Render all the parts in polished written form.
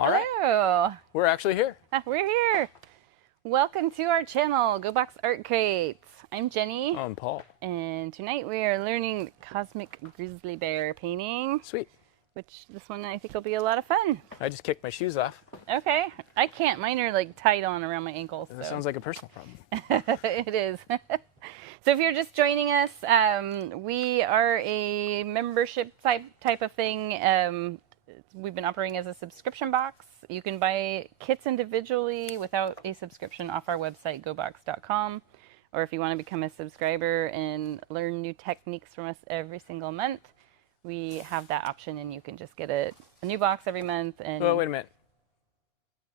All right. Hello. We're actually here. We're here. Welcome to our channel, Go Box Art Crates. I'm Jenny. I'm Paul. And tonight we are learning Cosmic Grizzly Bear painting. Sweet. Which this one I think will be a lot of fun. I just kicked my shoes off. Okay. I can't. Mine are like tied on around my ankles. That sounds like a personal problem. It is. So if you're just joining us, we are a membership type of thing. We've been operating as a subscription box. You can buy kits individually without a subscription off our website, gobox.com. Or if you want to become a subscriber and learn new techniques from us every single month, we have that option, and you can just get a new box every month. And well, wait a minute.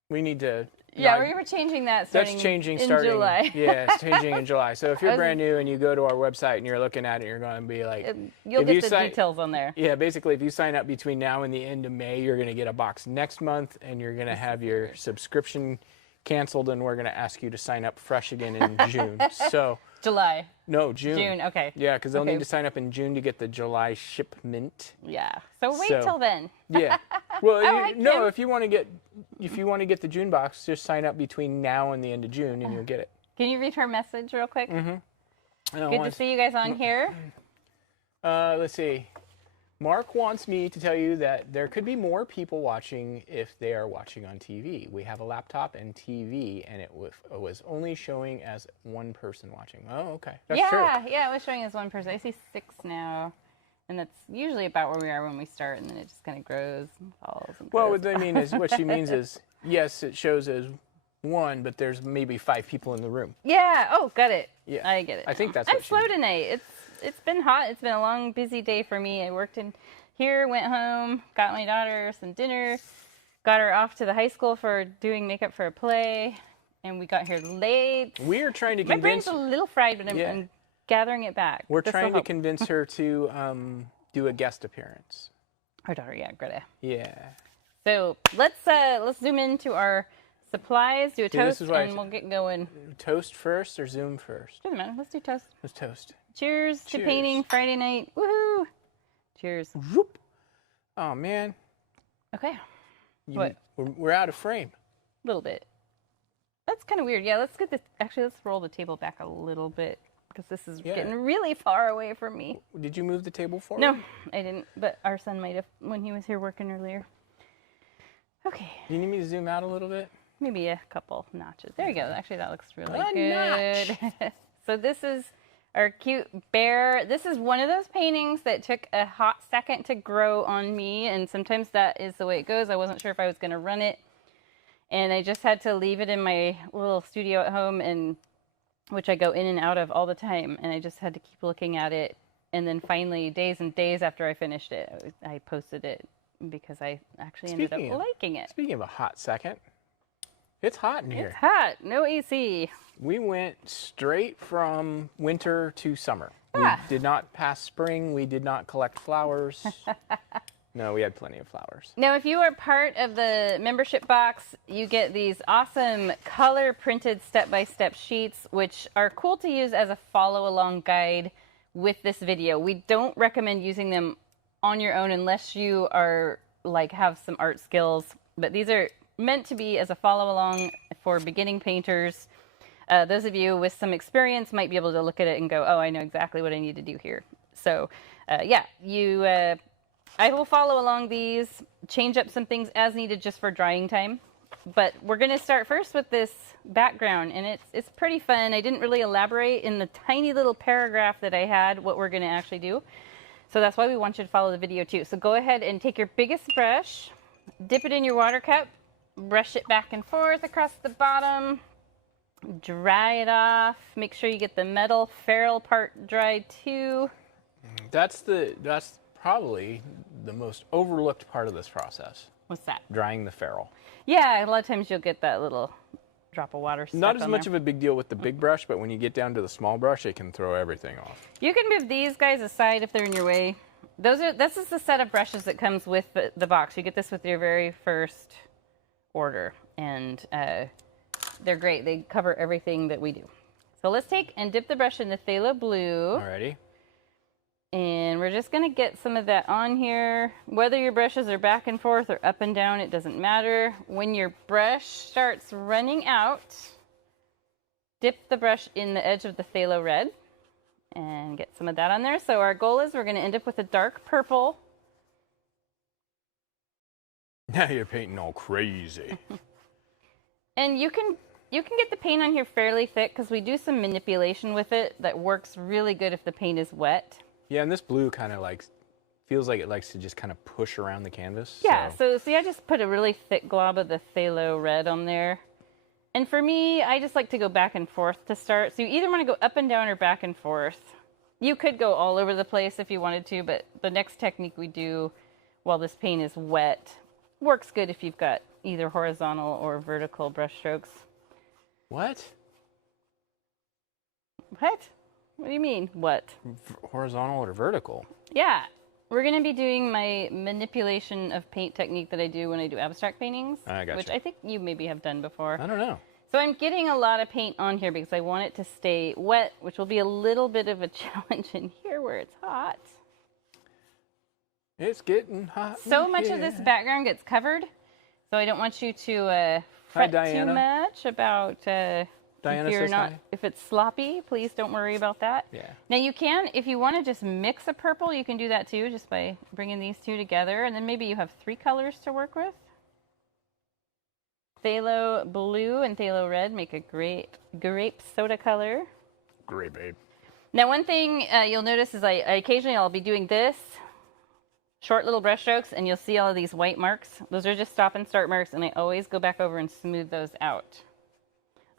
We need to... Yeah, we were changing that starting in July. Yeah, it's changing in July. So if you're brand new and you go to our website and you're looking at it, you're going to be like... You'll get the details on there. Yeah, basically, if you sign up between now and the end of May, you're going to get a box next month, and you're going to have your subscription canceled, and we're going to ask you to sign up fresh again in June. So... July. No, June. June, okay. Yeah, because they'll need to sign up in June to get the July shipment. Yeah. So wait till then. Yeah. Well, no, if you want to get the June box, just sign up between now and the end of June, and you'll get it. Can you read her message real quick? Mm-hmm. Good to see you guys on here. Let's see. Mark wants me to tell you that there could be more people watching if they are watching on TV. We have a laptop and TV, and it was only showing as one person watching. Oh, okay. That's true. Yeah, it was showing as one person. I see 6 now, and that's usually about where we are when we start, and then it just kind of grows and falls. And well, what she means is, yes, it shows as 1, but there's maybe 5 people in the room. Yeah. Oh, got it. Yeah. I get it. I think that's. I'm slow tonight. It's been hot. It's been a long, busy day for me. I worked in here, went home, got my daughter some dinner, got her off to the high school for doing makeup for a play, and we got here late. We are trying to My brain's a little fried, but I'm gathering it back. We're trying to convince her to do a guest appearance. Our daughter, yeah, Greta. Yeah. So let's zoom into our supplies, do a toast, and we'll get going. Toast first or Zoom first? Doesn't matter. Let's do toast. Let's toast. Cheers to painting Friday night. Woohoo! Cheers. Whoop. Oh, man. Okay. What? We're out of frame. A little bit. That's kind of weird. Yeah, let's get this. Actually, let's roll the table back a little bit because this is getting really far away from me. Did you move the table forward? No, I didn't. But our son might have when he was here working earlier. Okay. Do you need me to zoom out a little bit? Maybe a couple notches. There you go. Actually, that looks really good. So this is our cute bear. This is one of those paintings that took a hot second to grow on me, and sometimes that is the way it goes. I wasn't sure if I was going to run it, and I just had to leave it in my little studio at home, and which I go in and out of all the time, and I just had to keep looking at it. And then finally, days and days after I finished it, I posted it because I actually ended up liking it. Speaking of a hot second, it's hot in here. It's hot. No AC. We went straight from winter to summer. We did not pass spring. We did not collect flowers. No, we had plenty of flowers. Now, if you are part of the membership box, you get these awesome color-printed step-by-step sheets, which are cool to use as a follow-along guide with this video. We don't recommend using them on your own unless you are have some art skills, but these are meant to be as a follow-along for beginning painters. Those of you with some experience might be able to look at it and go, oh, I know exactly what I need to do here. So, I will follow along these, change up some things as needed just for drying time. But we're going to start first with this background, and it's pretty fun. I didn't really elaborate in the tiny little paragraph that I had what we're going to actually do. So that's why we want you to follow the video too. So go ahead and take your biggest brush, dip it in your water cup, brush it back and forth across the bottom, dry it off. Make sure you get the metal ferrule part dried too. That's probably the most overlooked part of this process. What's that? Drying the ferrule. Yeah, a lot of times you'll get that little drop of water stuck Not as on much there. of a big deal with the big brush, but when you get down to the small brush, it can throw everything off. You can move these guys aside if they're in your way. This is the set of brushes that comes with the box. You get this with your very first order, and they're great. They cover everything that we do. So let's take and dip the brush in the phthalo blue. Alrighty. And we're just going to get some of that on here. Whether your brushes are back and forth or up and down, it doesn't matter. When your brush starts running out, dip the brush in the edge of the phthalo red and get some of that on there. So our goal is we're going to end up with a dark purple. Now you're painting all crazy. And you can get the paint on here fairly thick because we do some manipulation with it that works really good if the paint is wet. Yeah, and this blue kind of feels like it likes to just kind of push around the canvas. Yeah, so see, I just put a really thick glob of the phthalo red on there. And for me, I just like to go back and forth to start. So you either want to go up and down or back and forth. You could go all over the place if you wanted to, but the next technique we do while this paint is wet works good if you've got either horizontal or vertical brush strokes. What? What? What do you mean, what? Horizontal or vertical? Yeah. We're going to be doing my manipulation of paint technique that I do when I do abstract paintings. I gotcha. Which I think you maybe have done before. I don't know. So I'm getting a lot of paint on here because I want it to stay wet, which will be a little bit of a challenge in here where it's hot. It's getting hot. So much of this background gets covered, so I don't want you to fret too much about Diana if it's sloppy. Please don't worry about that. Yeah. Now you can, if you want to just mix a purple, you can do that too, just by bringing these two together, and then maybe you have 3 colors to work with. Phthalo blue and phthalo red make a great grape soda color. Great, babe. Now one thing you'll notice is I occasionally I'll be doing this, short little brush strokes, and you'll see all of these white marks. Those are just stop and start marks, and I always go back over and smooth those out.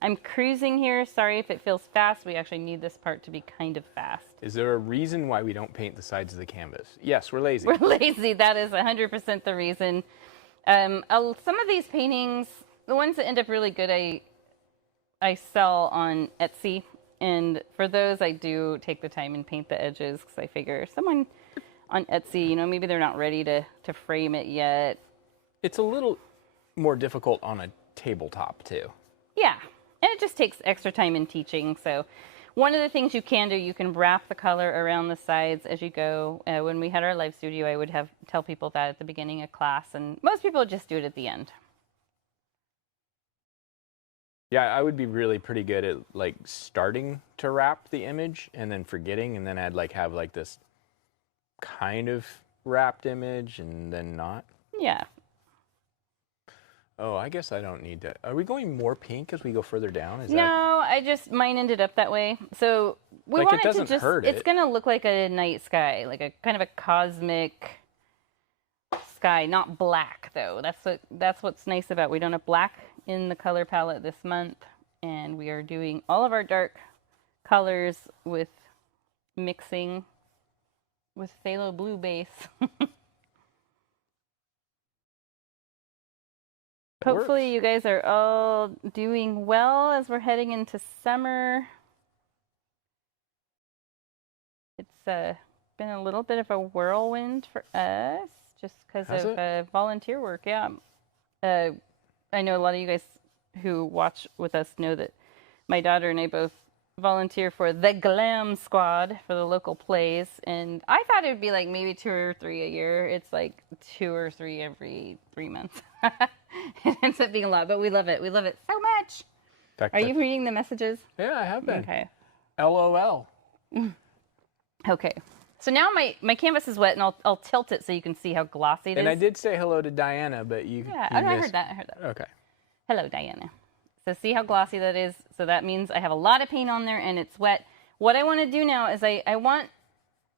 I'm cruising here. Sorry if it feels fast. We actually need this part to be kind of fast. Is there a reason why we don't paint the sides of the canvas? Yes, we're lazy. We're lazy. That is 100% the reason. Some of these paintings, the ones that end up really good, I sell on Etsy. And for those, I do take the time and paint the edges because I figure someone on Etsy, maybe they're not ready to frame it yet. It's a little more difficult on a tabletop, too. Yeah. And it just takes extra time in teaching. So one of the things you can do, you can wrap the color around the sides as you go. When we had our live studio, I would tell people that at the beginning of class, and most people would just do it at the end. Yeah, I would be really pretty good at starting to wrap the image and then forgetting, and then I'd have this kind of wrapped image and then not. Yeah. Oh, I guess I don't need to. Are we going more pink as we go further down? No, mine ended up that way. So we want it to just, it's going to look like a night sky, like a kind of a cosmic sky, not black though. That's what's nice about, we don't have black in the color palette this month, and we are doing all of our dark colors with mixing with phthalo blue base. Hopefully you guys are all doing well as we're heading into summer. It's been a little bit of a whirlwind for us just because of volunteer work. Yeah. I know a lot of you guys who watch with us know that my daughter and I both volunteer for the Glam Squad for the local plays, and I thought it would be maybe 2 or 3 a year. It's 2 or 3 every 3 months. It ends up being a lot, but we love it. We love it so much. Are you reading the messages? Yeah, I have been. Okay. LOL. Okay. So now my canvas is wet, and I'll tilt it so you can see how glossy it is. And I did say hello to Diana, but you I heard that. Okay. Hello, Diana. So see how glossy that is? So that means I have a lot of paint on there and it's wet. What I want to do now is I want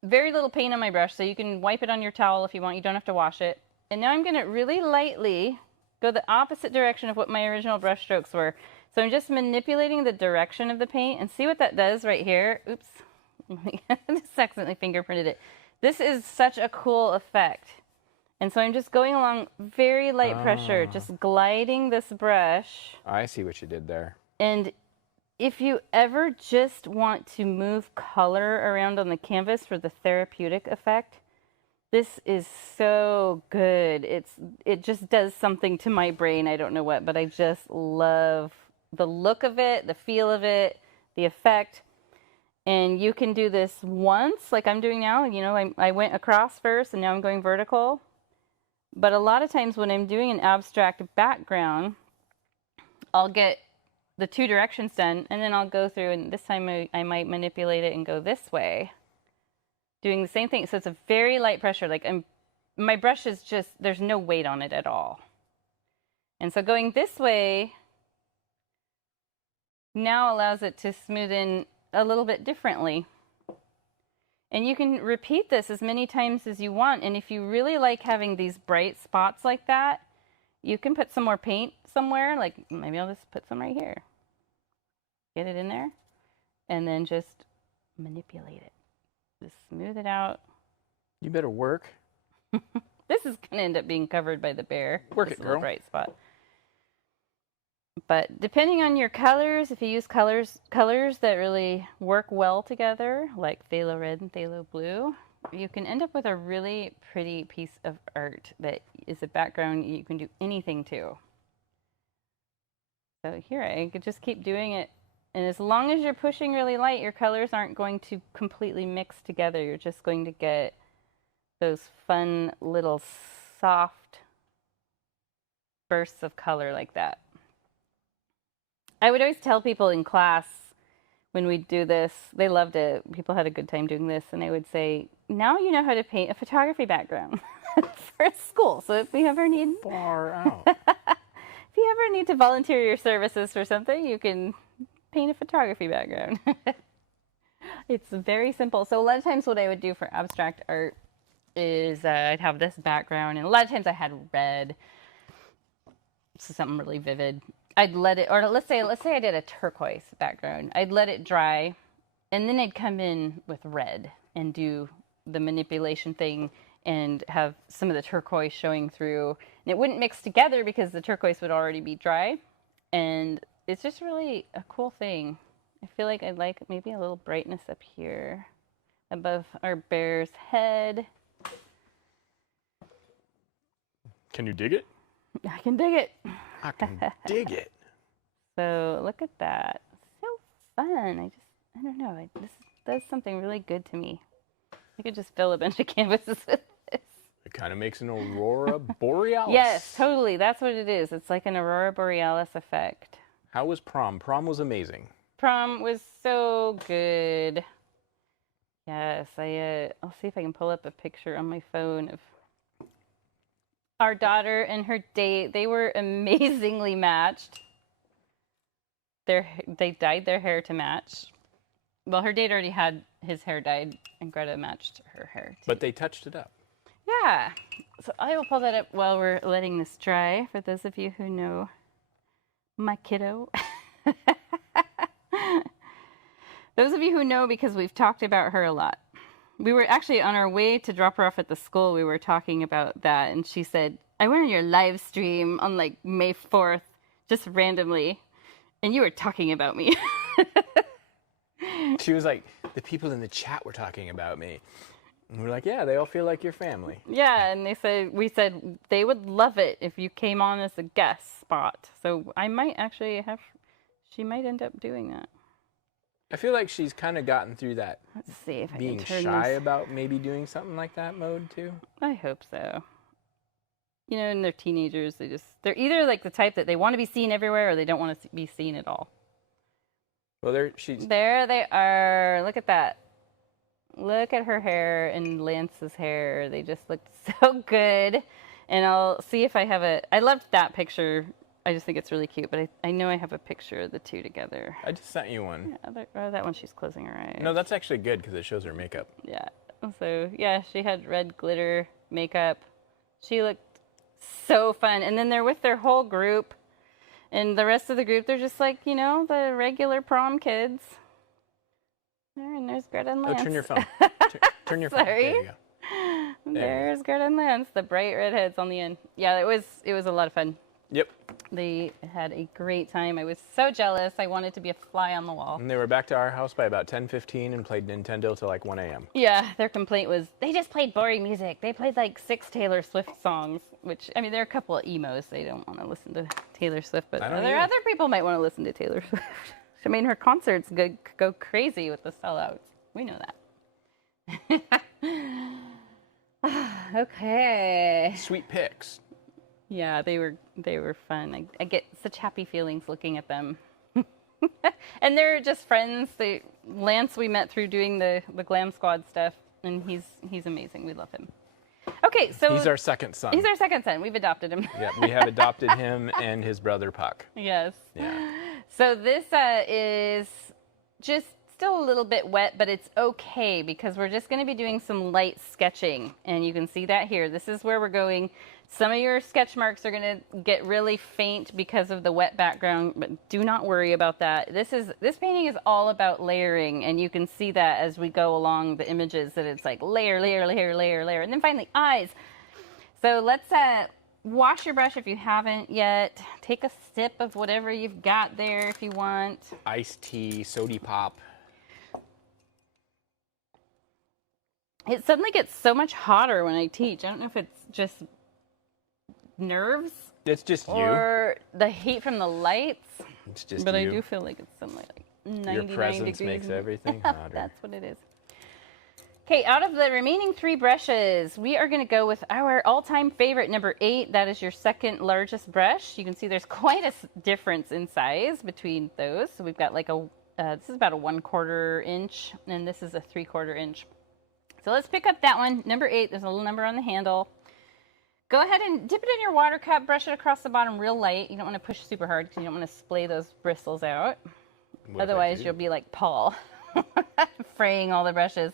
very little paint on my brush, so you can wipe it on your towel if you want. You don't have to wash it. And now I'm going to really lightly go the opposite direction of what my original brush strokes were. So I'm just manipulating the direction of the paint, and see what that does right here. Oops. I just accidentally fingerprinted it. This is such a cool effect. And so I'm just going along very light pressure, just gliding this brush. I see what you did there. And if you ever just want to move color around on the canvas for the therapeutic effect, this is so good. It just does something to my brain. I don't know what, but I just love the look of it, the feel of it, the effect. And you can do this once, like I'm doing now. You know, I went across first, and now I'm going vertical. But a lot of times when I'm doing an abstract background, I'll get the 2 directions done, and then I'll go through, and this time I might manipulate it and go this way, doing the same thing. So it's a very light pressure. Like my brush is just, there's no weight on it at all. And so going this way now allows it to smooth in a little bit differently. And you can repeat this as many times as you want. And if you really like having these bright spots like that, you can put some more paint somewhere. Like maybe I'll just put some right here. Get it in there. And then just manipulate it. Just smooth it out. You better work. This is going to end up being covered by the bear. Work it, girl. Bright spot. But depending on your colors, if you use colors that really work well together, like phthalo red and phthalo blue, you can end up with a really pretty piece of art that is a background you can do anything to. So here, I could just keep doing it. And as long as you're pushing really light, your colors aren't going to completely mix together. You're just going to get those fun little soft bursts of color like that. I would always tell people in class when we do this, they loved it. People had a good time doing this. And I would say, now you know how to paint a photography background for school. So if you ever need... Far out. If you ever need to volunteer your services for something, you can paint a photography background. It's very simple. So a lot of times what I would do for abstract art is I'd have this background. And a lot of times I had red. So something really vivid. I'd let it, or let's say I did a turquoise background. I'd let it dry, and then I'd come in with red and do the manipulation thing and have some of the turquoise showing through. And it wouldn't mix together because the turquoise would already be dry. And it's just really a cool thing. I feel like I'd like maybe a little brightness up here above our bear's head. Can you dig it? I can dig it. I can dig it. So look at that. So fun. I don't know. This does something really good to me. I could just fill a bunch of canvases with this. It kind of makes an aurora borealis. Yes, totally. That's what it is. It's like an aurora borealis effect. How was prom? Prom was amazing. Prom was so good. Yes, I'll see if I can pull up a picture on my phone of our daughter and her date. They were amazingly matched. They dyed their hair to match. Well, her date already had his hair dyed, and Greta matched her hair too. But they touched it up. Yeah. So I will pull that up while we're letting this dry, for those of you who know my kiddo. Those of you who know, because we've talked about her a lot. We were actually on our way to drop her off at the school. We were talking about that, and she said, I went on your live stream on like May 4th, just randomly, and you were talking about me. She was like, the people in the chat were talking about me. And we're like, yeah, they all feel like your family. Yeah, and we said they would love it if you came on as a guest spot. So I might actually she might end up doing that. I feel like she's kind of gotten through that. Let's see if I being can turn shy this. about maybe doing something like that mode too. I hope so. You know, and they're teenagers. They're either like the type that they want to be seen everywhere or they don't want to be seen at all. Well, there they are. Look at that. Look at her hair and Lance's hair. They just looked so good. And I'll see if I have I loved that picture. I just think it's really cute, but I know I have a picture of the two together. I just sent you one. Yeah, that one, she's closing her eyes. No, that's actually good because it shows her makeup. Yeah. So, yeah, she had red glitter makeup. She looked so fun. And then they're with their whole group. And the rest of the group, they're just like, the regular prom kids. There, and there's Greta and Lance. Oh, turn your phone. Turn your phone. Sorry. There you go. There's Greta and Lance, the bright redheads on the end. Yeah, it was a lot of fun. Yep. They had a great time. I was so jealous. I wanted to be a fly on the wall. And they were back to our house by about 10:15 and played Nintendo till like 1 a.m. Yeah, their complaint was they just played boring music. They played like 6 Taylor Swift songs, which, I mean, there are a couple of emos. They don't want to listen to Taylor Swift, but other people might want to listen to Taylor Swift. I mean, her concerts go crazy with the sellouts. We know that. Okay. Sweet picks. Yeah, they were fun. I get such happy feelings looking at them. And they're just friends. Lance we met through doing the Glam Squad stuff, and he's amazing. We love him. Okay, so he's our second son. He's our second son. We've adopted him. Yeah, we have adopted him and his brother Puck. Yes. Yeah. So this is just still a little bit wet, but it's okay because we're just going to be doing some light sketching, and you can see that here. This is where we're going. Some of your sketch marks are going to get really faint because of the wet background, but do not worry about that. This painting is all about layering, and you can see that as we go along the images that it's like layer, layer, layer, layer, layer, and then finally eyes. So let's wash your brush if you haven't yet. Take a sip of whatever you've got there if you want. Iced tea, soda pop. It suddenly gets so much hotter when I teach. I don't know if it's just nerves. It's just you. Or the heat from the lights. It's just but you. I do feel like it's something like 99 Your presence degrees. makes everything hotter. That's what it is. Okay, out of the remaining 3 brushes, we are going to go with our all-time favorite, number 8. That is your second largest brush. You can see there's quite a difference in size between those. So we've got like this is about a 1/4 inch, and this is a 3/4 inch. So let's pick up that one, number 8. There's a little number on the handle. Go ahead and dip it in your water cup, brush it across the bottom real light. You don't want to push super hard because you don't want to splay those bristles out. Otherwise, you'll be like Paul, fraying all the brushes.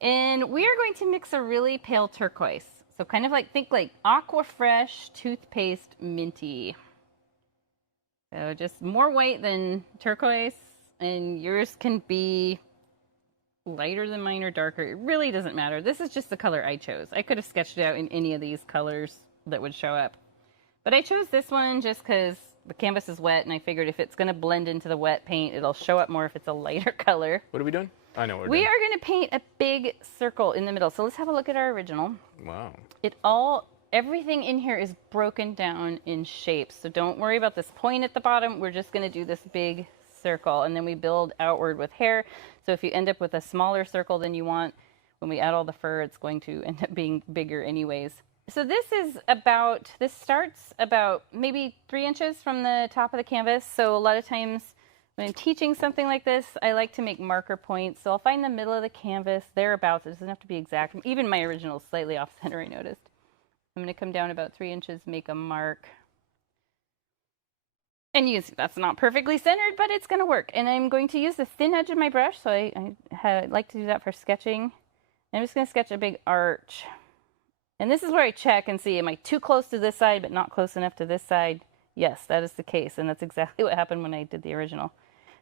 And we are going to mix a really pale turquoise. So kind of like, think like Aqua Fresh toothpaste minty. So just more white than turquoise, and yours can be lighter than mine or darker. It really doesn't matter. This is just the color I chose. I could have sketched it out in any of these colors that would show up. But I chose this one just because the canvas is wet, and I figured if it's going to blend into the wet paint, it'll show up more if it's a lighter color. What are we doing? I know what we are going to paint a big circle in the middle. So let's have a look at our original. Wow. Everything in here is broken down in shapes. So don't worry about this point at the bottom. We're just going to do this big circle, and then we build outward with hair. So if you end up with a smaller circle than you want, when we add all the fur, it's going to end up being bigger anyways. So this starts about maybe 3 inches from the top of the canvas. So a lot of times when I'm teaching something like this, I like to make marker points. So I'll find the middle of the canvas, thereabouts. It doesn't have to be exact. Even my original is slightly off center, I noticed. I'm going to come down about 3 inches, make a mark. And you see that's not perfectly centered, but it's going to work. And I'm going to use the thin edge of my brush, so I like to do that for sketching. And I'm just going to sketch a big arch. And this is where I check and see, am I too close to this side but not close enough to this side? Yes, that is the case, and that's exactly what happened when I did the original.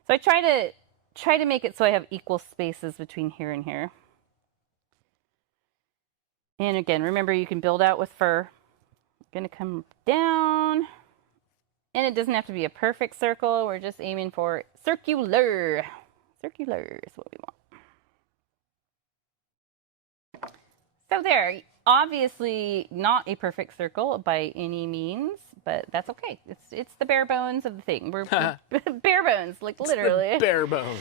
So I try to make it so I have equal spaces between here and here. And again, remember you can build out with fur. I'm going to come down. And it doesn't have to be a perfect circle. We're just aiming for circular. Circular is what we want. So there, obviously not a perfect circle by any means, but that's okay. It's the bare bones of the thing. We're bare bones, like it's literally. Bare bones.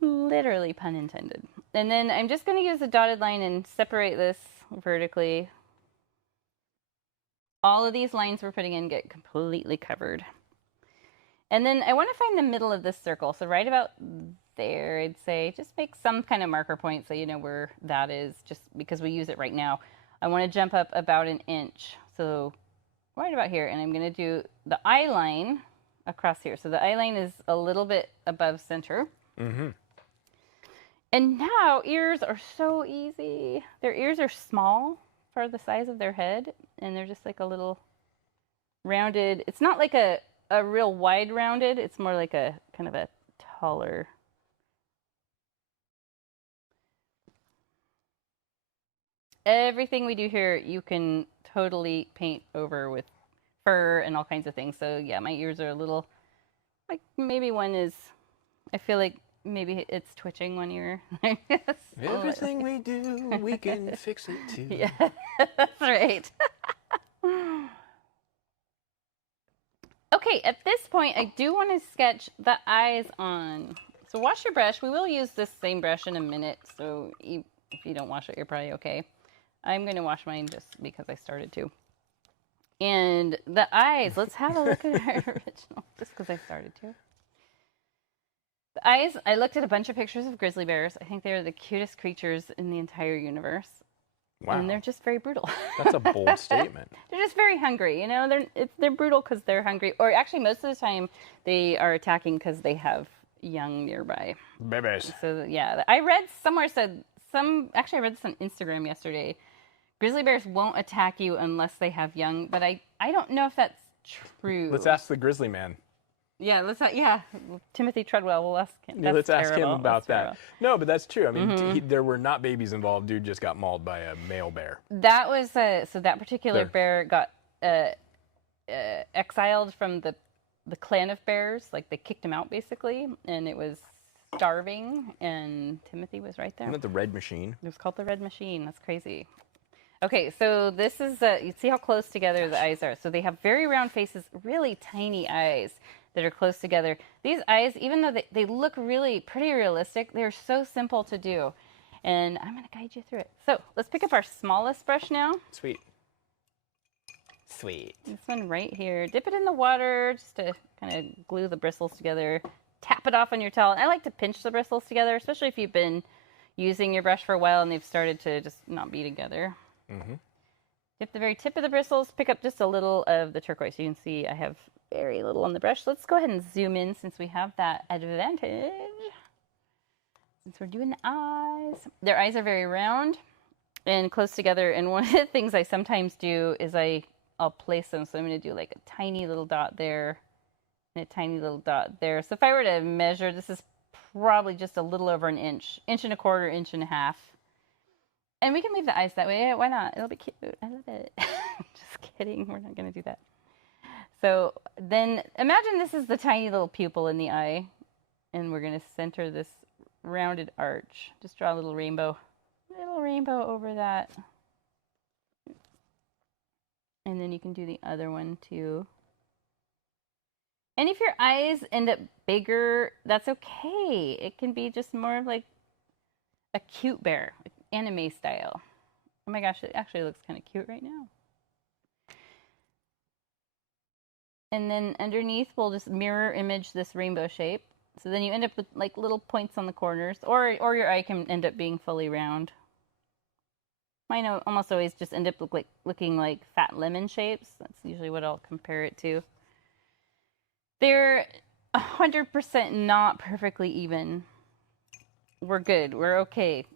Literally, pun intended. And then I'm just going to use a dotted line and separate this vertically. All of these lines we're putting in get completely covered. And then I want to find the middle of this circle. So right about there, I'd say, just make some kind of marker point so you know where that is, just because we use it right now. I want to jump up about 1 inch. So right about here, and I'm going to do the eye line across here. So the eye line is a little bit above center. Mm-hmm. And now ears are so easy. Their ears are small for the size of their head, and they're just like a little rounded. It's not like a real wide rounded. It's more like a kind of a taller. Everything we do here, you can totally paint over with fur and all kinds of things. So yeah, my ears are a little, like maybe one is, I feel like maybe it's twitching one ear. Everything we do, we can fix it too. Yeah, that's right. Okay, Okay, at this point, I do want to sketch the eyes on. So wash your brush. We will use this same brush in a minute, so if you don't wash it, you're probably okay. I'm going to wash mine just because I started to. And the eyes, let's have a look at our original, just because I started to. The eyes, I looked at a bunch of pictures of grizzly bears. I think they're the cutest creatures in the entire universe. Wow. And they're just very brutal. That's a bold statement. They're just very hungry. You know, they're brutal because they're hungry. Or actually, most of the time, they are attacking because they have young nearby. Babies. So, yeah. I read somewhere actually, I read this on Instagram yesterday. Grizzly bears won't attack you unless they have young, but I don't know if that's true. Let's ask the grizzly man. Yeah, Timothy Treadwell. We'll ask him. Yeah, let's ask him about that. No, but that's true. I mean, there were not babies involved. Dude just got mauled by a male bear. That was so that particular bear got exiled from the clan of bears. Like they kicked him out basically, and it was starving. And Timothy was right there. Isn't it the Red Machine? It was called the Red Machine. That's crazy. Okay, so this is you see how close together the eyes are. So they have very round faces, really tiny eyes that are close together. These eyes, even though they look really pretty realistic, they're so simple to do. And I'm going to guide you through it. So let's pick up our smallest brush now. Sweet. Sweet. This one right here. Dip it in the water just to kind of glue the bristles together. Tap it off on your towel. And I like to pinch the bristles together, especially if you've been using your brush for a while and they've started to just not be together. Mm-hmm. Dip the very tip of the bristles. Pick up just a little of the turquoise. You can see I have very little on the brush. Let's go ahead and zoom in since we have that advantage. Since we're doing the eyes. Their eyes are very round and close together. And one of the things I sometimes do is I'll place them. So I'm going to do like a tiny little dot there and a tiny little dot there. So if I were to measure, this is probably just a little over an inch. Inch and a quarter, inch and a half. And we can leave the eyes that way. Why not? It'll be cute. I love it. Just kidding. We're not going to do that. So then imagine this is the tiny little pupil in the eye. And we're going to center this rounded arch. Just draw a little rainbow. Little rainbow over that. And then you can do the other one too. And if your eyes end up bigger, that's okay. It can be just more of like a cute bear. Anime style. Oh my gosh, it actually looks kind of cute right now. And then underneath, we'll just mirror image this rainbow shape. So then you end up with like little points on the corners, or your eye can end up being fully round. Mine almost always just end up looking like fat lemon shapes. That's usually what I'll compare it to. They're 100% not perfectly even. We're good. We're okay.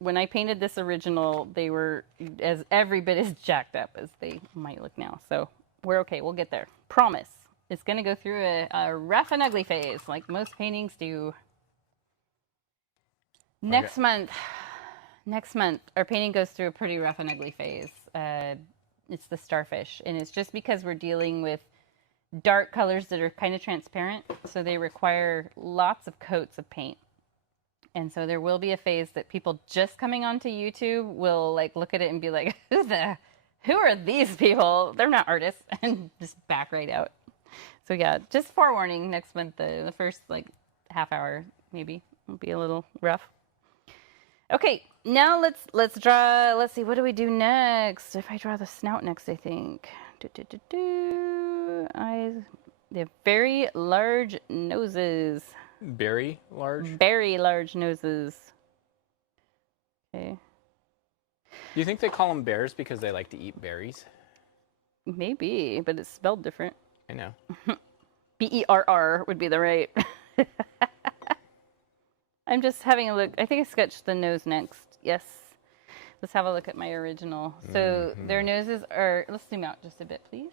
When I painted this original, they were as every bit as jacked up as they might look now. So we're okay. We'll get there. Promise. It's going to go through a rough and ugly phase like most paintings do. Next month, our painting goes through a pretty rough and ugly phase. It's the starfish. And it's just because we're dealing with dark colors that are kind of transparent. So they require lots of coats of paint. And so there will be a phase that people just coming onto YouTube will like look at it and be like, who are these people? They're not artists, and just back right out. So yeah, just forewarning, next month, the first like half hour maybe will be a little rough. Okay, now let's draw, let's see, what do we do next? If I draw the snout next, I think. Eyes, they have very large noses. Very large? Very large noses. Okay. Do you think they call them bears because they like to eat berries? Maybe, but it's spelled different. I know. B-E-R-R would be the right. I'm just having a look. I think I sketched the nose next. Yes. Let's have a look at my original. So their noses are, let's zoom out just a bit, please.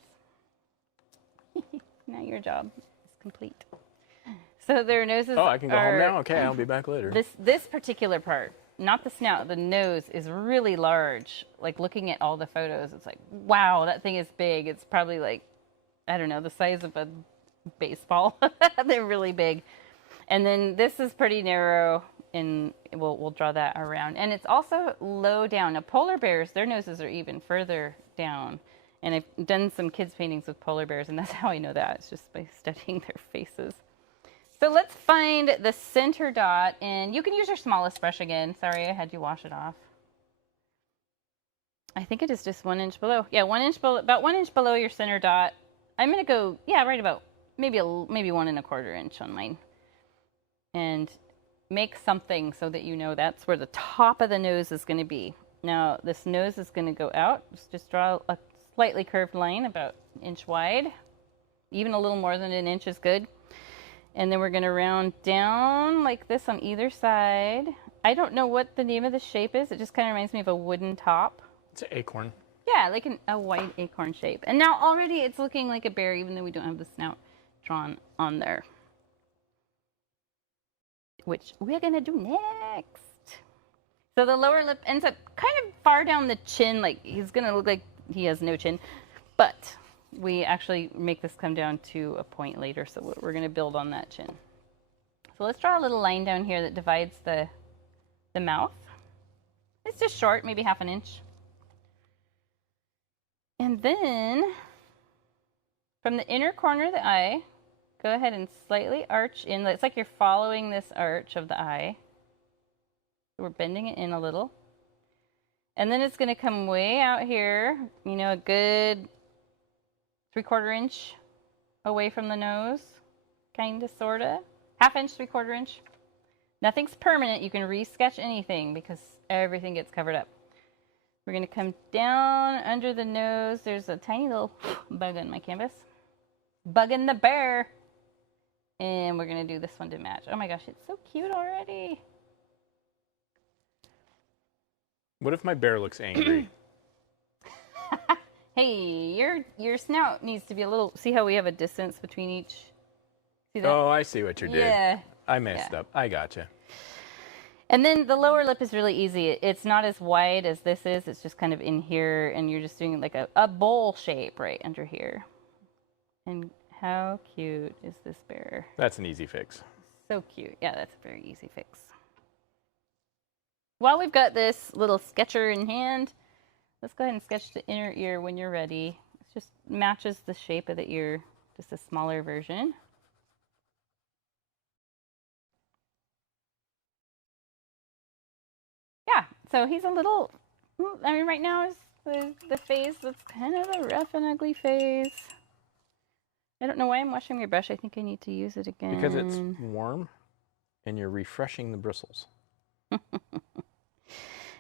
Now your job is complete. So their noses I can go home now? Okay, I'll be back later. This particular part, not the snout, the nose is really large. Like looking at all the photos, it's like, wow, that thing is big. It's probably like, I don't know, the size of a baseball. They're really big. And then this is pretty narrow, and we'll draw that around. And it's also low down. Now polar bears, their noses are even further down. And I've done some kids paintings with polar bears, and that's how I know that. It's just by studying their faces. So let's find the center dot, and you can use your smallest brush again. Sorry, I had you wash it off. I think it is just 1 inch below. Yeah, 1 inch below, about 1 inch below your center dot. I'm gonna go, yeah, right about maybe 1¼ inch on mine, and make something so that you know that's where the top of the nose is going to be. Now this nose is going to go out. Just draw a slightly curved line about 1 inch wide. Even a little more than 1 inch is good. And then we're going to round down like this on either side. I don't know what the name of the shape is. It just kind of reminds me of a wooden top. It's an acorn. Yeah, like a white acorn shape. And now already it's looking like a bear, even though we don't have the snout drawn on there, which we're gonna do next. So the lower lip ends up kind of far down the chin, like he's gonna look like he has no chin, but we actually make this come down to a point later, so we're gonna build on that chin. So let's draw a little line down here that divides the mouth. It's just short, maybe 1/2 inch. And then from the inner corner of the eye, go ahead and slightly arch in. It's like you're following this arch of the eye. We're bending it in a little. And then it's going to come way out here, you know, a good 3/4 inch away from the nose, kind of, sort of. 1/2 inch, 3/4 inch. Nothing's permanent. You can resketch anything because everything gets covered up. We're going to come down under the nose. There's a tiny little bug on my canvas. Bugging the bear. And we're going to do this one to match. Oh my gosh, it's so cute already. What if my bear looks angry? Hey, your snout needs to be a little... See how we have a distance between each? See that? Oh, I see what you did. Yeah. I messed up. I gotcha. And then the lower lip is really easy. It's not as wide as this is. It's just kind of in here, and you're just doing like a bowl shape right under here. And how cute is this bear? That's an easy fix. So cute. Yeah, that's a very easy fix. While we've got this little sketcher in hand, let's go ahead and sketch the inner ear when you're ready. It just matches the shape of the ear, just a smaller version. Yeah, so he's a little, I mean, right now is the phase that's kind of a rough and ugly phase. I don't know why I'm washing my brush. I think I need to use it again. Because it's warm and you're refreshing the bristles.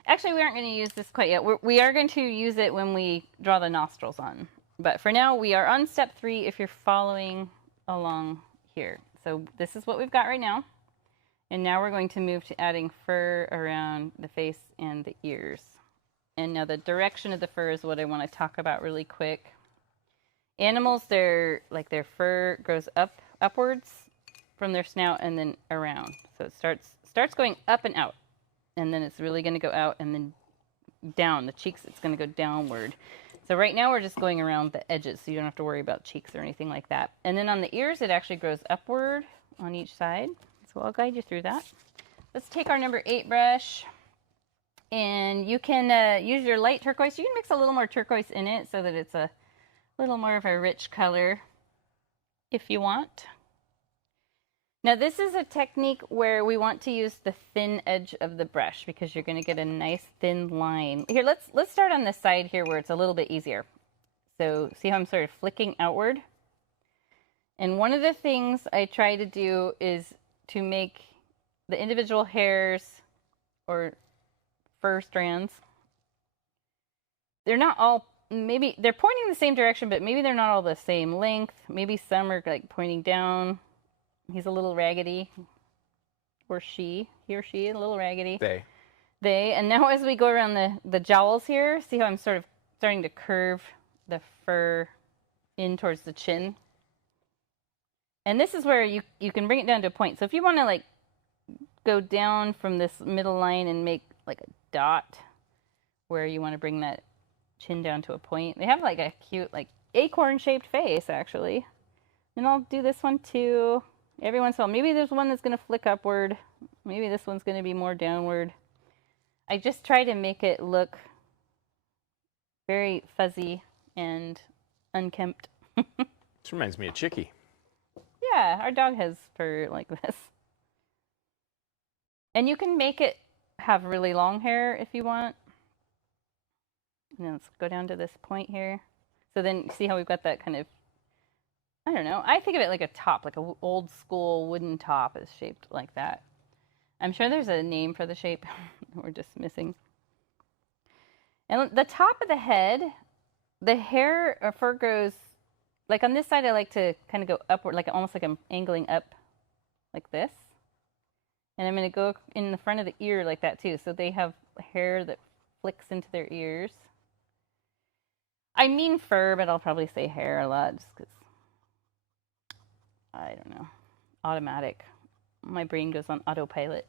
Actually, we aren't going to use this quite yet. We are going to use it when we draw the nostrils on. But for now, we are on step 3 if you're following along here. So this is what we've got right now. And now we're going to move to adding fur around the face and the ears. And now the direction of the fur is what I want to talk about really quick. Animals, their fur grows upwards from their snout and then around. So it starts going up and out. And then it's really going to go out and then down. The cheeks, it's going to go downward. So right now we're just going around the edges, so you don't have to worry about cheeks or anything like that. And then on the ears, it actually grows upward on each side. So I'll guide you through that. Let's take our number 8 brush, and you can use your light turquoise. You can mix a little more turquoise in it so that it's a little more of a rich color if you want. Now this is a technique where we want to use the thin edge of the brush because you're going to get a nice thin line. Here, let's start on this side here where it's a little bit easier. So see how I'm sort of flicking outward? And one of the things I try to do is to make the individual hairs or fur strands, they're not all, maybe they're pointing the same direction, but maybe they're not all the same length. Maybe some are like pointing down. He's a little raggedy, or he or she, a little raggedy. They. And now as we go around the jowls here, see how I'm sort of starting to curve the fur in towards the chin? And this is where you can bring it down to a point. So if you want to like go down from this middle line and make like a dot where you want to bring that chin down to a point. They have like a cute like acorn shaped face actually. And I'll do this one too. Every once in a while, maybe there's one that's going to flick upward. Maybe this one's going to be more downward. I just try to make it look very fuzzy and unkempt. This reminds me of Chicky. Yeah, our dog has fur like this. And you can make it have really long hair if you want. And then let's go down to this point here. So then see how we've got that kind of, I don't know, I think of it like a top, like an old school wooden top is shaped like that. I'm sure there's a name for the shape we're just missing. And the top of the head, the hair or fur goes, like on this side I like to kind of go upward, like almost like I'm angling up like this. And I'm going to go in the front of the ear like that too. So they have hair that flicks into their ears. I mean fur, but I'll probably say hair a lot just because, I don't know, automatic. My brain goes on autopilot.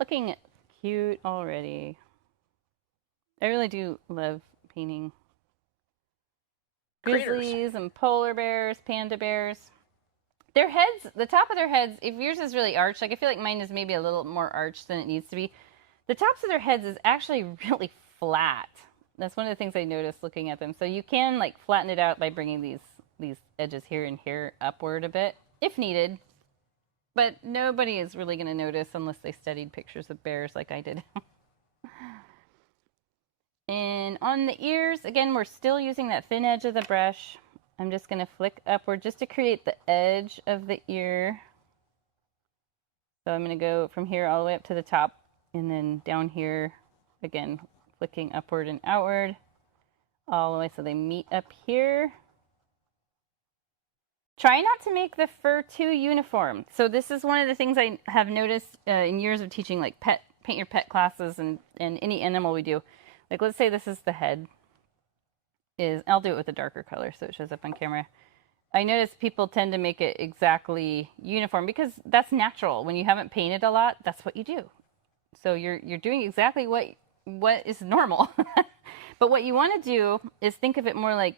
Looking cute already. I really do love painting grizzlies and polar bears, panda bears. Their heads, the top of their heads, if yours is really arched, like I feel like mine is maybe a little more arched than it needs to be. The tops of their heads is actually really flat. That's one of the things I noticed looking at them. So you can like flatten it out by bringing these edges here and here upward a bit, if needed. But nobody is really going to notice unless they studied pictures of bears like I did. And on the ears, again, we're still using that thin edge of the brush. I'm just going to flick upward just to create the edge of the ear. So I'm going to go from here all the way up to the top and then down here, again, flicking upward and outward all the way so they meet up here. Try not to make the fur too uniform. So this is one of the things I have noticed in years of teaching like paint your pet classes and any animal we do. Like let's say this is the head. I'll do it with a darker color so it shows up on camera. I notice people tend to make it exactly uniform because that's natural. When you haven't painted a lot, that's what you do. So you're doing exactly what is normal. But what you want to do is think of it more like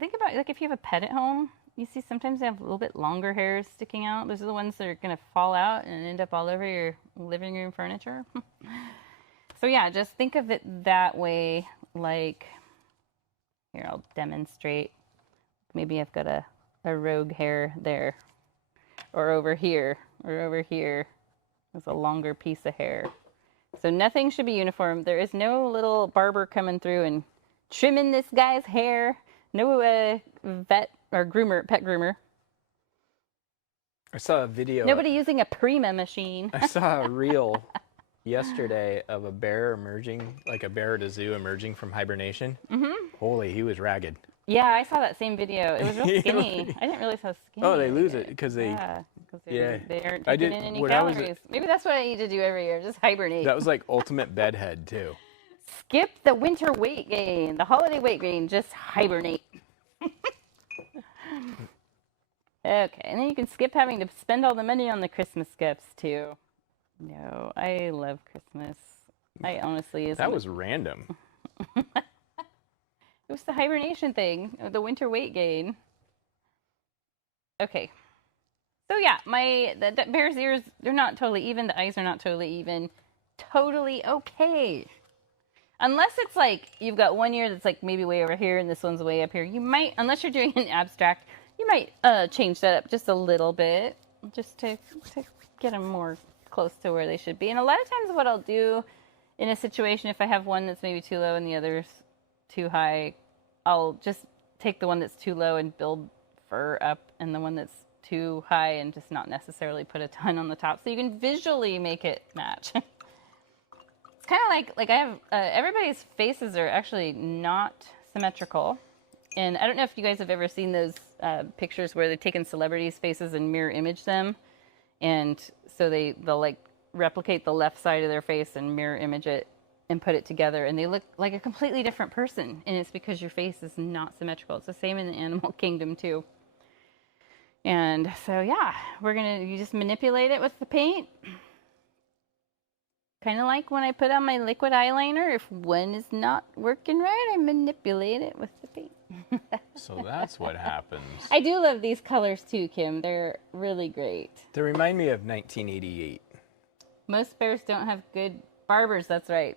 think about like if you have a pet at home, you see sometimes they have a little bit longer hairs sticking out. Those are the ones that are going to fall out and end up all over your living room furniture. So yeah, just think of it that way. Like, here, I'll demonstrate. Maybe I've got a rogue hair there, or over here, or over here. There's a longer piece of hair. So nothing should be uniform. There is no little barber coming through and trimming this guy's hair. No vet or groomer, pet groomer. I saw a video. Nobody using a Prima machine. I saw a reel yesterday of a bear emerging, like a bear at a zoo emerging from hibernation. Mm-hmm. Holy, he was ragged. Yeah, I saw that same video. It was real skinny. I didn't realize how skinny. Oh, they lose it because they aren't taking in any calories. Maybe that's what I need to do every year, just hibernate. That was like ultimate bedhead too. Skip the winter weight gain, the holiday weight gain, just hibernate. Okay, and then you can skip having to spend all the money on the Christmas gifts too. No, I love Christmas. I honestly That was random. It was the hibernation thing, the winter weight gain. Okay. So yeah, the bear's ears, they're not totally even. The eyes are not totally even. Totally okay. Unless it's like you've got one ear that's like maybe way over here and this one's way up here. You might, unless you're doing an abstract, you might change that up just a little bit just to get them more close to where they should be. And a lot of times what I'll do in a situation, if I have one that's maybe too low and the other's too high, I'll just take the one that's too low and build fur up, and the one that's too high and just not necessarily put a ton on the top, so you can visually make it match. It's kind of like I have everybody's faces are actually not symmetrical, and I don't know if you guys have ever seen those pictures where they've taken celebrities' faces and mirror image them, and so they'll like replicate the left side of their face and mirror image it and put it together, and they look like a completely different person, and it's because your face is not symmetrical. It's the same in the animal kingdom too. And so yeah, you just manipulate it with the paint. Kind of like when I put on my liquid eyeliner, if one is not working right, I manipulate it with the paint. So that's what happens. I do love these colors too, Kim. They're really great. They remind me of 1988. Most bears don't have good barbers. That's right.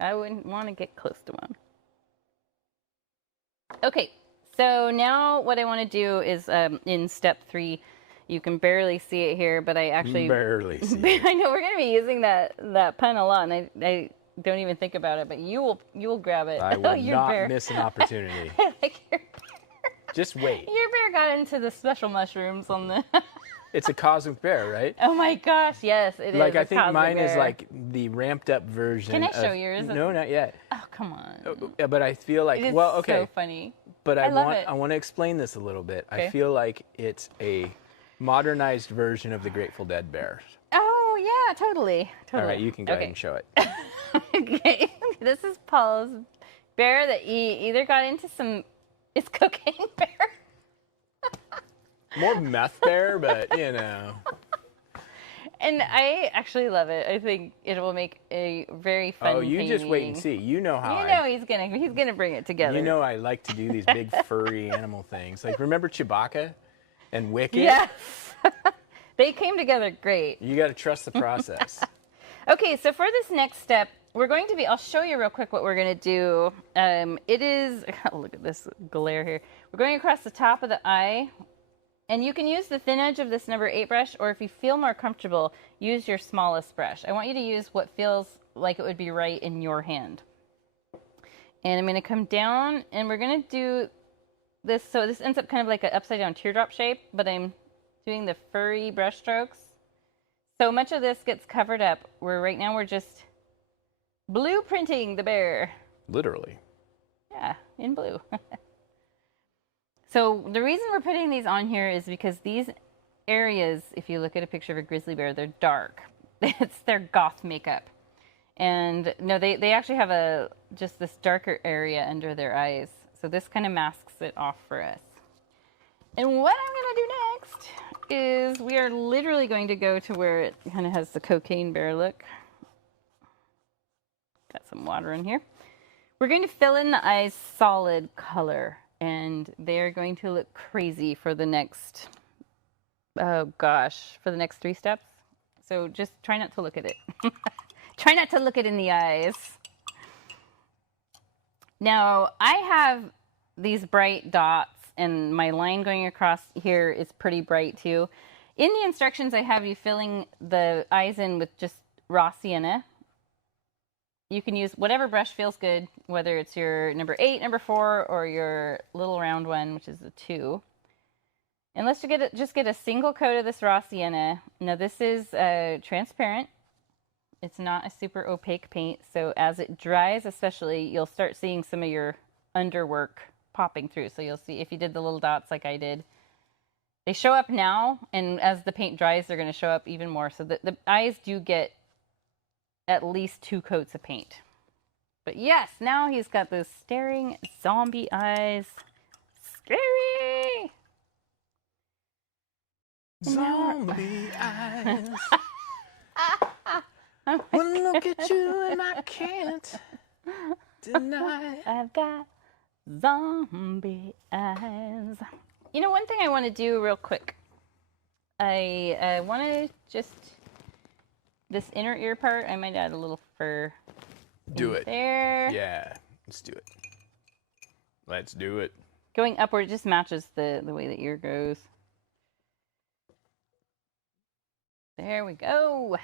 I wouldn't want to get close to one. Okay, so now what I want to do is in step 3, you can barely see it here, but I actually barely see it. I know we're going to be using that pun a lot, and I don't even think about it, but you will grab it. I will not miss an opportunity. Like your bear. Just wait. Your bear got into the special mushrooms on the. It's a cosmic bear, right? Oh my gosh, yes, it is. Like I think mine bear. is like the ramped up version. Can I show yours? No, not yet. Oh, come on. Yeah, but I feel like It is okay. so funny. But I love it. I want to explain this a little bit. Okay. I feel like it's a modernized version of the Grateful Dead bears. Oh yeah, totally. All right, you can go ahead and show it. Okay, this is Paul's bear that he either got into some. It's cocaine bear. More meth bear, but you know. And I actually love it. I think it will make a very fun. Oh, you painting. just wait and see. You know how. You know he's gonna bring it together. You know I like to do these big furry animal things. Like remember Chewbacca and Wicket? Yes. They came together great. You got to trust the process. Okay, so for this next step, we're going to be. I'll show you real quick what we're going to do. It is. Look at this glare here. We're going across the top of the eye. And you can use the thin edge of this number 8 brush, or if you feel more comfortable, use your smallest brush. I want you to use what feels like it would be right in your hand. And I'm going to come down, and we're going to do this. So this ends up kind of like an upside down teardrop shape, but I'm doing the furry brush strokes. So much of this gets covered up, where right now we're just blueprinting the bear. Literally. Yeah, in blue. So the reason we're putting these on here is because these areas, if you look at a picture of a grizzly bear, they're dark. It's their goth makeup. And no, they actually have just this darker area under their eyes. So this kind of masks it off for us. And what I'm going to do next is we are literally going to go to where it kind of has the cocaine bear look. Got some water in here. We're going to fill in the eyes solid color. And they're going to look crazy for the next, for the next 3 steps. So just try not to look at it. Try not to look it in the eyes. Now, I have these bright dots, and my line going across here is pretty bright too. In the instructions, I have you filling the eyes in with just raw sienna. You can use whatever brush feels good, whether it's your number 8, number 4, or your little round one, which is a 2. And let's just get a single coat of this raw sienna. Now this is transparent. It's not a super opaque paint, so as it dries especially, you'll start seeing some of your underwork popping through. So you'll see if you did the little dots like I did. They show up now, and as the paint dries, they're going to show up even more. So the eyes do get at least 2 coats of paint. But yes, now he's got those staring zombie eyes. Scary! Zombie eyes. Well, look at you and I can't deny. I've got zombie eyes. You know, one thing I want to do real quick. I want to just... This inner ear part, I might add a little fur. Do it. There. Yeah, let's do it. Let's do it. Going upward, it just matches the way the ear goes. There we go.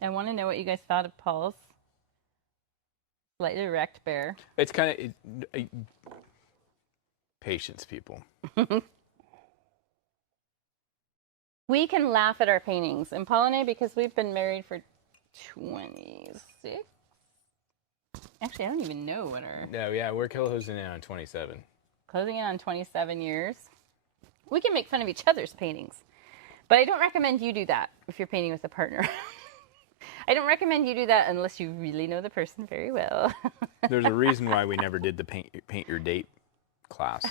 I want to know what you guys thought of Paul's slightly erect bear. It's kind of patience, people. We can laugh at our paintings. And Paul and I, because we've been married for 26? Actually, I don't even know what our... No, yeah, we're closing in on 27. Closing in on 27 years. We can make fun of each other's paintings. But I don't recommend you do that if you're painting with a partner. I don't recommend you do that unless you really know the person very well. There's a reason why we never did the paint your date class.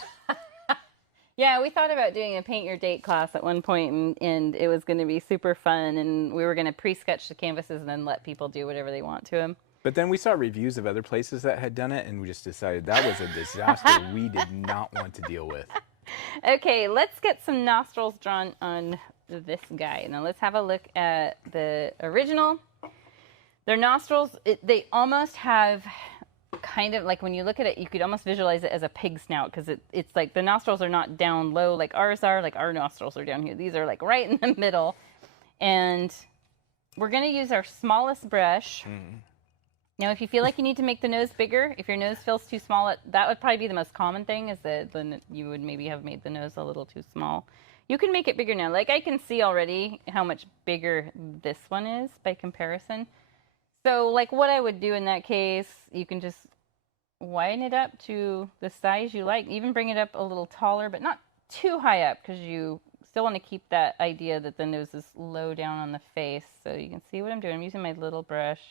Yeah, we thought about doing a paint your date class at one point, and it was going to be super fun, and we were going to pre-sketch the canvases and then let people do whatever they want to them. But then we saw reviews of other places that had done it, and we just decided that was a disaster we did not want to deal with. Okay, let's get some nostrils drawn on this guy. Now let's have a look at the original. Their nostrils, they almost have kind of like when you look at it, you could almost visualize it as a pig snout because it's like the nostrils are not down low like ours are, like our nostrils are down here. These are like right in the middle. And we're going to use our smallest brush. Now, if you feel like you need to make the nose bigger, if your nose feels too small, that would probably be the most common thing is that you would maybe have made the nose a little too small. You can make it bigger now. Like I can see already how much bigger this one is by comparison. So like what I would do in that case, you can just widen it up to the size you like. Even bring it up a little taller, but not too high up because you still want to keep that idea that the nose is low down on the face. So you can see what I'm doing. I'm using my little brush.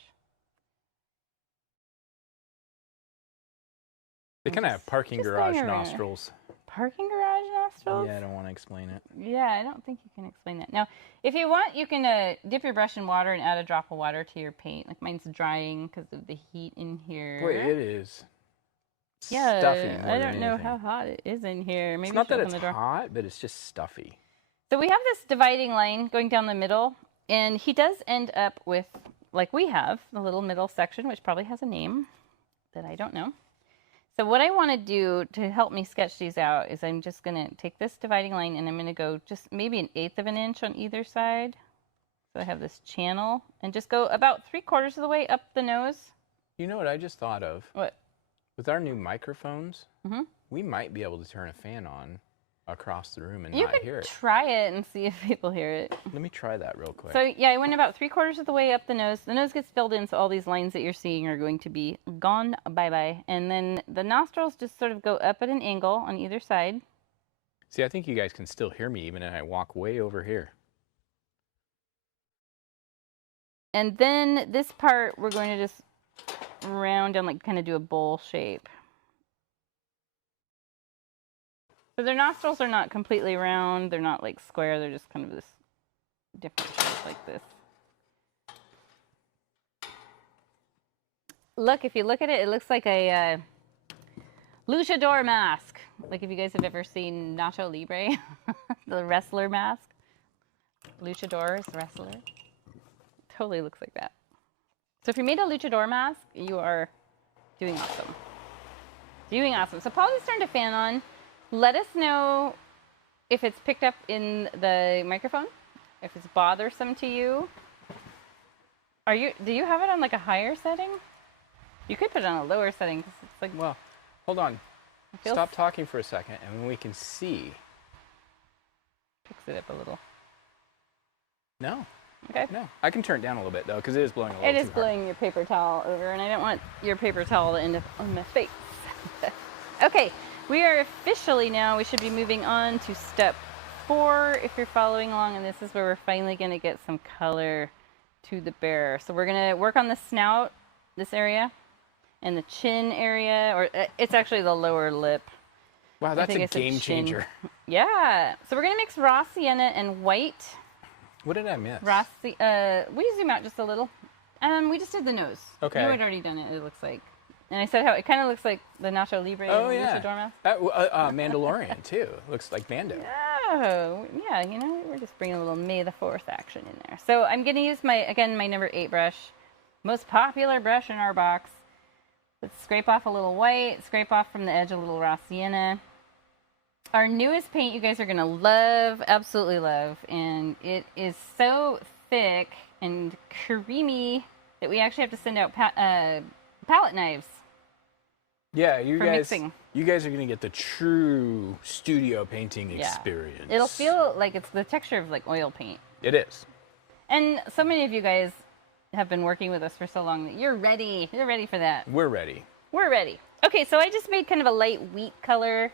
They kind of have parking garage nostrils. Parking garage nostrils? Yeah, I don't want to explain it. Yeah, I don't think you can explain that. Now, if you want, you can dip your brush in water and add a drop of water to your paint. Like mine's drying because of the heat in here. Boy, it is yeah, stuffy more I than don't know anything. how hot it is in here. Maybe It's not that it's hot, but it's just stuffy. So we have this dividing line going down the middle, and he does end up with, like we have, the little middle section, which probably has a name that I don't know. So what I want to do to help me sketch these out is I'm just going to take this dividing line and I'm going to go just maybe 1/8 of an inch on either side. So I have this channel and just go about 3/4 of the way up the nose. You know what I just thought of? What? With our new microphones, we might be able to turn a fan on across the room and you not could hear it. try it and see if people hear it. Let me try that real quick. So yeah, I went about 3/4 of the way up the nose. The nose gets filled in, so all these lines that you're seeing are going to be gone. Bye-bye. And then the nostrils just sort of go up at an angle on either side. See, I think you guys can still hear me even if I walk way over here. And then this part, we're going to just round down, like kind of do a bowl shape. So their nostrils are not completely round. They're not like square. They're just kind of this different shape like this. Look, if you look at it, it looks like a luchador mask. Like if you guys have ever seen Nacho Libre, the wrestler mask. Luchador is wrestler. Totally looks like that. So if you made a luchador mask, you are doing awesome. Doing awesome. So Polly's turned a fan on. Let us know if it's picked up in the microphone, if it's bothersome to you. Do you have it on like a higher setting? You could put it on a lower setting because it's like. Well, hold on. Stop talking for a second, and when we can see. Fix it up a little. No. Okay. No. I can turn it down a little bit though, because it is blowing a little. It is blowing your paper towel over, and I don't want your paper towel to end up on my face. Okay. We are officially now, we should be moving on to step 4 if you're following along, and this is where we're finally going to get some color to the bear. So we're going to work on the snout, this area, and the chin area, or it's actually the lower lip. Wow, that's a game changer. Yeah. So we're going to mix raw sienna and white. What did I miss? Will you zoom out just a little? We just did the nose. Okay. You had already done it, it looks like. And I said how it kind of looks like the Nacho Libre Luchador mask. Mandalorian, too. Looks like Mando. Oh, yeah, you know, we're just bringing a little May the 4th action in there. So I'm going to use my number 8 brush, most popular brush in our box. Let's scrape off a little white, scrape off from the edge a little raw sienna. Our newest paint you guys are going to love, absolutely love, and it is so thick and creamy that we actually have to send out palette knives. Yeah, you guys are going to get the true studio painting experience. It'll feel like it's the texture of like oil paint. It is. And so many of you guys have been working with us for so long that you're ready. You're ready for that. We're ready. We're ready. Okay, so I just made kind of a light wheat color,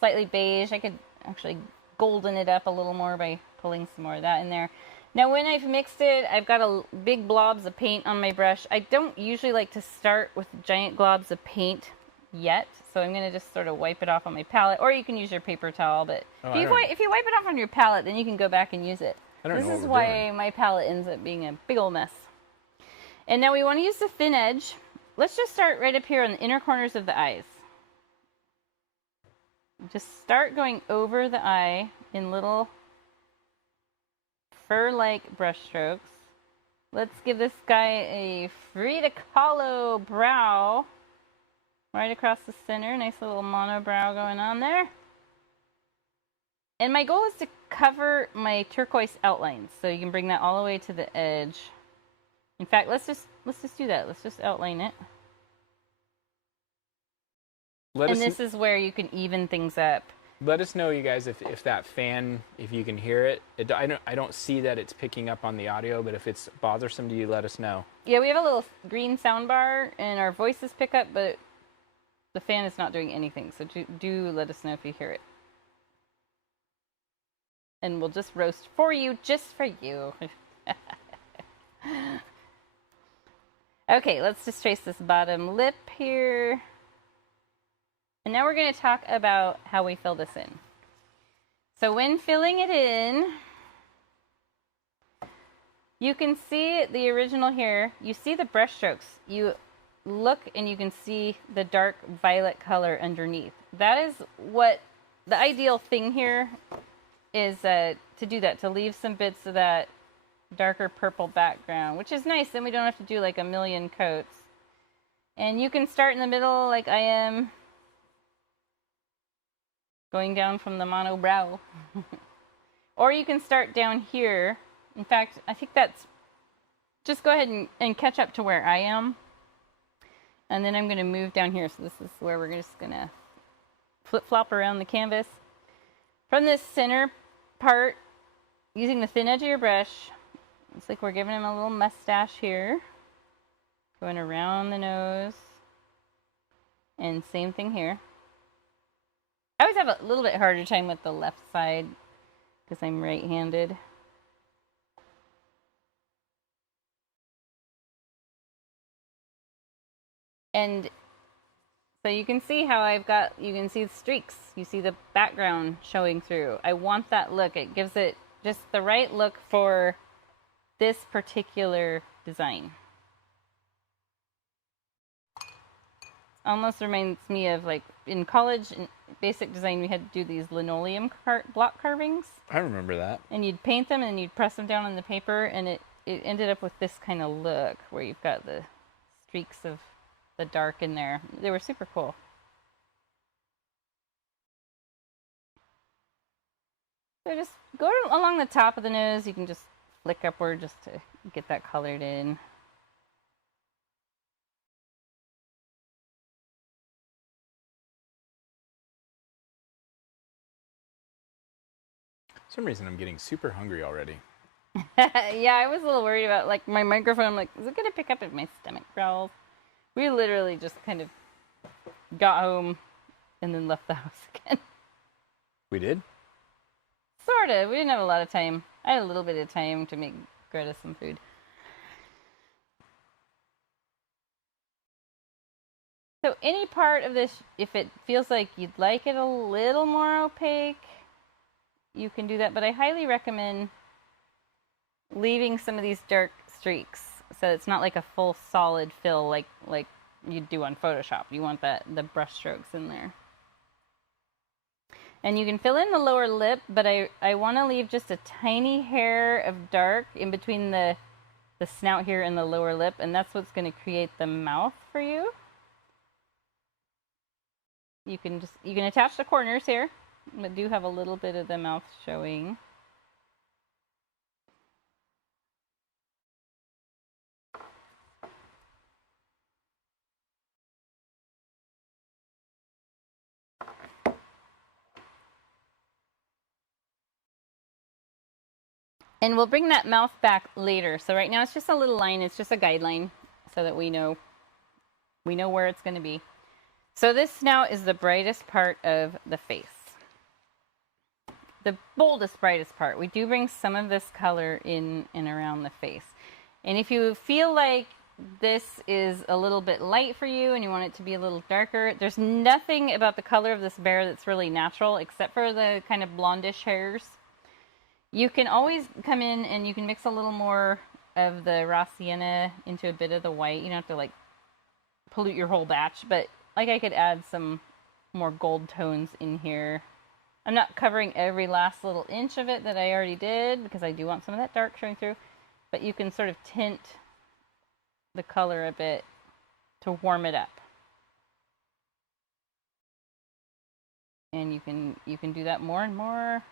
slightly beige. I could actually golden it up a little more by pulling some more of that in there. Now when I've mixed it, I've got big blobs of paint on my brush. I don't usually like to start with giant globs of paint yet, so I'm going to just sort of wipe it off on my palette, or you can use your paper towel, but if you wipe it off on your palette, then you can go back and use it. This is why my palette ends up being a big old mess. And now we want to use the thin edge. Let's just start right up here on the inner corners of the eyes. Just start going over the eye in little fur-like brush strokes. Let's give this guy a Frida Kahlo brow right across the center. Nice little monobrow going on there. And my goal is to cover my turquoise outlines, so you can bring that all the way to the edge. In fact, let's just do that. Let's just outline it. And this is where you can even things up. Let us know, you guys, if that fan, if you can hear it. I don't see that it's picking up on the audio, but if it's bothersome to you, let us know. Yeah, we have a little green sound bar, and our voices pick up, but the fan is not doing anything. So do let us know if you hear it. And we'll just roast for you, just for you. Okay, let's just trace this bottom lip here. And now we're going to talk about how we fill this in. So when filling it in, you can see the original here. You see the brush strokes. You look and you can see the dark violet color underneath. That is what the ideal thing here is, to do that, to leave some bits of that darker purple background, which is nice. Then we don't have to do like a million coats. And you can start in the middle like I am, going down from the monobrow. Or you can start down here. In fact, I think that's, just go ahead and catch up to where I am. And then I'm going to move down here. So this is where we're just going to flip-flop around the canvas. From this center part, using the thin edge of your brush, it's like we're giving him a little mustache here. Going around the nose. And same thing here. I always have a little bit harder time with the left side because I'm right-handed. And so you can see how you can see the streaks. You see the background showing through. I want that look. It gives it just the right look for this particular design. Almost reminds me of, like, in college, in basic design, we had to do these linoleum block carvings. I remember that. And you'd paint them and you'd press them down on the paper, and it ended up with this kind of look where you've got the streaks of the dark in there. They were super cool. So just go along the top of the nose. You can just flick upward just to get that colored in. For some reason, I'm getting super hungry already. Yeah, I was a little worried about, like, my microphone. I'm like, is it going to pick up if my stomach growls? We literally just kind of got home and then left the house again. We did? Sort of. We didn't have a lot of time. I had a little bit of time to make Greta some food. So any part of this, if it feels like you'd like it a little more opaque, you can do that. But I highly recommend leaving some of these dark streaks so it's not like a full solid fill like you'd do on Photoshop. You want the brush strokes in there. And you can fill in the lower lip, but I want to leave just a tiny hair of dark in between the snout here and the lower lip, and that's what's going to create the mouth for you. You can attach the corners here, but do have a little bit of the mouth showing. And we'll bring that mouth back later. So right now it's just a little line. It's just a guideline so that we know where it's going to be. So this snout is the brightest part of the face. The boldest, brightest part. We do bring some of this color in and around the face. And if you feel like this is a little bit light for you and you want it to be a little darker, there's nothing about the color of this bear that's really natural except for the kind of blondish hairs. You can always come in and you can mix a little more of the raw sienna into a bit of the white. You don't have to, like, pollute your whole batch, but, like, I could add some more gold tones in here. I'm not covering every last little inch of it that I already did because I do want some of that dark showing through, but you can sort of tint the color a bit to warm it up. And you can do that more and more.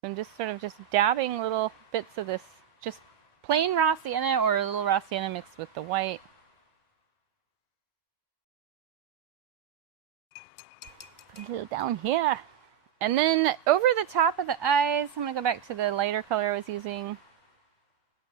So I'm just sort of just dabbing little bits of this, just plain raw sienna or a little raw sienna mixed with the white. Put a little down here. And then over the top of the eyes, I'm going to go back to the lighter color I was using.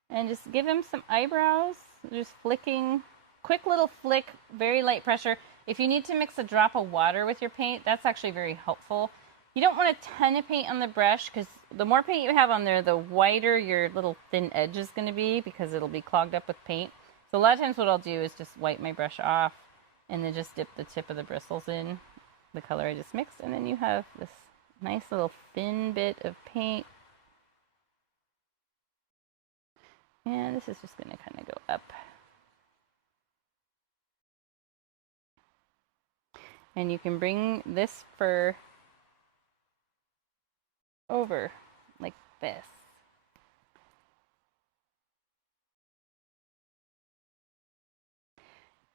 And just give him some eyebrows. Just flicking. Quick little flick, very light pressure. If you need to mix a drop of water with your paint, that's actually very helpful. You don't want a ton of paint on the brush because the more paint you have on there, the whiter your little thin edge is going to be because it'll be clogged up with paint. So a lot of times what I'll do is just wipe my brush off and then just dip the tip of the bristles in the color I just mixed. And then you have this nice little thin bit of paint. And this is just going to kind of go up. And you can bring this fur over like this.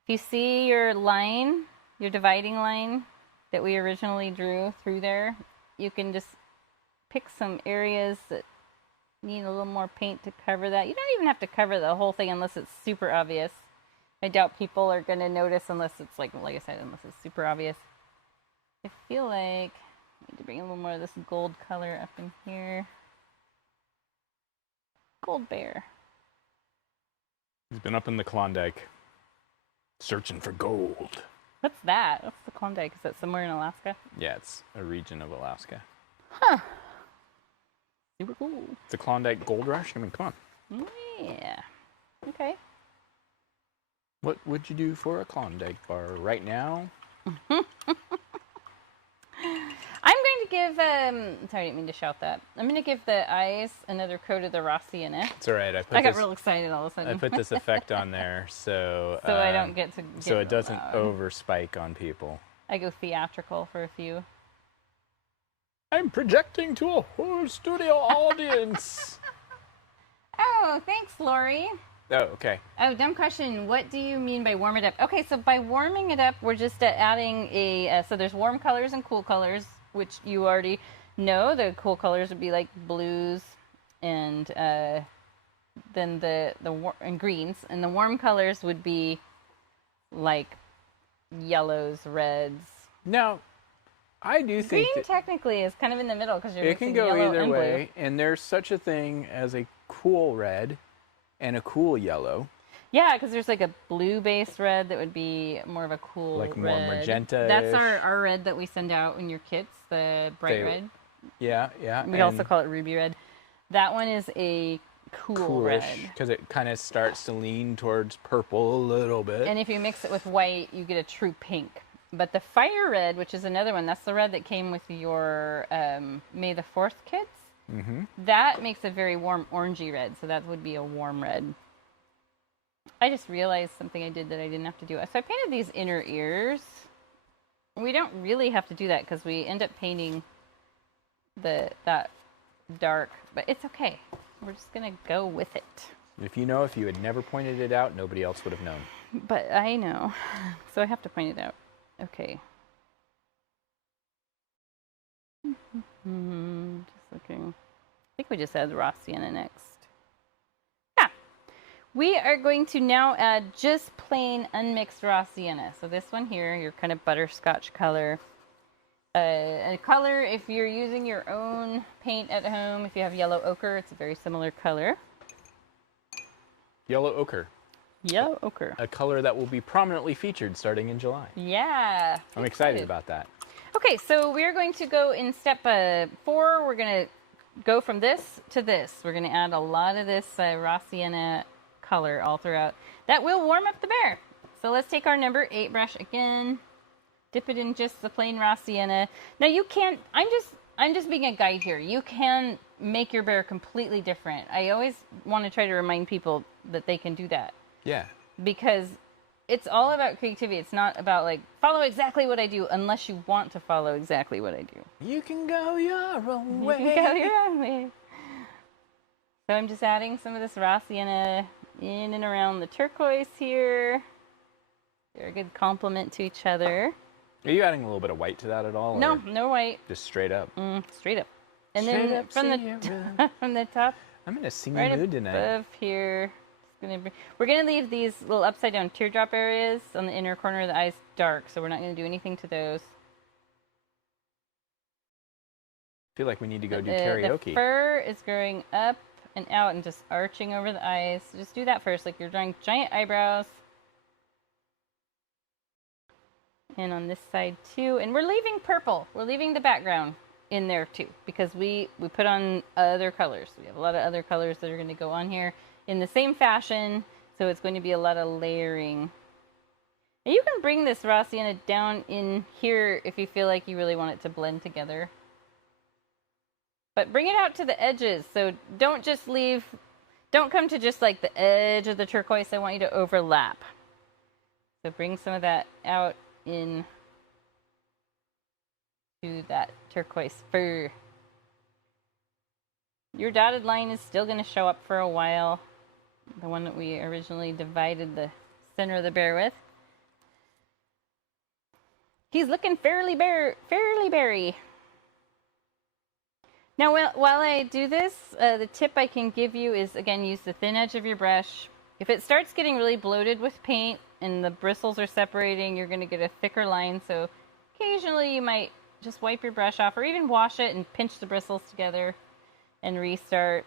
If you see your line, your dividing line that we originally drew through there, you can just pick some areas that need a little more paint to cover that. You don't even have to cover the whole thing unless it's super obvious. I doubt people are going to notice unless it's like I said, unless it's super obvious. I feel like I need to bring a little more of this gold color up in here. Gold bear. He's been up in the Klondike searching for gold. What's that? What's the Klondike? Is that somewhere in Alaska? Yeah, it's a region of Alaska. Huh. Super cool. The Klondike Gold Rush? I mean, come on. Yeah. Okay. What would you do for a Klondike bar right now? I'm going to give, sorry, I didn't mean to shout that. I'm going to give the eyes another coat of the raw sienna. It's all right. I got real excited all of a sudden. I put this effect on there so I don't get to get so it doesn't over spike on people. I go theatrical for a few. I'm projecting to a whole studio audience. Oh, thanks, Lori. Oh, okay. Oh, dumb question. What do you mean by warm it up? Okay, so by warming it up, we're just adding a... so there's warm colors and cool colors, which you already know. The cool colors would be like blues and then and greens. And the warm colors would be like yellows, reds. Now, I do think green technically is kind of in the middle because you're mixing yellow and blue. It can go either way, and there's such a thing as a cool red and a cool yellow. Yeah, because there's like a blue-based red that would be more of a cool like red. More magenta. That's our red that we send out in your kits, the bright red. Yeah, yeah. We also call it ruby red. That one is a cool red. Because it kind of starts to lean towards purple a little bit. And if you mix it with white, you get a true pink. But the fire red, which is another one, that's the red that came with your May the 4th kits. Mm-hmm. That makes a very warm orangey red, so that would be a warm red. I just realized something I did that I didn't have to do. So I painted these inner ears. We don't really have to do that because we end up painting that dark, but it's okay. We're just gonna go with it. If you had never pointed it out, nobody else would have known. But I know, so I have to point it out. Okay. Just looking. I think we just add raw sienna next. Yeah. We are going to now add just plain unmixed raw sienna. So this one here, your kind of butterscotch color. A color, if you're using your own paint at home, if you have yellow ochre, it's a very similar color. Yellow ochre. Yellow ochre. A color that will be prominently featured starting in July. Yeah. I'm excited about that. Okay, so we're going to go in step 4. We're going to go from this to this. We're going to add a lot of this raw sienna color all throughout. That will warm up the bear. So let's take our number 8 brush again. Dip it in just the plain raw sienna. Now you can't, I'm just being a guide here. You can make your bear completely different. I always want to try to remind people that they can do that. Yeah. Because it's all about creativity. It's not about like follow exactly what I do unless you want to follow exactly what I do. You can go your own way. You can go your own way. So I'm just adding some of this raw sienna in and around the turquoise here. They're a good complement to each other. Are you adding a little bit of white to that at all? No, no white. Just straight up? Straight up. And Straight then up from the top, I'm in a singing right mood tonight. above here, we're gonna leave these little upside down teardrop areas on the inner corner of the eyes dark, so we're not gonna do anything to those. I feel like we need to go do karaoke. The fur is growing up and out and just arching over the eyes. So just do that first, like you're drawing giant eyebrows. And on this side too, and we're leaving purple. We're leaving the background in there too, because we put on other colors. We have a lot of other colors that are going to go on here in the same fashion, so it's going to be a lot of layering. And you can bring this raw sienna down in here if you feel like you really want it to blend together. But bring it out to the edges, so don't come to just like the edge of the turquoise. I want you to overlap. So bring some of that out in to that turquoise fur. Your dotted line is still going to show up for a while. The one that we originally divided the center of the bear with. He's looking fairly berry. Now, while I do this, the tip I can give you is, again, use the thin edge of your brush. If it starts getting really bloated with paint and the bristles are separating, you're going to get a thicker line. So occasionally you might just wipe your brush off or even wash it and pinch the bristles together and restart.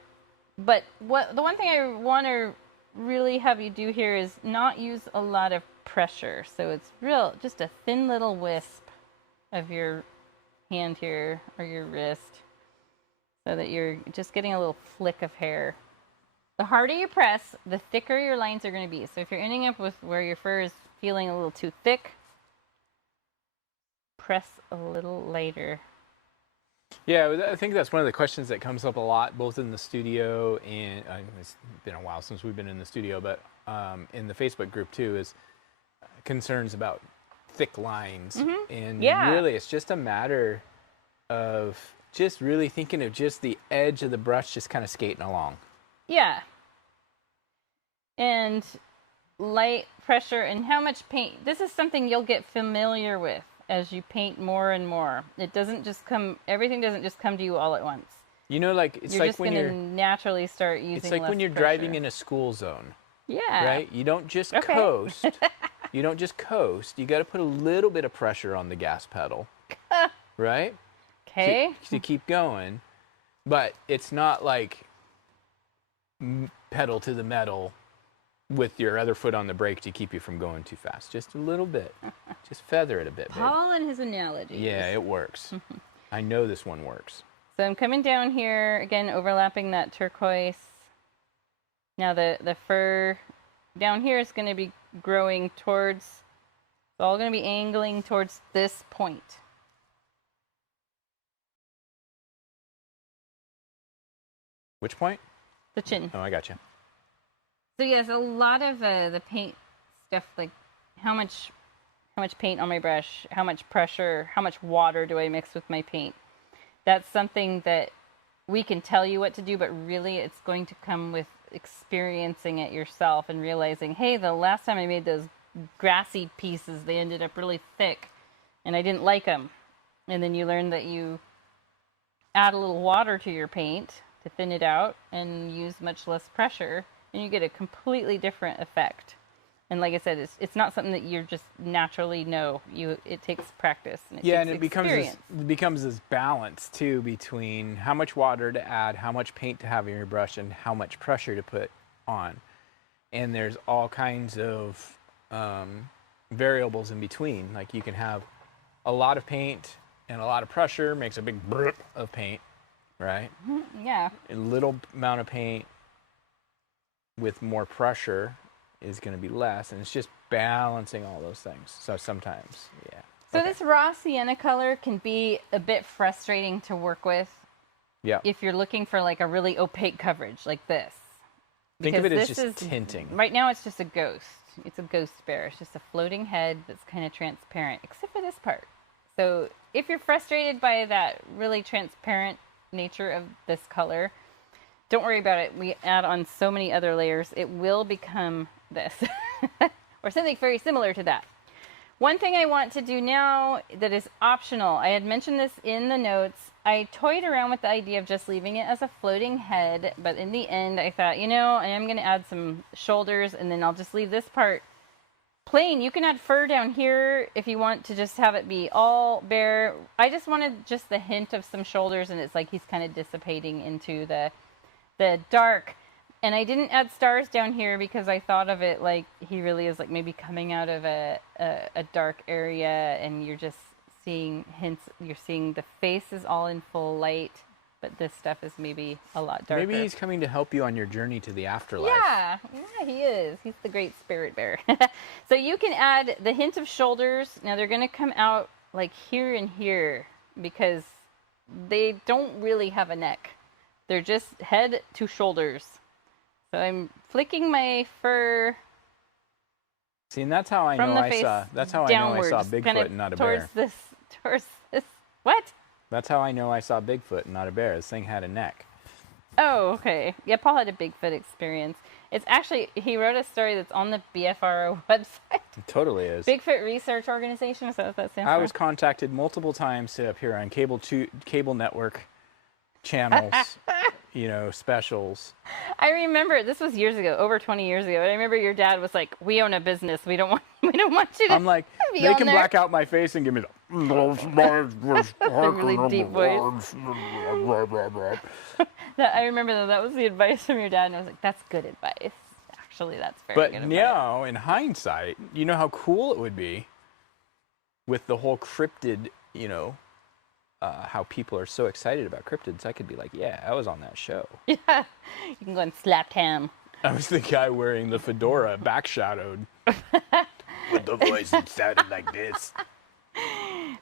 But the one thing I want to really have you do here is not use a lot of pressure. So it's just a thin little wisp of your hand here or your wrist, so that you're just getting a little flick of hair. The harder you press, the thicker your lines are going to be. So if you're ending up with where your fur is feeling a little too thick, press a little lighter. Yeah, I think that's one of the questions that comes up a lot, both in the studio and it's been a while since we've been in the studio, but in the Facebook group too, is concerns about thick lines. And really, it's just a matter of just really thinking of just the edge of the brush just kind of skating along. Yeah. And light pressure and how much paint. This is something you'll get familiar with as you paint more and more. It doesn't just come, everything doesn't just come to you all at once. You know, like, it's you're like just when gonna naturally start using it's like when you're pressure. driving in a school zone. Yeah. Right? You don't just coast. You don't just coast. You got to put a little bit of pressure on the gas pedal. Right? Okay. To keep going. But it's not like pedal to the metal with your other foot on the brake to keep you from going too fast. Just a little bit. Just feather it a bit, babe. Paul and his analogies. Yeah, it works. I know this one works. So I'm coming down here, again, overlapping that turquoise. Now the fur down here is going to be growing towards, it's all going to be angling towards this point. Which point? The chin. Oh, I got you. So yes, a lot of the paint stuff, like how much paint on my brush, how much pressure, how much water do I mix with my paint. That's something that we can tell you what to do, but really it's going to come with experiencing it yourself and realizing, hey, the last time I made those grassy pieces, they ended up really thick and I didn't like them. And then you learn that you add a little water to your paint to thin it out and use much less pressure, and you get a completely different effect. And like I said, it's not something that you just naturally know. It takes practice. And it becomes this balance too between how much water to add, how much paint to have in your brush, and how much pressure to put on. And there's all kinds of variables in between. Like you can have a lot of paint and a lot of pressure makes a big brrrt of paint, right? Yeah. A little amount of paint with more pressure is going to be less, and it's just balancing all those things. So sometimes, yeah. So this raw sienna color can be a bit frustrating to work with. Yeah. If you're looking for like a really opaque coverage like this. Think of it as just tinting. Right now it's just a ghost. It's a ghost bear. It's just a floating head that's kind of transparent, except for this part. So if you're frustrated by that really transparent nature of this color, don't worry about it. We add on so many other layers. It will become this or something very similar to that. One thing I want to do now that is optional, I had mentioned this in the notes. I toyed around with the idea of just leaving it as a floating head, but in the end I thought, I am going to add some shoulders and then I'll just leave this part plain. You can add fur down here if you want to just have it be all bare. I just wanted just the hint of some shoulders, and it's like he's kind of dissipating into the dark. And I didn't add stars down here because I thought of it like he really is like maybe coming out of a dark area, and you're just seeing hints. You're seeing the face is all in full light, but this stuff is maybe a lot darker. Maybe he's coming to help you on your journey to the afterlife. Yeah, he is. He's the great spirit bear. So you can add the hint of shoulders. Now they're going to come out like here and here because they don't really have a neck. They're just head to shoulders. So I'm flicking my fur. See, and that's how I know I saw. That's how I know I saw Bigfoot and not a bear. Towards this. What? That's how I know I saw Bigfoot and not a bear. This thing had a neck. Oh, okay. Yeah, Paul had a Bigfoot experience. It's actually, he wrote a story that's on the BFRO website. It totally is. Bigfoot Research Organization. Is that what that stands for? I was contacted multiple times to appear on cable network channels. Specials. I remember this was years ago, over 20 years ago. And I remember your dad was like, "We own a business. We don't want you to." I'm like, they can black out my face and give me the really deep voice. I remember that was the advice from your dad, and I was like, "That's good advice. Actually, that's very good advice." But now, in hindsight, you know how cool it would be with the whole cryptid, how people are so excited about cryptids. I could be like, yeah, I was on that show. Yeah, you can go and slap him. I was the guy wearing the fedora, back shadowed, with the voice that sounded like this.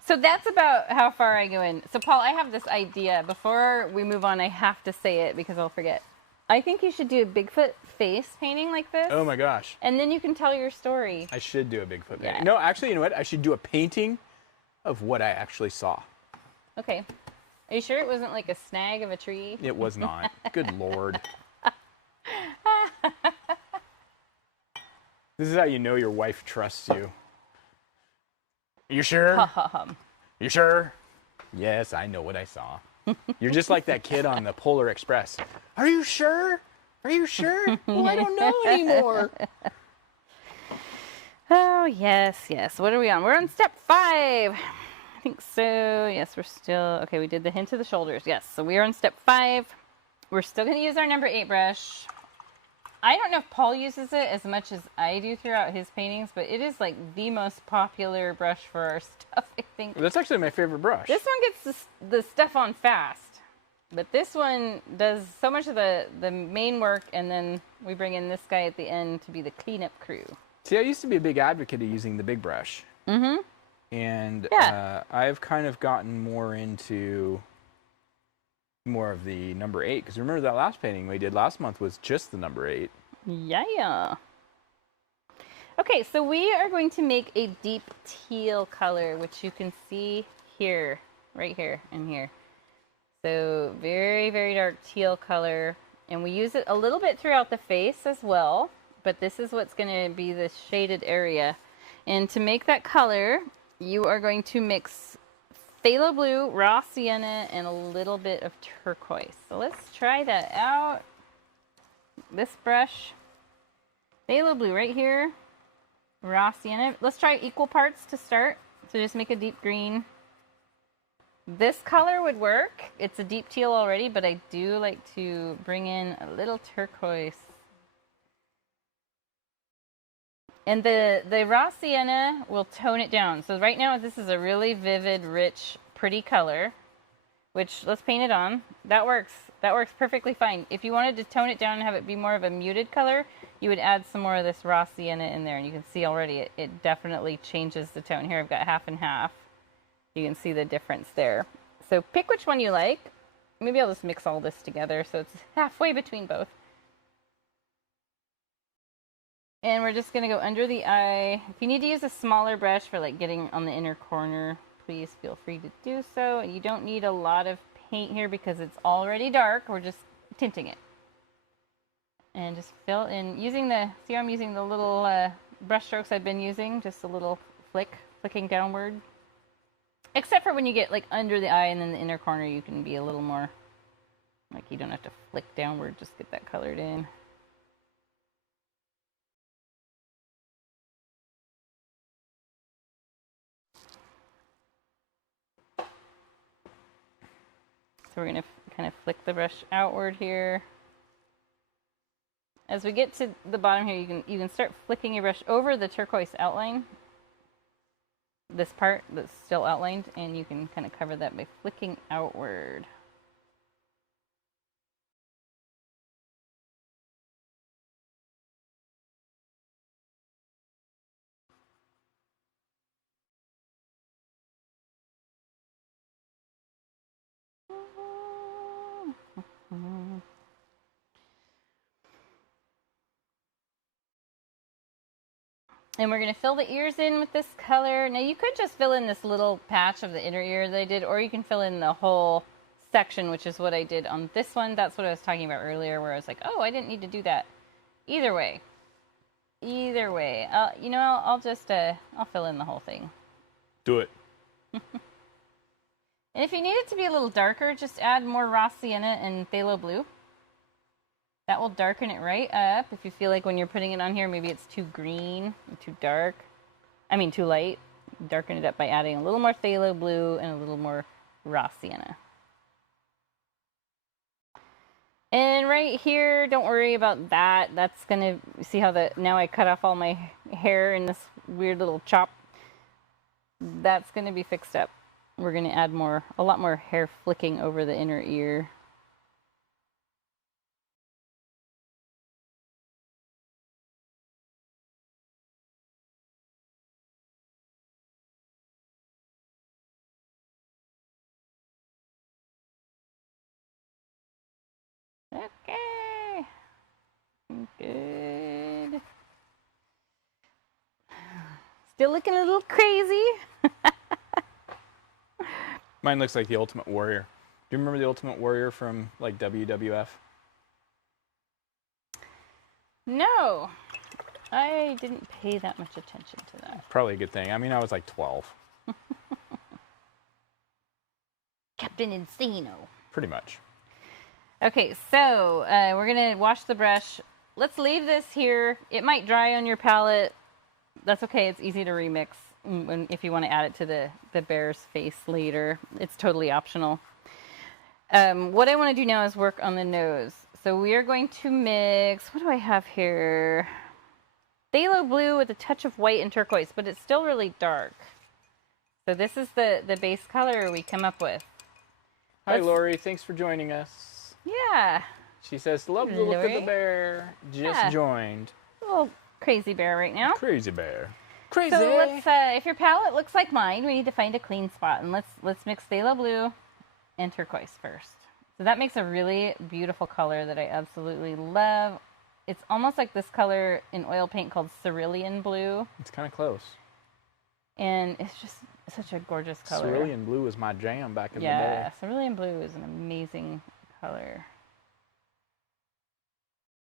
So that's about how far I go in. So Paul, I have this idea. Before we move on, I have to say it because I'll forget. I think you should do a Bigfoot face painting like this. Oh my gosh. And then you can tell your story. I should do a Bigfoot painting. Yeah. No, actually, you know what? I should do a painting of what I actually saw. Okay. Are you sure it wasn't like a snag of a tree? It was not. Good Lord. This is how you know your wife trusts you. You sure? You sure? Yes, I know what I saw. You're just like that kid on the Polar Express. Are you sure? Are you sure? Well, I don't know anymore. Oh, yes. What are we on? We're on step 5. I think so. Yes, we're still... Okay, we did the hint of the shoulders. Yes, so we are on step 5. We're still going to use our number 8 brush. I don't know if Paul uses it as much as I do throughout his paintings, but it is like the most popular brush for our stuff, I think. That's actually my favorite brush. This one gets the stuff on fast, but this one does so much of the main work, and then we bring in this guy at the end to be the cleanup crew. See, I used to be a big advocate of using the big brush. Mm-hmm. And I've kind of gotten more into more of the number 8, because remember that last painting we did last month was just the number 8. Yeah. Okay, so we are going to make a deep teal color, which you can see here, right here and here. So very, very dark teal color, and we use it a little bit throughout the face as well, but this is what's going to be the shaded area. And to make that color, you are going to mix phthalo blue, raw sienna, and a little bit of turquoise. So let's try that out. This brush, phthalo blue right here, raw sienna. Let's try equal parts to start. So just make a deep green. This color would work. It's a deep teal already, but I do like to bring in a little turquoise. And the raw sienna will tone it down. So right now this is a really vivid, rich, pretty color, which let's paint it on. That works. That works perfectly fine. If you wanted to tone it down and have it be more of a muted color, you would add some more of this raw sienna in there. And you can see already it definitely changes the tone. Here I've got half and half. You can see the difference there. So pick which one you like. Maybe I'll just mix all this together so it's halfway between both. And we're just going to go under the eye. If you need to use a smaller brush for like getting on the inner corner, please feel free to do so. And you don't need a lot of paint here because it's already dark. We're just tinting it. And just fill in, using the, see how I'm using the little brush strokes I've been using, just a little flicking downward. Except for when you get like under the eye and then the inner corner, you can be a little more, like you don't have to flick downward, just get that colored in. So we're going to kind of flick the brush outward here. As we get to the bottom here, you can start flicking your brush over the turquoise outline. This part that's still outlined, and you can kind of cover that by flicking outward. And we're going to fill the ears in with this color. Now you could just fill in this little patch of the inner ear that I did, or you can fill in the whole section, which is what I did on this one. That's what I was talking about earlier, where I was like, oh, I didn't need to do that. Either way, you know, I'll just, I'll fill in the whole thing. Do it. And if you need it to be a little darker, just add more raw sienna and phthalo blue. That will darken it right up. If you feel like when you're putting it on here, maybe it's too green or too dark. I mean, too light. Darken it up by adding a little more phthalo blue and a little more raw sienna. And right here, don't worry about that. That's gonna, see how now I cut off all my hair in this weird little chop. That's gonna be fixed up. We're gonna add a lot more hair flicking over the inner ear. Okay. Good. Still looking a little crazy. Mine looks like the Ultimate Warrior. Do you remember the Ultimate Warrior from like WWF? No, I didn't pay that much attention to that. Probably a good thing. I mean, I was like 12. Captain Insano. Pretty much. Okay, so we're going to wash the brush. Let's leave this here. It might dry on your palette. That's okay. It's easy to remix if you want to add it to the bear's face later. It's totally optional. What I want to do now is work on the nose. So we are going to mix, what do I have here? Phthalo blue with a touch of white and turquoise, but it's still really dark. So this is the base color we come up with. Hi, Lori. Thanks for joining us. Yeah. She says, love the look of the bear. Just joined. Little crazy bear right now. Crazy bear. Crazy. So let's, if your palette looks like mine, we need to find a clean spot. And let's mix phthalo blue and turquoise first. So that makes a really beautiful color that I absolutely love. It's almost like this color in oil paint called cerulean blue. It's kind of close. And it's just such a gorgeous color. Cerulean blue was my jam back in the day. Yeah, cerulean blue is an amazing color.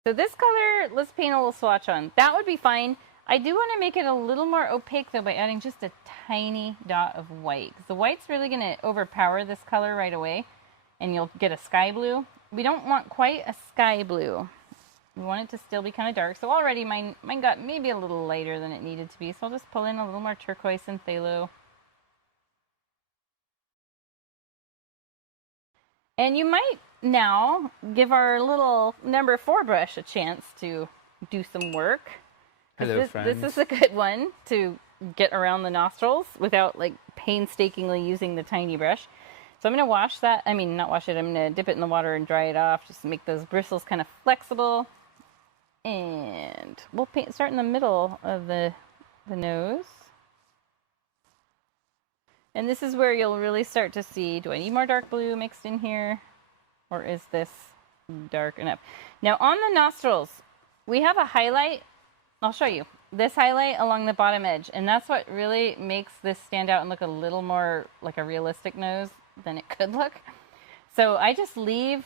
So this color, let's paint a little swatch on. That would be fine. I do want to make it a little more opaque though by adding just a tiny dot of white. Because the white's really going to overpower this color right away. And you'll get a sky blue. We don't want quite a sky blue. We want it to still be kind of dark. So already mine got maybe a little lighter than it needed to be. So I'll just pull in a little more turquoise and phthalo. And you might now give our little number 4 brush a chance to do some work. Hello, friends. This is a good one to get around the nostrils without like painstakingly using the tiny brush. So I'm going to wash that. I mean, not wash it. I'm going to dip it in the water and dry it off. Just to make those bristles kind of flexible. And we'll start in the middle of the nose. And this is where you'll really start to see, do I need more dark blue mixed in here? Or is this dark enough? Now on the nostrils, we have a highlight I'll show you. This highlight along the bottom edge, and that's what really makes this stand out and look a little more like a realistic nose than it could look. So I just leave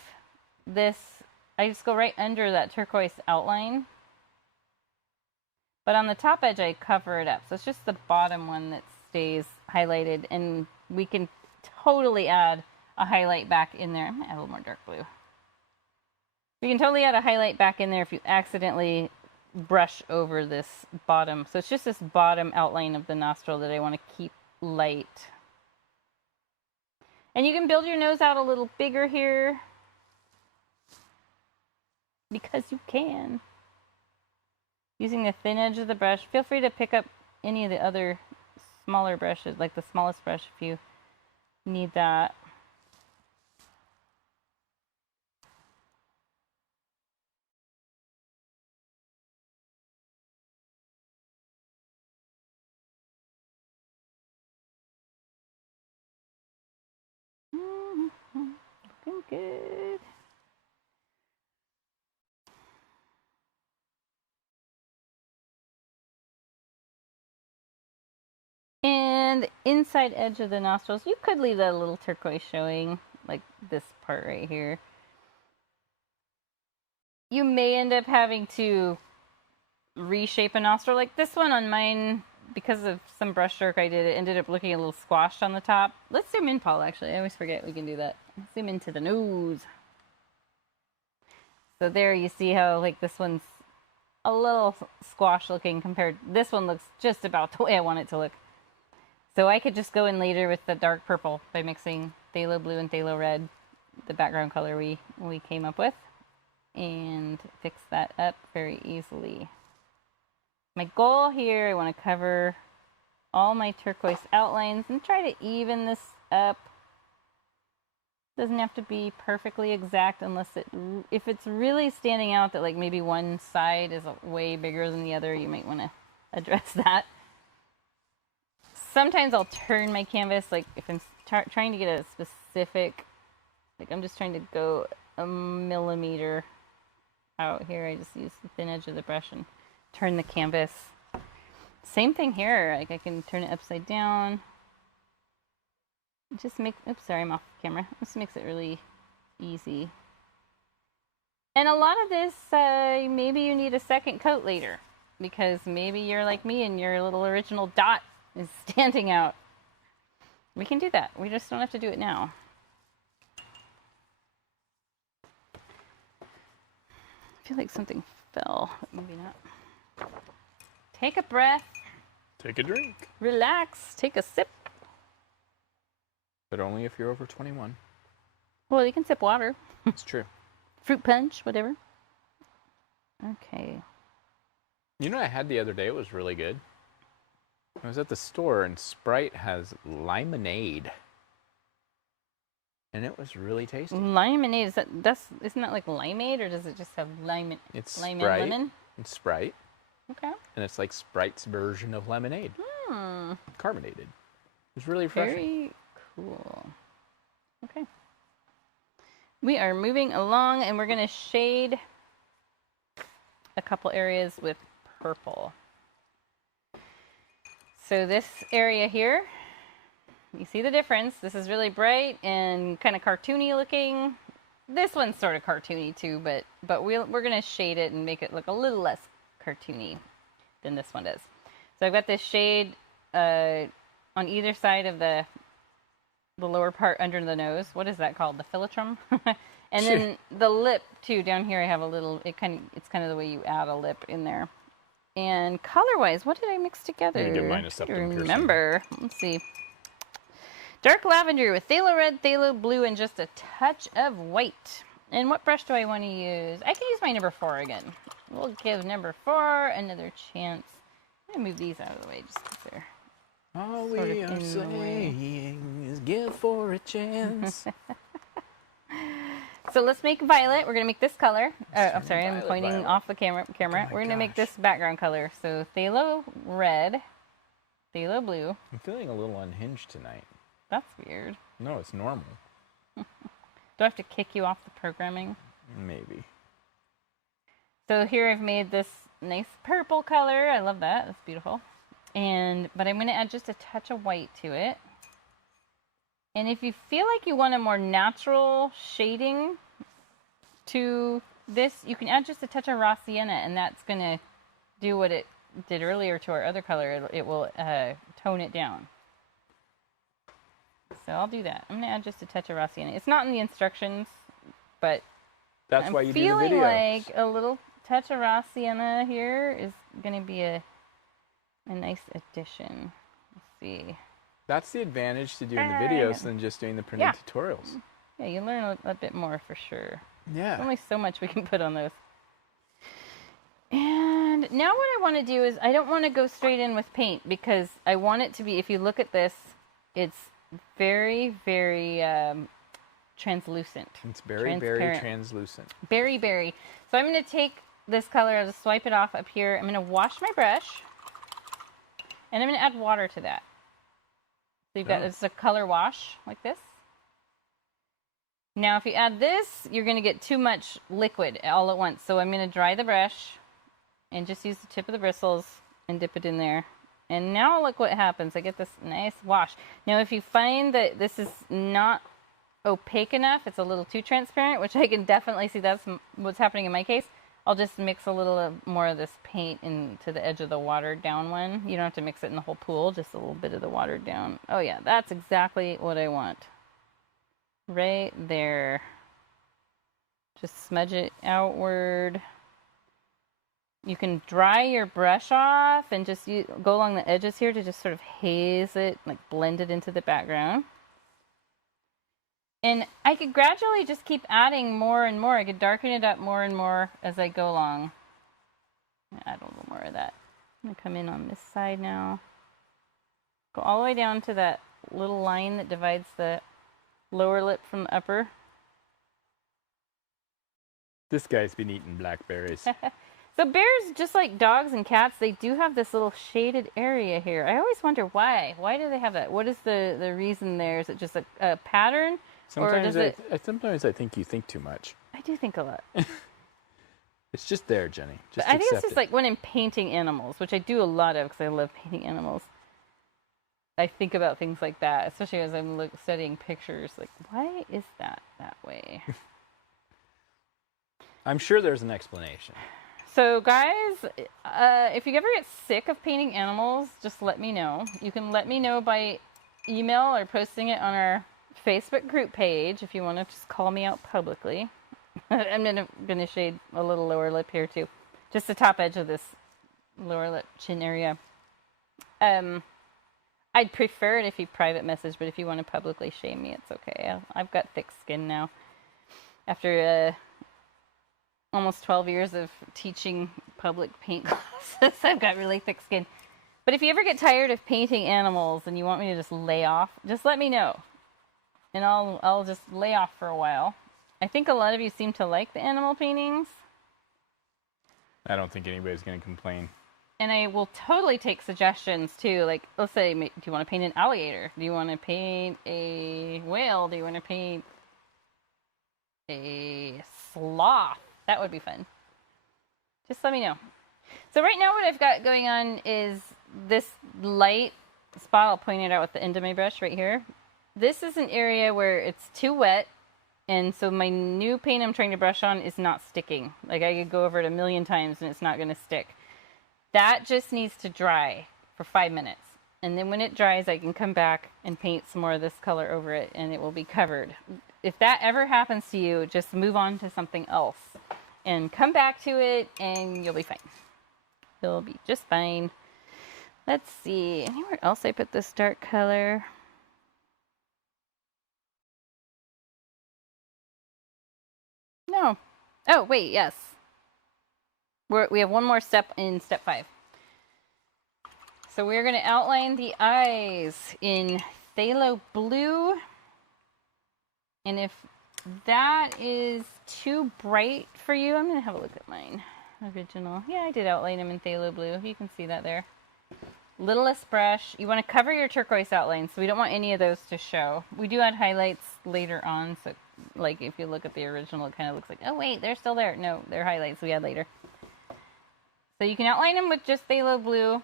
this, I just go right under that turquoise outline. But on the top edge, I cover it up. So it's just the bottom one that stays highlighted, and we can totally add a highlight back in there. I'm gonna add a little more dark blue. We can totally add a highlight back in there if you accidentally brush over this bottom. So it's just this bottom outline of the nostril that I want to keep light. And you can build your nose out a little bigger here because you can. Using the thin edge of the brush. Feel free to pick up any of the other smaller brushes, like the smallest brush if you need that. Looking good. And the inside edge of the nostrils, you could leave that a little turquoise showing, like this part right here. You may end up having to reshape a nostril. Like this one on mine, because of some brush stroke I did, it ended up looking a little squashed on the top. Let's zoom in, Paul, actually. I always forget we can do that. Zoom into the nose. So there you see how like this one's a little squash looking compared. This one looks just about the way I want it to look. So I could just go in later with the dark purple by mixing phthalo blue and phthalo red, the background color we came up with, and fix that up very easily. My goal here, I want to cover all my turquoise outlines and try to even this up. Doesn't have to be perfectly exact unless if it's really standing out that like maybe one side is way bigger than the other, you might want to address that. Sometimes I'll turn my canvas, like if I'm trying to get a specific, like I'm just trying to go a millimeter out here. I just use the thin edge of the brush and turn the canvas. Same thing here, like I can turn it upside down. Just make, oops, sorry, I'm off camera. This makes it really easy. And a lot of this, maybe you need a second coat later, because maybe you're like me and your little original dot is standing out. We can do that. We just don't have to do it now. I feel like something fell, but maybe not. Take a breath. Take a drink. Relax. Take a sip. But only if you're over 21. Well, you can sip water. It's true. Fruit punch, whatever. Okay. You know what I had the other day? It was really good. I was at the store and Sprite has limonade. And it was really tasty. Limonade, isn't that like limeade, or does it just have lime? It's lime Sprite. and lemon? It's Sprite. Okay. And it's like Sprite's version of lemonade. Carbonated. It was really refreshing. Very cool. Okay. We are moving along and we're going to shade a couple areas with purple. So this area here, you see the difference. This is really bright and kind of cartoony looking. This one's sort of cartoony too, but we're going to shade it and make it look a little less cartoony than this one does. So I've got this shade on either side of the lower part under the nose. What is that called? The philtrum? And then the lip too. Down here I have a little, it's kind of the way you add a lip in there. And color-wise, what did I mix together? You get mine a septum piercing. Remember. Let's see. Dark lavender with phthalo red, phthalo blue, and just a touch of white. And what brush do I want to use? I can use my number 4 again. We'll give number 4 another chance. I'm going to move these out of the way just because they're all sort we of are in the saying is give for a chance. So let's make violet. We're going to make this color. I'm sorry, I'm Violet, pointing violet. off the camera. Oh We're going to make this background color. So phthalo red, phthalo blue. I'm feeling a little unhinged tonight. That's weird. No, it's normal. Do I have to kick you off the programming? Maybe. So here I've made this nice purple color. I love that. That's beautiful. But I'm going to add just a touch of white to it. And if you feel like you want a more natural shading to this, you can add just a touch of raw sienna, and that's going to do what it did earlier to our other color. It will tone it down. So I'll do that. I'm going to add just a touch of raw sienna. It's not in the instructions, but that's why you do the feeling video. Like a little touch of raw sienna here is going to be a nice addition. Let's see. That's the advantage to doing the videos than just doing the printed tutorials. Yeah, you learn a bit more for sure. Yeah. There's only so much we can put on those. And now what I want to do is I don't want to go straight in with paint because I want it to be, if you look at this, it's very, very translucent. It's very, very translucent. Very, very. So I'm going to take this color, I'll just swipe it off up here. I'm going to wash my brush, and I'm going to add water to that. So you've got it's a color wash like this. Now if you add this, you're going to get too much liquid all at once. So I'm going to dry the brush and just use the tip of the bristles and dip it in there. And now look what happens. I get this nice wash. Now if you find that this is not opaque enough, it's a little too transparent, which I can definitely see that's what's happening in my case, I'll just mix a little more of this paint into the edge of the watered down one. You don't have to mix it in the whole pool, just a little bit of the watered down. Oh yeah, that's exactly what I want. Right there. Just smudge it outward. You can dry your brush off and just go along the edges here to just sort of haze it, like blend it into the background. And I could gradually just keep adding more and more. I could darken it up more and more as I go along. Add a little more of that. I'm going to come in on this side now. Go all the way down to that little line that divides the lower lip from the upper. This guy's been eating blackberries. So bears, just like dogs and cats, they do have this little shaded area here. I always wonder why. Why do they have that? What is the reason there? Is it just a pattern? Sometimes I think you think too much. I do think a lot. It's just there, Jenny. Just I think it's just like when I'm painting animals, which I do a lot of because I love painting animals. I think about things like that, especially as I'm studying pictures. Like, why is that way? I'm sure there's an explanation. So guys, if you ever get sick of painting animals, just let me know. You can let me know by email or posting it on our Facebook group page if you want to just call me out publicly. I'm gonna shade a little lower lip here too. Just the top edge of this lower lip chin area. I'd prefer it if you private message, but if you want to publicly shame me, it's okay. I've got thick skin now. After almost 12 years of teaching public paint classes, I've got really thick skin. But if you ever get tired of painting animals and you want me to just lay off, just let me know. And I'll just lay off for a while. I think a lot of you seem to like the animal paintings. I don't think anybody's going to complain. And I will totally take suggestions too. Like, let's say, do you want to paint an alligator? Do you want to paint a whale? Do you want to paint a sloth? That would be fun. Just let me know. So right now what I've got going on is this light spot. I'll point it out with the end of my brush right here. This is an area where it's too wet. And so my new paint I'm trying to brush on is not sticking. Like I could go over it a million times and it's not going to stick. That just needs to dry for 5 minutes. And then when it dries, I can come back and paint some more of this color over it and it will be covered. If that ever happens to you, just move on to something else and come back to it and you'll be fine. You'll be just fine. Let's see, anywhere else I put this dark color? No. Oh, wait, yes. We have one more step in step 5. So we're going to outline the eyes in phthalo blue. And if that is too bright for you, I'm going to have a look at mine. Original. Yeah, I did outline them in phthalo blue. You can see that there. Littlest brush. You want to cover your turquoise outline, so we don't want any of those to show. We do add highlights later on, so like if you look at the original, it kind of looks like, oh wait, they're still there. No, they're highlights we add later. So you can outline them with just phthalo blue,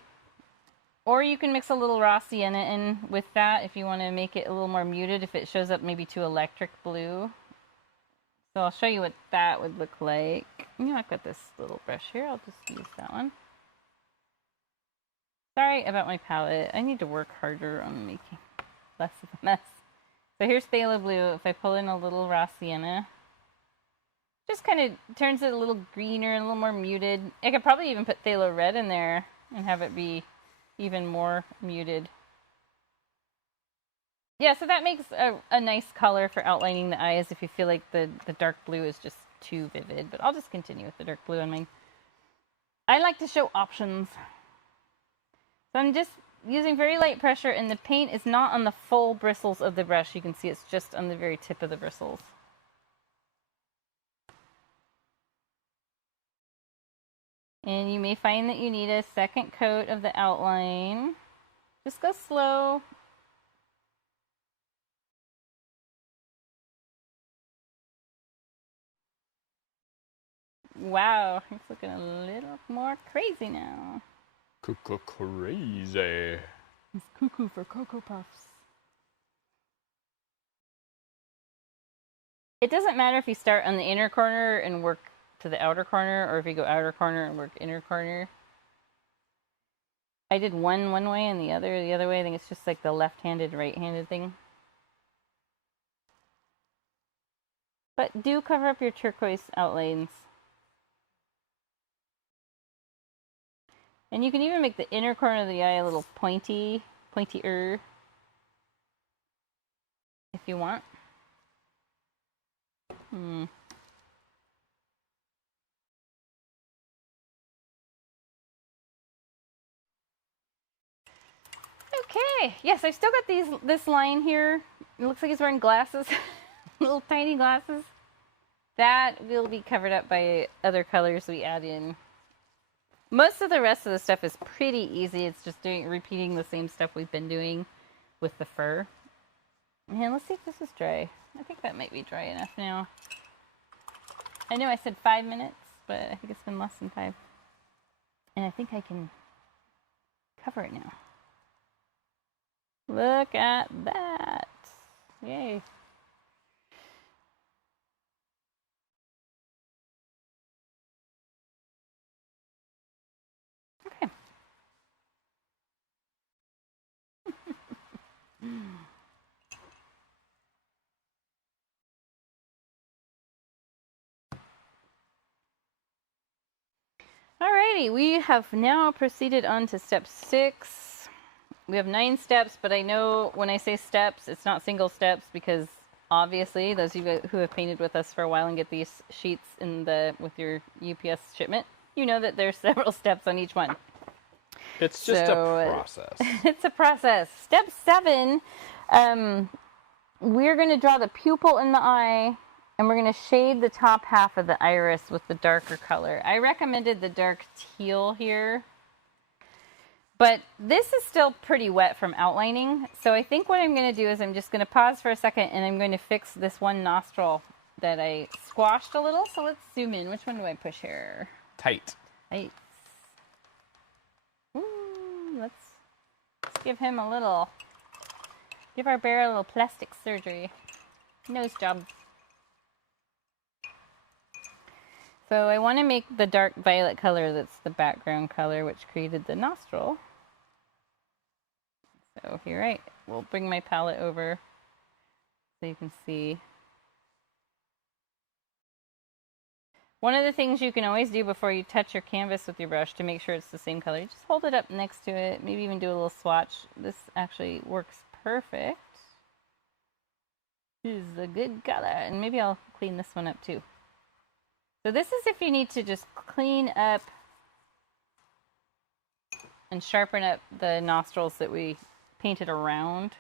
or you can mix a little raw sienna in with that if you want to make it a little more muted, if it shows up maybe too electric blue. So I'll show you what that would look like. I've got this little brush here. I'll just use that one. Sorry about my palette. I need to work harder on making less of a mess. So here's phthalo blue. If I pull in a little raw sienna, just kind of turns it a little greener and a little more muted. I could probably even put phthalo red in there and have it be even more muted. Yeah, so that makes a nice color for outlining the eyes if you feel like the dark blue is just too vivid. But I'll just continue with the dark blue on mine. I like to show options. So I'm just using very light pressure, and the paint is not on the full bristles of the brush. You can see it's just on the very tip of the bristles. And you may find that you need a second coat of the outline. Just go slow. Wow, it's looking a little more crazy now. Crazy. It's cuckoo for Cocoa Puffs. It doesn't matter if you start on the inner corner and work to the outer corner, or if you go outer corner and work inner corner. I did one way and the other way. I think it's just like the left-handed, right-handed thing. But do cover up your turquoise outlines. And you can even make the inner corner of the eye a little pointier, if you want. Okay, yes, I've still got this line here. It looks like he's wearing glasses, little tiny glasses. That will be covered up by other colors we add in. Most of the rest of the stuff is pretty easy. It's just repeating the same stuff we've been doing with the fur. And let's see if this is dry. I think that might be dry enough now. I know I said 5 minutes, but I think it's been less than 5. And I think I can cover it now. Look at that. Yay. Okay. Alrighty, we have now proceeded on to step 6. We have 9 steps, but I know when I say steps, it's not single steps, because obviously those of you who have painted with us for a while and get these sheets with your UPS shipment, you know that there's several steps on each one. It's just a process. It's a process. Step 7, we're going to draw the pupil in the eye, and we're going to shade the top half of the iris with the darker color. I recommended the dark teal here, but this is still pretty wet from outlining. So I think what I'm going to do is I'm just going to pause for a second, and I'm going to fix this one nostril that I squashed a little. So let's zoom in. Which one do I push here? Tight. Tight. Ooh, let's give him a little, give our bear a little plastic surgery. Nose job. So I want to make the dark violet color that's the background color, which created the nostril. So here we'll bring my palette over so you can see. One of the things you can always do before you touch your canvas with your brush to make sure it's the same color, just hold it up next to it, maybe even do a little swatch. This actually works perfect. This is a good color, and maybe I'll clean this one up too. So this is if you need to just clean up and sharpen up the nostrils that we painted around.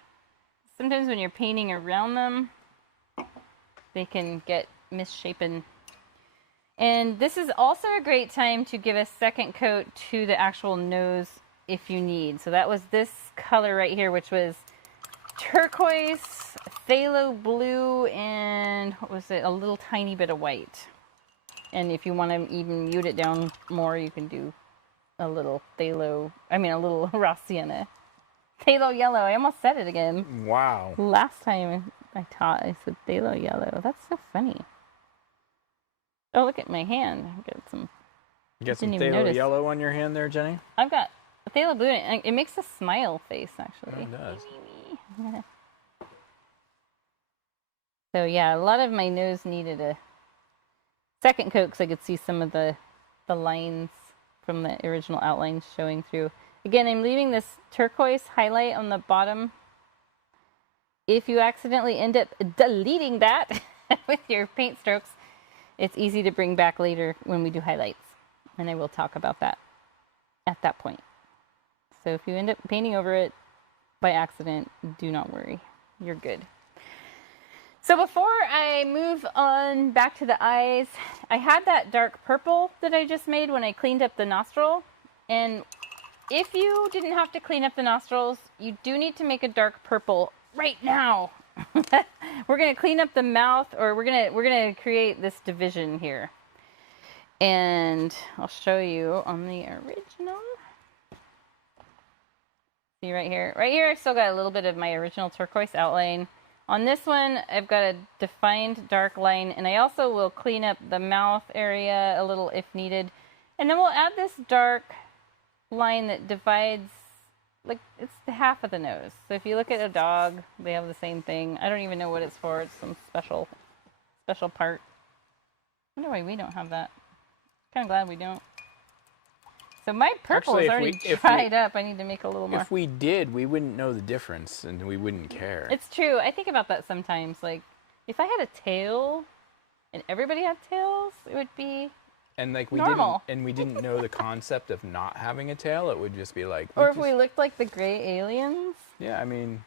Sometimes when you're painting around them, they can get misshapen. And this is also a great time to give a second coat to the actual nose if you need. So that was this color right here, which was turquoise, phthalo blue, and what was it? A little tiny bit of white. And if you want to even mute it down more, you can do a little raw sienna. Phthalo yellow. I almost said it again. Wow. Last time I taught, I said phthalo yellow. That's so funny. Oh, look at my hand. I got some. You got some phthalo yellow on your hand there, Jenny? I've got phthalo blue. It makes a smile face, actually. It does. So yeah, a lot of my nose needed a second coat because I could see some of the lines from the original outlines showing through. Again, I'm leaving this turquoise highlight on the bottom. If you accidentally end up deleting that with your paint strokes, it's easy to bring back later when we do highlights. And I will talk about that at that point. So if you end up painting over it by accident, do not worry. You're good. So before I move on back to the eyes, I had that dark purple that I just made when I cleaned up the nostril. And if you didn't have to clean up the nostrils, you do need to make a dark purple right now. We're going to clean up the mouth, or we're going to create this division here. And I'll show you on the original. See right here. Right here, I've still got a little bit of my original turquoise outline. On this one, I've got a defined dark line, and I also will clean up the mouth area a little if needed. And then we'll add this dark line that divides, like, it's the half of the nose. So if you look at a dog, they have the same thing. I don't even know what it's for. It's some special part. I wonder why we don't have that. Kind of glad we don't. So my purple is already dried up. I need to make a little more. If we did, we wouldn't know the difference, and we wouldn't care. It's true. I think about that sometimes. Like, if I had a tail, and everybody had tails, it would be normal. We didn't know the concept of not having a tail. It would just be like. Or if we looked like the gray aliens. Yeah, I mean.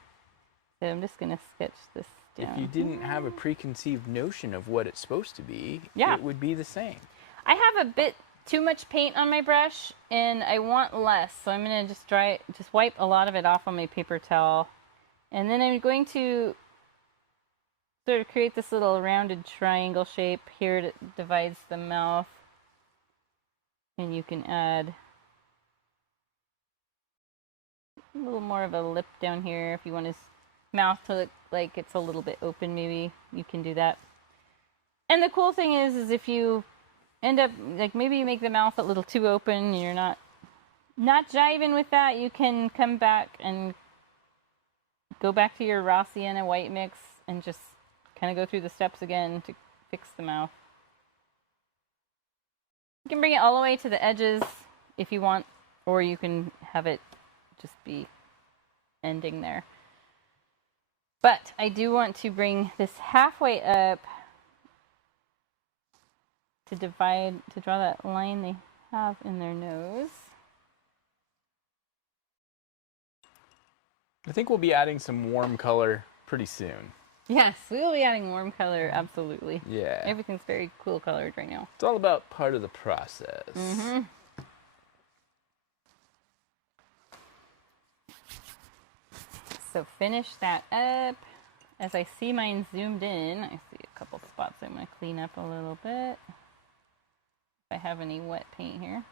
So I'm just gonna sketch this down. If you didn't have a preconceived notion of what it's supposed to be, yeah, it would be the same. I have a bit too much paint on my brush, and I want less, so I'm going to just wipe a lot of it off on my paper towel. And then I'm going to sort of create this little rounded triangle shape here that divides the mouth. And you can add a little more of a lip down here if you want his mouth to look like it's a little bit open, maybe you can do that. And the cool thing is if you end up, like, maybe you make the mouth a little too open and you're not jiving with that, you can come back and go back to your raw sienna white mix and just kind of go through the steps again to fix the mouth. You can bring it all the way to the edges if you want, or you can have it just be ending there. But I do want to bring this halfway up to draw that line they have in their nose. I think we'll be adding some warm color pretty soon. Yes, we will be adding warm color, absolutely. Yeah. Everything's very cool colored right now. It's all about part of the process. Mm-hmm. So finish that up. As I see mine zoomed in, I see a couple spots I'm going to clean up a little bit. If I have any wet paint here.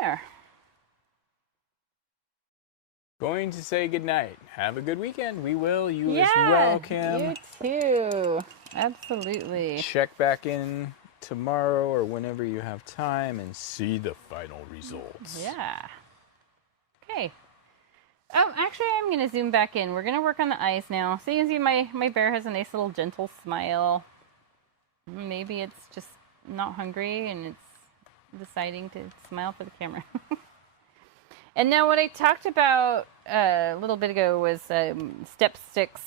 There. Going to say goodnight. Have a good weekend. We will. You as well, Kim. You too. Absolutely. Check back in tomorrow or whenever you have time and see the final results. Yeah. Okay. Actually, I'm going to zoom back in. We're going to work on the eyes now. So you can see my bear has a nice little gentle smile. Maybe it's just not hungry and it's deciding to smile for the camera. And now what I talked about a little bit ago was step 6.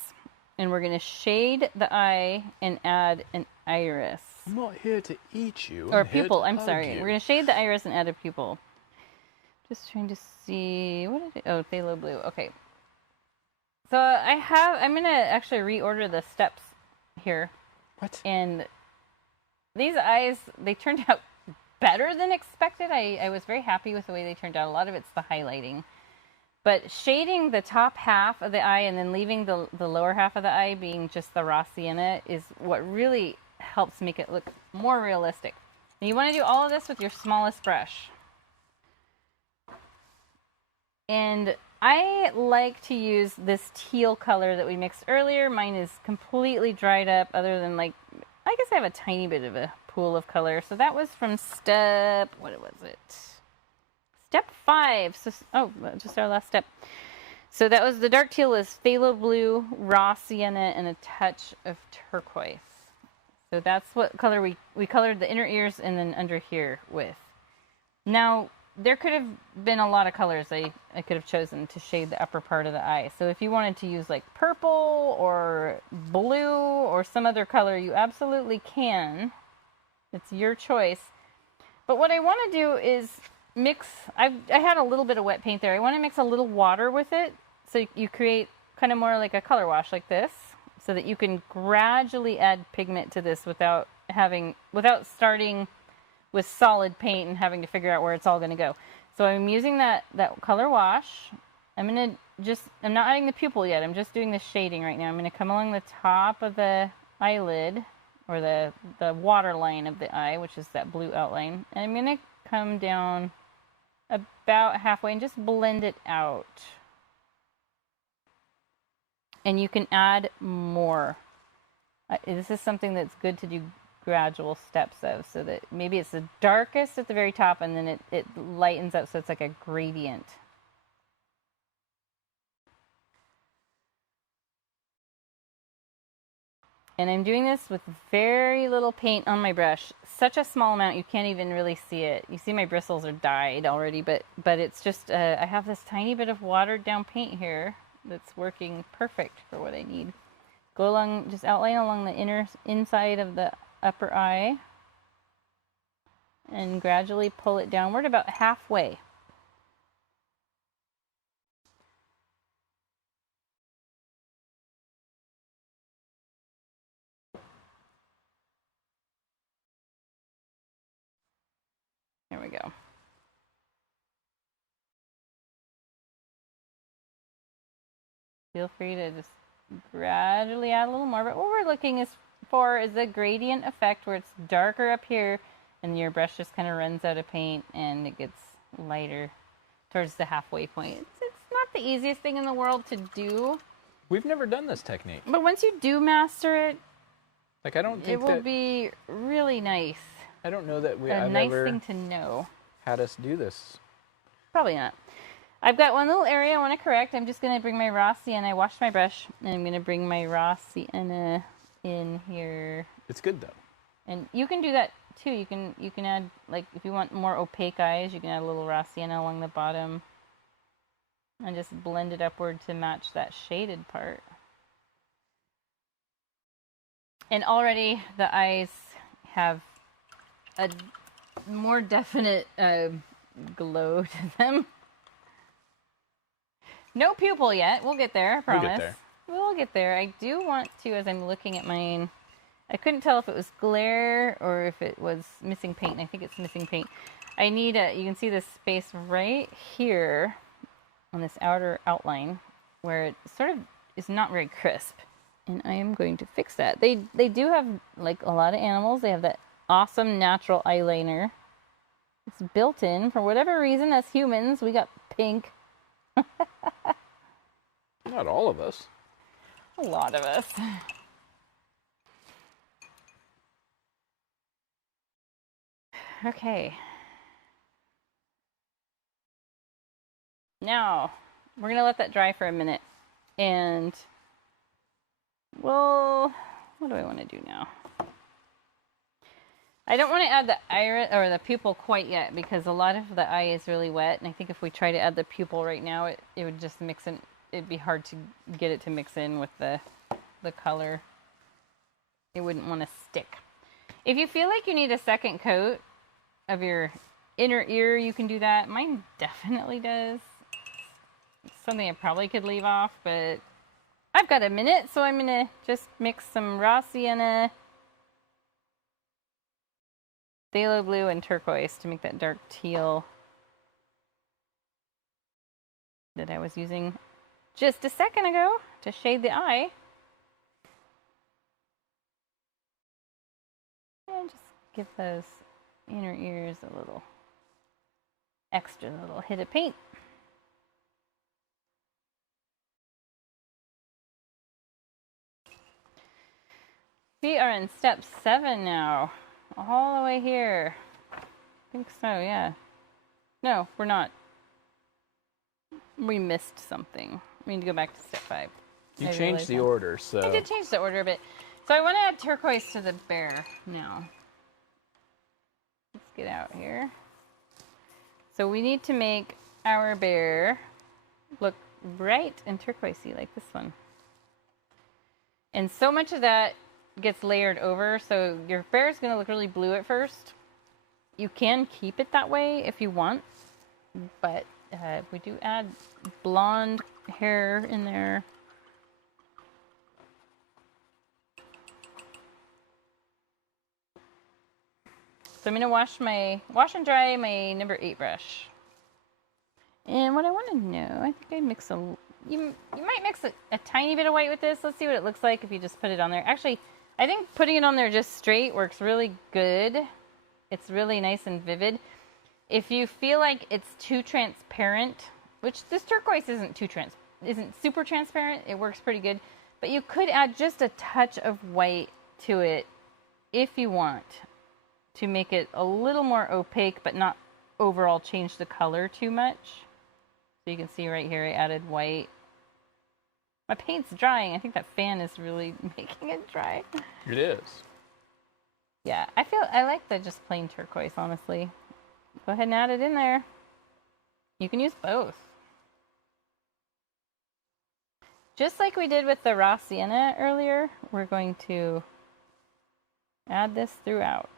And we're going to shade the eye and add an iris. I'm not here to eat you. Or pupil, I'm sorry. We're going to shade the iris and add a pupil. Just trying to see, what did oh, phthalo blue, okay. So I'm going to actually reorder the steps here. What? And these eyes, they turned out better than expected. I was very happy with the way they turned out. A lot of it's the highlighting. But shading the top half of the eye and then leaving the lower half of the eye being just the raw sienna is what really helps make it look more realistic. And you want to do all of this with your smallest brush. And I like to use this teal color that we mixed earlier. Mine is completely dried up other than like, I guess I have a tiny bit of a pool of color. So that was from step, what was it? Step 5. So, oh, just our last step. So that was the dark teal was phthalo blue, raw sienna, and a touch of turquoise. So that's what color we colored the inner ears and then under here with. Now, there could have been a lot of colors I could have chosen to shade the upper part of the eye. So if you wanted to use like purple or blue or some other color, you absolutely can. It's your choice. But what I want to do is mix, I had a little bit of wet paint there. I want to mix a little water with it so you create kind of more like a color wash like this so that you can gradually add pigment to this without starting with solid paint and having to figure out where it's all going to go. So I'm using that color wash. I'm not adding the pupil yet. I'm just doing the shading right now. I'm going to come along the top of the eyelid or the waterline of the eye, which is that blue outline. And I'm going to come down about halfway and just blend it out. And you can add more. This is something that's good to do gradual steps of, so that maybe it's the darkest at the very top and then it lightens up so it's like a gradient. And I'm doing this with very little paint on my brush. Such a small amount you can't even really see it. You see my bristles are dyed already, but it's just I have this tiny bit of watered down paint here that's working perfect for what I need. Go along, just outline along the inside of the upper eye and gradually pull it downward about halfway. There we go. Feel free to just gradually add a little more, but what we're looking for is the gradient effect where it's darker up here and your brush just kind of runs out of paint and it gets lighter towards the halfway point. It's not the easiest thing in the world to do. We've never done this technique. But once you do master it, like I don't think it will be really nice. I don't know that I've nice thing to know. Had us do this. Probably not. I've got one little area I want to correct. I'm just going to bring my raw sienna. I washed my brush, and I'm going to bring my raw sienna in here. It's good though. And you can do that too. You can add, like, if you want more opaque eyes, you can add a little raw sienna along the bottom and just blend it upward to match that shaded part. And already the eyes have a more definite glow to them. No pupil yet. We'll get there, I promise. We'll get there. We'll get there. I do want to, as I'm looking at mine, I couldn't tell if it was glare or if it was missing paint. I think it's missing paint. I need you can see this space right here on this outer outline where it sort of is not very crisp. And I am going to fix that. They do have, like a lot of animals, they have that awesome natural eyeliner. It's built in. For whatever reason, as humans, we got pink. Not all of us. A lot of us. Okay. Now, we're going to let that dry for a minute. And, well, what do I want to do now? I don't want to add the iris or the pupil quite yet because a lot of the eye is really wet. And I think if we try to add the pupil right now, it would just mix in. It'd be hard to get it to mix in with the color. It wouldn't want to stick. If you feel like you need a second coat of your inner ear, you can do that. Mine definitely does. It's something I probably could leave off, but I've got a minute, so I'm going to just mix some raw sienna phthalo blue and turquoise to make that dark teal that I was using just a second ago to shade the eye. And just give those inner ears a little extra little hit of paint. We are in step 7 now, all the way here. I think so, yeah. No, we're not. We missed something. We need to go back to step 5. You changed the order, so... I did change the order a bit. So I want to add turquoise to the bear now. Let's get out here. So we need to make our bear look bright and turquoisey like this one. And so much of that gets layered over, so your bear is going to look really blue at first. You can keep it that way if you want, but we do add blonde hair in there. So I'm going to wash and dry my number 8 brush. And what I want to know, I think I'd mix you might mix a tiny bit of white with this. Let's see what it looks like if you just put it on there. Actually, I think putting it on there just straight works really good. It's really nice and vivid. If you feel like it's too transparent, which this turquoise isn't super transparent, it works pretty good. But you could add just a touch of white to it if you want to make it a little more opaque, but not overall change the color too much. So you can see right here I added white. My paint's drying. I think that fan is really making it dry. It is. Yeah, I like the just plain turquoise, honestly. Go ahead and add it in there. You can use both. Just like we did with the raw sienna earlier, we're going to add this throughout.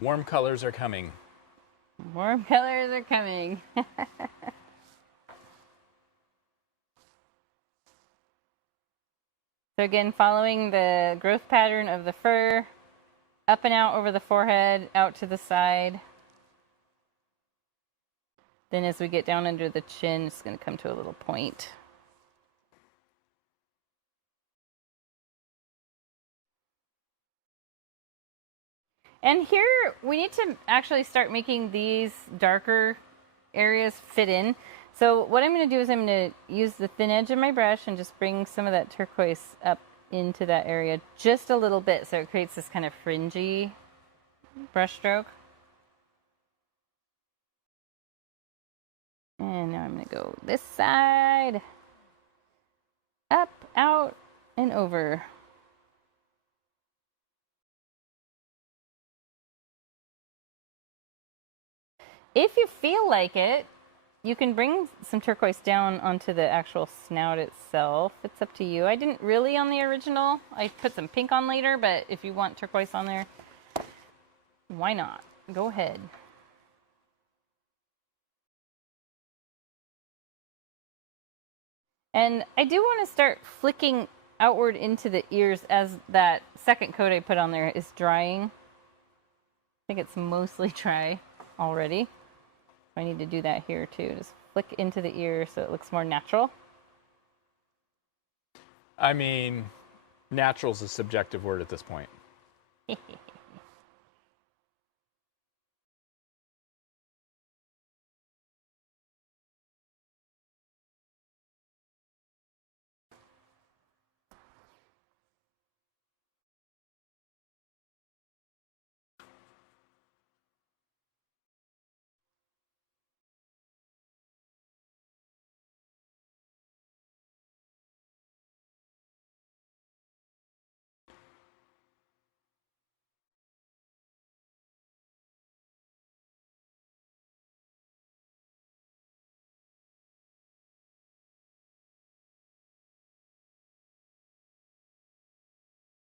Warm colors are coming. Warm colors are coming. So again, following the growth pattern of the fur, up and out over the forehead, out to the side. Then as we get down under the chin, it's going to come to a little point. And here, we need to actually start making these darker areas fit in. So what I'm going to do is I'm going to use the thin edge of my brush and just bring some of that turquoise up into that area just a little bit, so it creates this kind of fringy brush stroke. And now I'm going to go this side, up, out, and over. If you feel like it, you can bring some turquoise down onto the actual snout itself. It's up to you. I didn't really on the original. I put some pink on later, but if you want turquoise on there, why not? Go ahead. And I do want to start flicking outward into the ears as that second coat I put on there is drying. I think it's mostly dry already. I need to do that here too. Just flick into the ear so it looks more natural. I mean, natural is a subjective word at this point.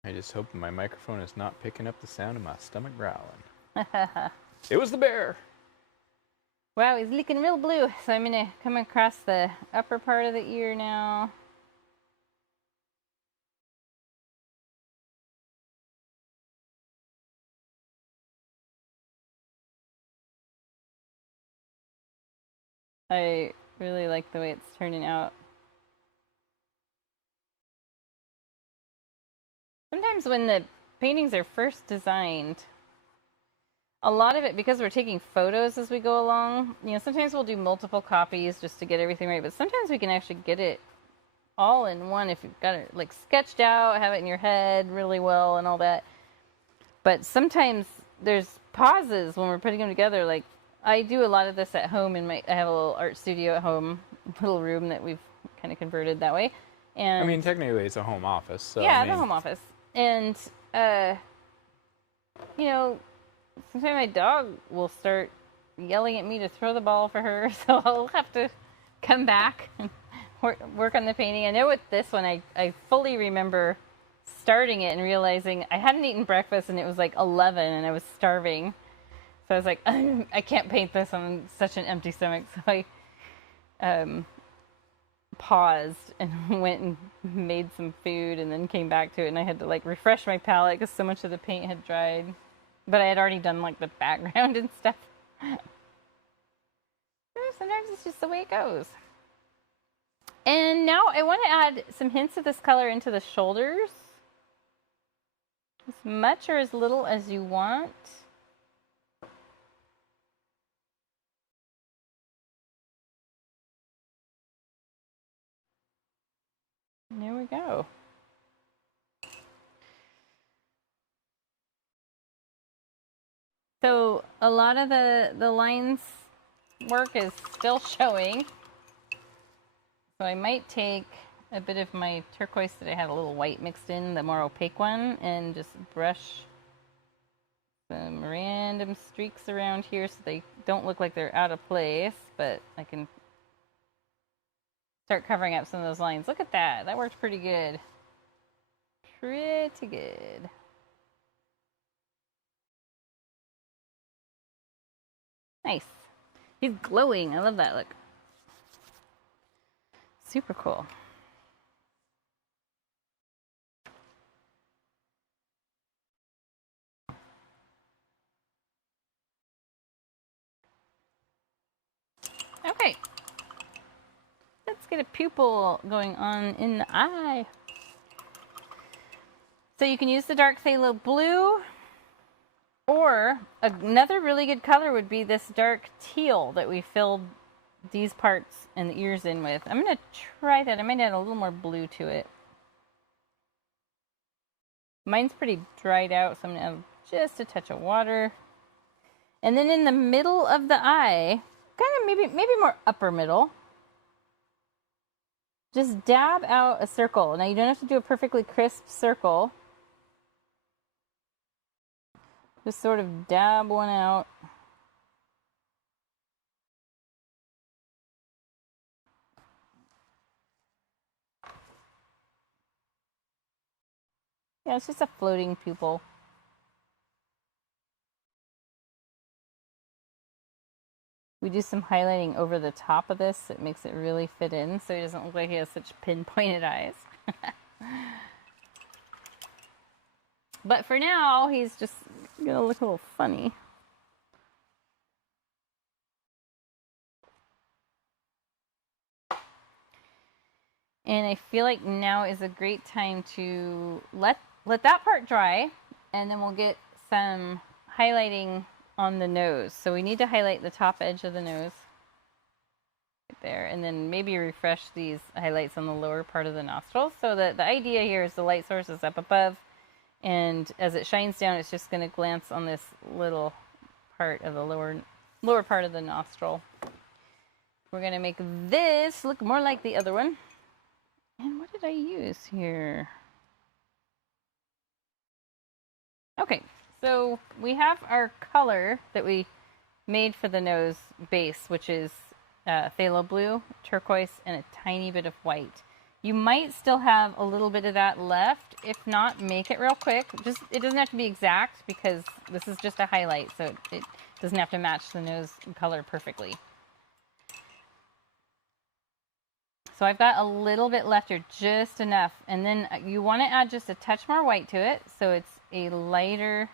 I just hope my microphone is not picking up the sound of my stomach growling. It was the bear. Wow, he's looking real blue. So I'm gonna come across the upper part of the ear now. I really like the way it's turning out. Sometimes when the paintings are first designed, a lot of it, because we're taking photos as we go along, sometimes we'll do multiple copies just to get everything right, but sometimes we can actually get it all in one if you've got it like sketched out, have it in your head really well and all that. But sometimes there's pauses when we're putting them together. Like I do a lot of this at home I have a little art studio at home, little room that we've kind of converted that way. And I mean, technically it's a home office. So yeah, I mean, the home office. And sometimes my dog will start yelling at me to throw the ball for her, so I'll have to come back and work on the painting. I know with this one, I fully remember starting it and realizing I hadn't eaten breakfast and it was like 11 and I was starving. So I was like, I can't paint this on such an empty stomach. So I paused and went and made some food and then came back to it, and I had to like refresh my palette because so much of the paint had dried. But I had already done like the background and stuff. Sometimes it's just the way it goes. And now I want to add some hints of this color into the shoulders. As much or as little as you want. And there we go. So a lot of the lines work is still showing. So I might take a bit of my turquoise that I had a little white mixed in, the more opaque one, and just brush some random streaks around here so they don't look like they're out of place, but I can start covering up some of those lines. Look at that. That worked pretty good. Pretty good. Nice. He's glowing. I love that look. Super cool. Okay. Let's get a pupil going on in the eye. So you can use the dark phthalo blue, or another really good color would be this dark teal that we filled these parts and the ears in with. I'm going to try that. I might add a little more blue to it. Mine's pretty dried out, so I'm going to add just a touch of water. And then in the middle of the eye, kind of maybe more upper middle, just dab out a circle. Now you don't have to do a perfectly crisp circle. Just sort of dab one out. Yeah, it's just a floating pupil. We do some highlighting over the top of this. It makes it really fit in so he doesn't look like he has such pinpointed eyes. But for now, he's just gonna look a little funny. And I feel like now is a great time to let that part dry, and then we'll get some highlighting on the nose. So we need to highlight the top edge of the nose right there, and then maybe refresh these highlights on the lower part of the nostrils. So that the idea here is the light source is up above, and as it shines down, it's just going to glance on this little part of the lower part of the nostril. We're going to make this look more like the other one. And what did I use here? Okay, so we have our color that we made for the nose base, which is phthalo blue, turquoise, and a tiny bit of white. You might still have a little bit of that left. If not, make it real quick. It doesn't have to be exact because this is just a highlight, so it doesn't have to match the nose color perfectly. So I've got a little bit left here, just enough. And then you want to add just a touch more white to it, so it's a lighter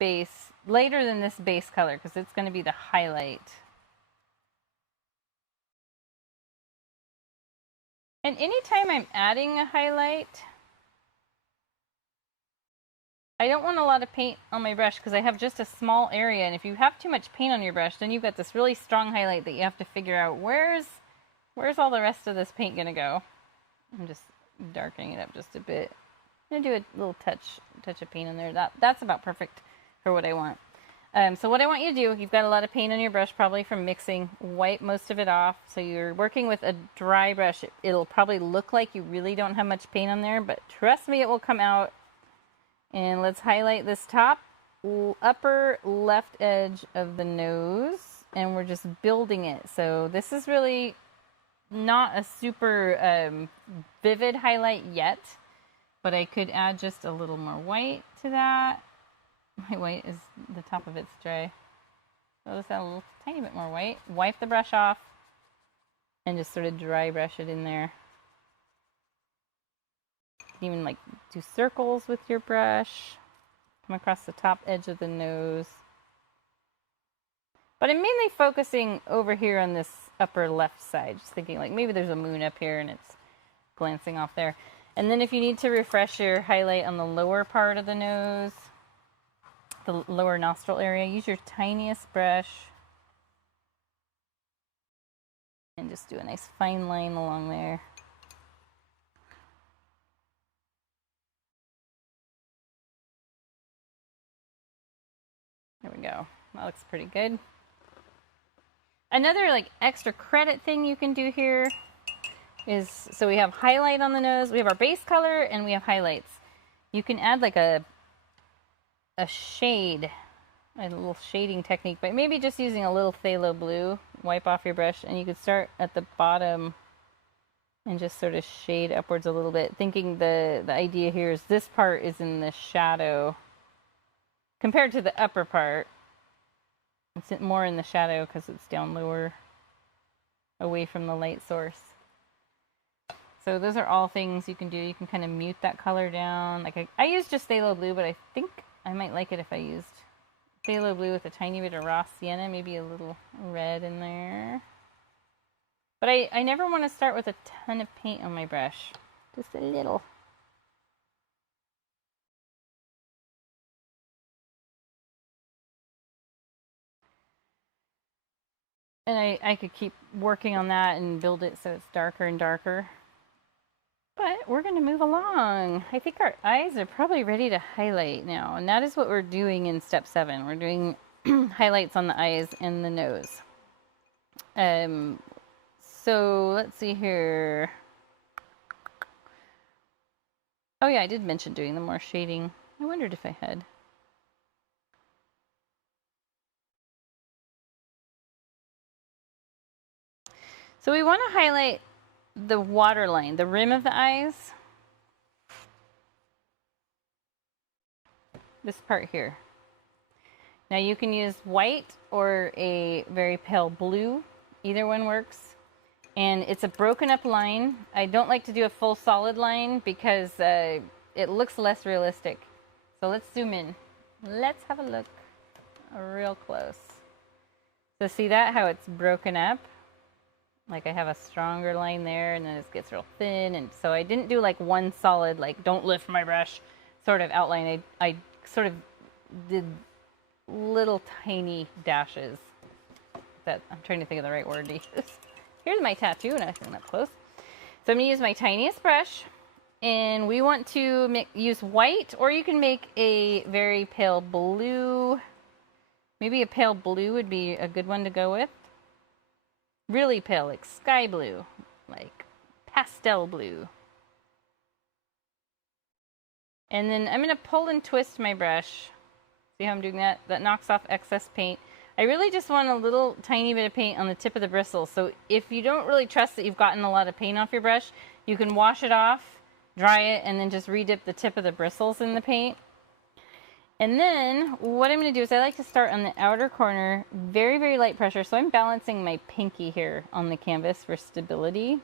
base, lighter than this base color, because it's going to be the highlight. And anytime I'm adding a highlight, I don't want a lot of paint on my brush because I have just a small area. And if you have too much paint on your brush, then you've got this really strong highlight that you have to figure out where's all the rest of this paint going to go. I'm just darkening it up just a bit. I'm going to do a little touch of paint in there. That's about perfect for what I want. So what I want you to do, you've got a lot of paint on your brush probably from mixing, wipe most of it off. So you're working with a dry brush. It'll probably look like you really don't have much paint on there, but trust me, it will come out. And let's highlight this top upper left edge of the nose, and we're just building it. So this is really not a super vivid highlight yet, but I could add just a little more white to that. My white is, the top of it's dry. So I'll just add a little tiny bit more white. Wipe the brush off and just sort of dry brush it in there. You can even like do circles with your brush. Come across the top edge of the nose. But I'm mainly focusing over here on this upper left side. Just thinking like maybe there's a moon up here and it's glancing off there. And then if you need to refresh your highlight on the lower part of the nose, the lower nostril area, use your tiniest brush and just do a nice fine line along there. There we go. That looks pretty good. Another like extra credit thing you can do here is, so we have highlight on the nose, we have our base color, and we have highlights. You can add like a shade, a little shading technique, but maybe just using a little phthalo blue. Wipe off your brush, and you could start at the bottom and just sort of shade upwards a little bit, thinking the idea here is this part is in the shadow compared to the upper part. It's more in the shadow because it's down lower away from the light source. So those are all things you can do. You can kind of mute that color down. Like I use just phthalo blue, but I think I might like it if I used phthalo blue with a tiny bit of raw sienna, maybe a little red in there. But I never want to start with a ton of paint on my brush. Just a little. And I could keep working on that and build it so it's darker and darker. But we're going to move along. I think our eyes are probably ready to highlight now. And that is what we're doing in step 7. We're doing highlights on the eyes and the nose. So let's see here. Oh yeah, I did mention doing the more shading. I wondered if I had. So we want to highlight the waterline, the rim of the eyes. This part here. Now you can use white or a very pale blue. Either one works. And it's a broken up line. I don't like to do a full solid line because it looks less realistic. So let's zoom in. Let's have a look real close. So see that, how it's broken up? Like I have a stronger line there and then it gets real thin. And so I didn't do like one solid, like don't lift my brush sort of outline. I sort of did little tiny dashes. That I'm trying to think of the right word to use. Here's my tattoo and I'm up close. So I'm going to use my tiniest brush and we want to use white, or you can make a very pale blue. Maybe a pale blue would be a good one to go with. Really pale, like sky blue, like pastel blue. And then I'm going to pull and twist my brush. See how I'm doing that? That knocks off excess paint. I really just want a little tiny bit of paint on the tip of the bristle. So if you don't really trust that you've gotten a lot of paint off your brush, you can wash it off, dry it, and then just re-dip the tip of the bristles in the paint. And then what I'm going to do is I like to start on the outer corner, very, very light pressure. So I'm balancing my pinky here on the canvas for stability.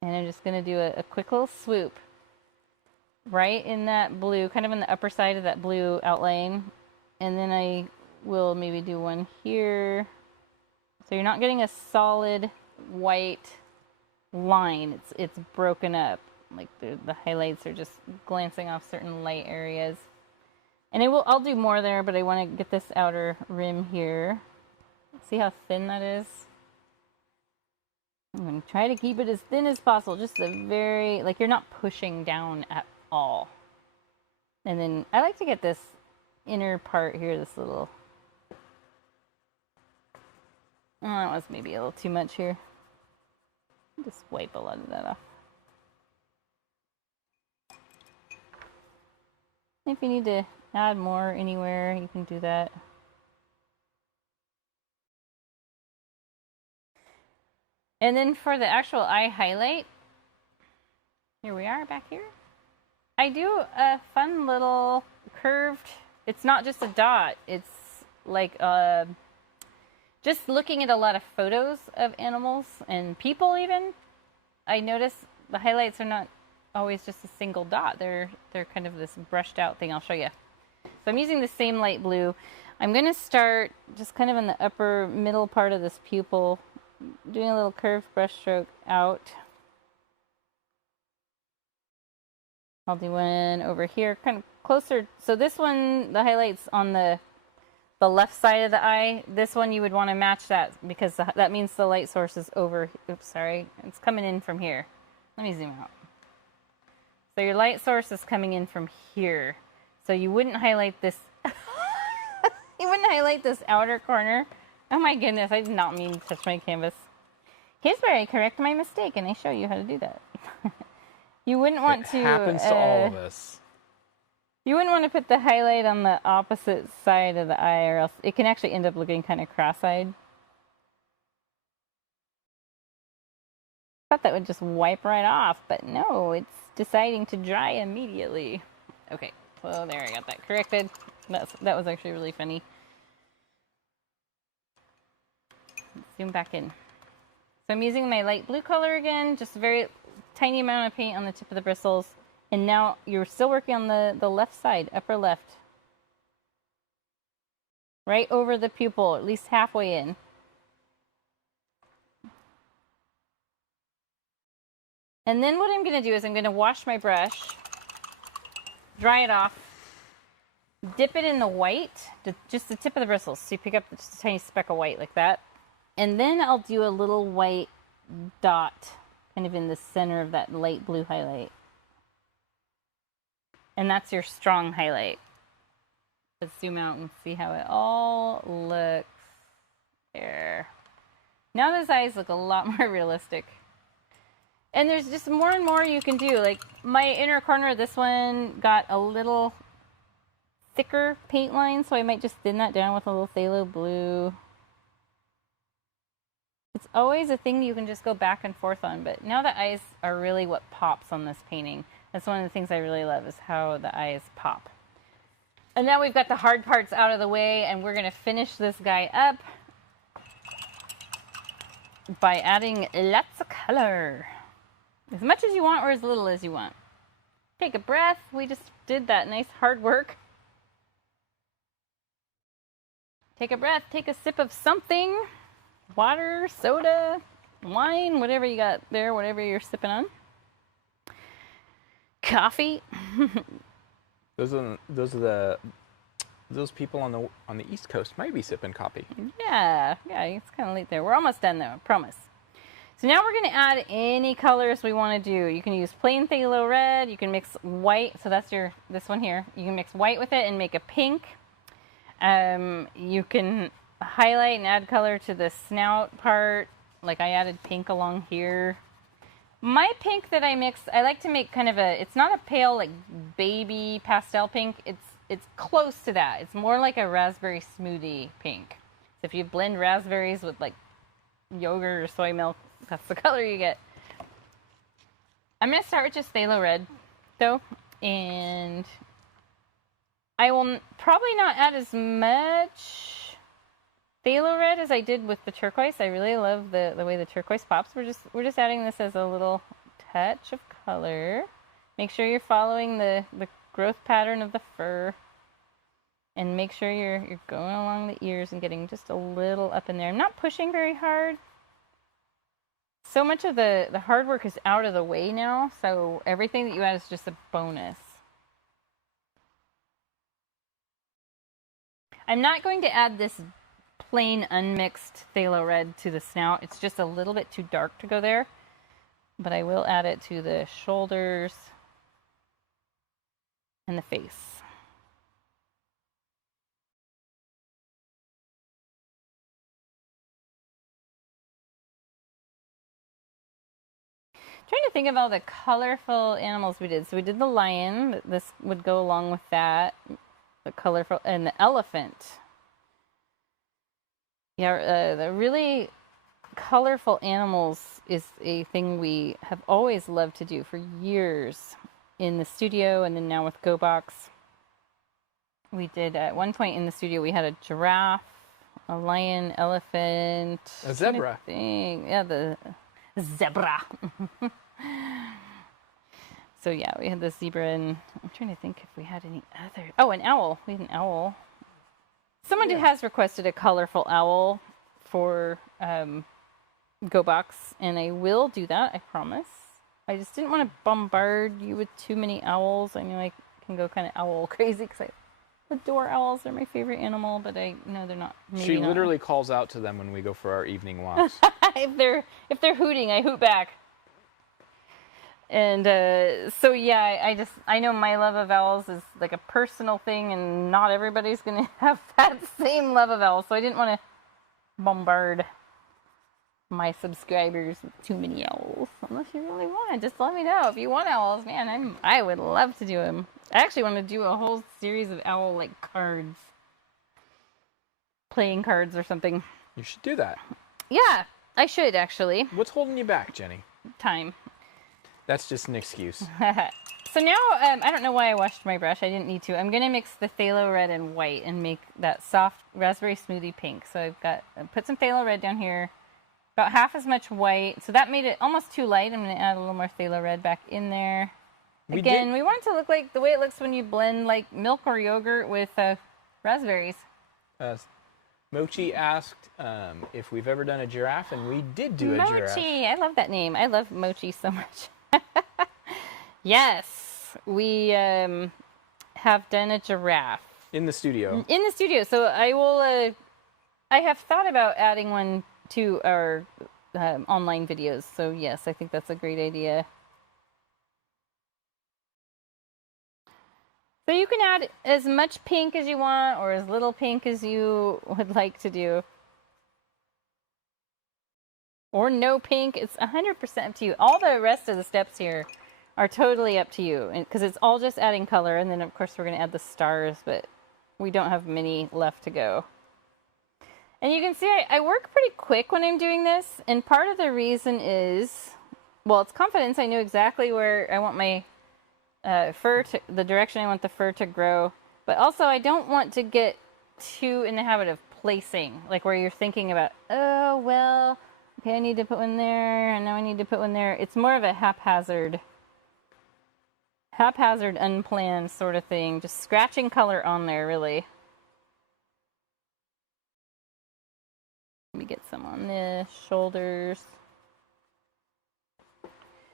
And I'm just going to do a quick little swoop right in that blue, kind of in the upper side of that blue outline. And then I will maybe do one here. So you're not getting a solid white line. It's broken up. Like the highlights are just glancing off certain light areas. And I'll do more there, but I want to get this outer rim here. See how thin that is? I'm going to try to keep it as thin as possible. Just a very, like you're not pushing down at all. And then I like to get this inner part here, this little, oh, that was maybe a little too much here. Just wipe a lot of that off. If you need to add more anywhere, you can do that. And then for the actual eye highlight, here we are back here. I do a fun little curved, it's not just a dot, it's like just looking at a lot of photos of animals and people even, I notice the highlights are not always just a single dot. They're kind of this brushed out thing. I'll show you. So I'm using the same light blue. I'm going to start just kind of in the upper middle part of this pupil, doing a little curved brush stroke out. I'll do one over here, kind of closer. So this one, the highlight's on the left side of the eye. This one you would want to match that because that means the light source is over. Oops, sorry. It's coming in from here. Let me zoom out. So your light source is coming in from here. So you wouldn't highlight this. You wouldn't highlight this outer corner. Oh my goodness, I did not mean to touch my canvas. Here's where I correct my mistake and I show you how to do that. You wouldn't want to. It happens to all of us. You wouldn't want to put the highlight on the opposite side of the eye or else it can actually end up looking kind of cross-eyed. Thought that would just wipe right off, but no, it's deciding to dry immediately. Okay, well there, I got that corrected. That was actually really funny. Let's zoom back in. So I'm using my light blue color again, just a very tiny amount of paint on the tip of the bristles. And now you're still working on the left side, upper left. Right over the pupil, at least halfway in. And then what I'm going to do is I'm going to wash my brush, dry it off, dip it in the white, just the tip of the bristles. So you pick up just a tiny speck of white like that. And then I'll do a little white dot kind of in the center of that light blue highlight. And that's your strong highlight. Let's zoom out and see how it all looks. There. Now those eyes look a lot more realistic. And there's just more and more you can do. Like my inner corner of this one got a little thicker paint line, so I might just thin that down with a little phthalo blue. It's always a thing you can just go back and forth on, but now the eyes are really what pops on this painting. That's one of the things I really love is how the eyes pop. And now we've got the hard parts out of the way, and we're going to finish this guy up by adding lots of color. As much as you want or as little as you want. Take a breath. We just did that nice hard work. Take a breath. Take a sip of something. Water, soda, wine, whatever you got there, whatever you're sipping on. Coffee. Those people on the East Coast might be sipping coffee. Yeah, it's kind of late there. We're almost done though, I promise. So now we're going to add any colors we want to do. You can use plain phthalo red. You can mix white. So that's this one here. You can mix white with it and make a pink. You can highlight and add color to the snout part. Like I added pink along here. My pink that I mix, I like to make kind of it's not a pale like baby pastel pink. It's close to that. It's more like a raspberry smoothie pink. So if you blend raspberries with like yogurt or soy milk, that's the color you get. I'm going to start with just phthalo red, though, and I will probably not add as much phthalo red as I did with the turquoise. I really love the way the turquoise pops. We're just adding this as a little touch of color. Make sure you're following the growth pattern of the fur, and make sure you're going along the ears and getting just a little up in there. I'm not pushing very hard. So much of the hard work is out of the way now, so everything that you add is just a bonus. I'm not going to add this plain unmixed phthalo red to the snout. It's just a little bit too dark to go there, but I will add it to the shoulders and the face. Trying to think of all the colorful animals we did. So we did the lion. This would go along with that. The colorful, and the elephant. Yeah, the really colorful animals is a thing we have always loved to do for years in the studio, and then now with GoBox. We did at one point in the studio. We had a giraffe, a lion, elephant, a zebra. Yeah, the zebra. So yeah, we had the zebra, and I'm trying to think if we had any other. Oh, an owl. We had an owl. Someone has requested a colorful owl for GoBox, and I will do that, I promise. I just didn't want to bombard you with too many owls. I know I can go kind of owl crazy because I adore owls. They're my favorite animal, but I know they're not. She literally calls out to them when we go for our evening walks. If they're hooting, I hoot back. And so yeah, I know my love of owls is like a personal thing, and not everybody's gonna have that same love of owls. So I didn't want to bombard my subscribers with too many owls. Unless you really want, just let me know if you want owls, man. I would love to do them. I actually want to do a whole series of owl like cards, playing cards or something. You should do that. Yeah, I should actually. What's holding you back, Jenny? Time. That's just an excuse. So now, I don't know why I washed my brush. I didn't need to. I'm going to mix the phthalo red and white and make that soft raspberry smoothie pink. So I put some phthalo red down here, about half as much white. So that made it almost too light. I'm going to add a little more phthalo red back in there. We want it to look like the way it looks when you blend like milk or yogurt with raspberries. Mochi asked if we've ever done a giraffe, and we did do a giraffe. Mochi! I love that name. I love Mochi so much. Yes, we have done a giraffe. In the studio. In the studio. So I will, I have thought about adding one to our online videos. So yes, I think that's a great idea. So you can add as much pink as you want, or as little pink as you would like to do. Or no pink. It's 100% up to you. All the rest of the steps here are totally up to you, because it's all just adding color. And then, of course, we're going to add the stars, but we don't have many left to go. And you can see I work pretty quick when I'm doing this. And part of the reason is, well, it's confidence. I know exactly where I want my fur to, the direction I want the fur to grow. But also, I don't want to get too in the habit of placing, like where you're thinking about, oh, well, okay, I need to put one there, and now I need to put one there. It's more of a haphazard, unplanned sort of thing. Just scratching color on there, really. Let me get some on the shoulders.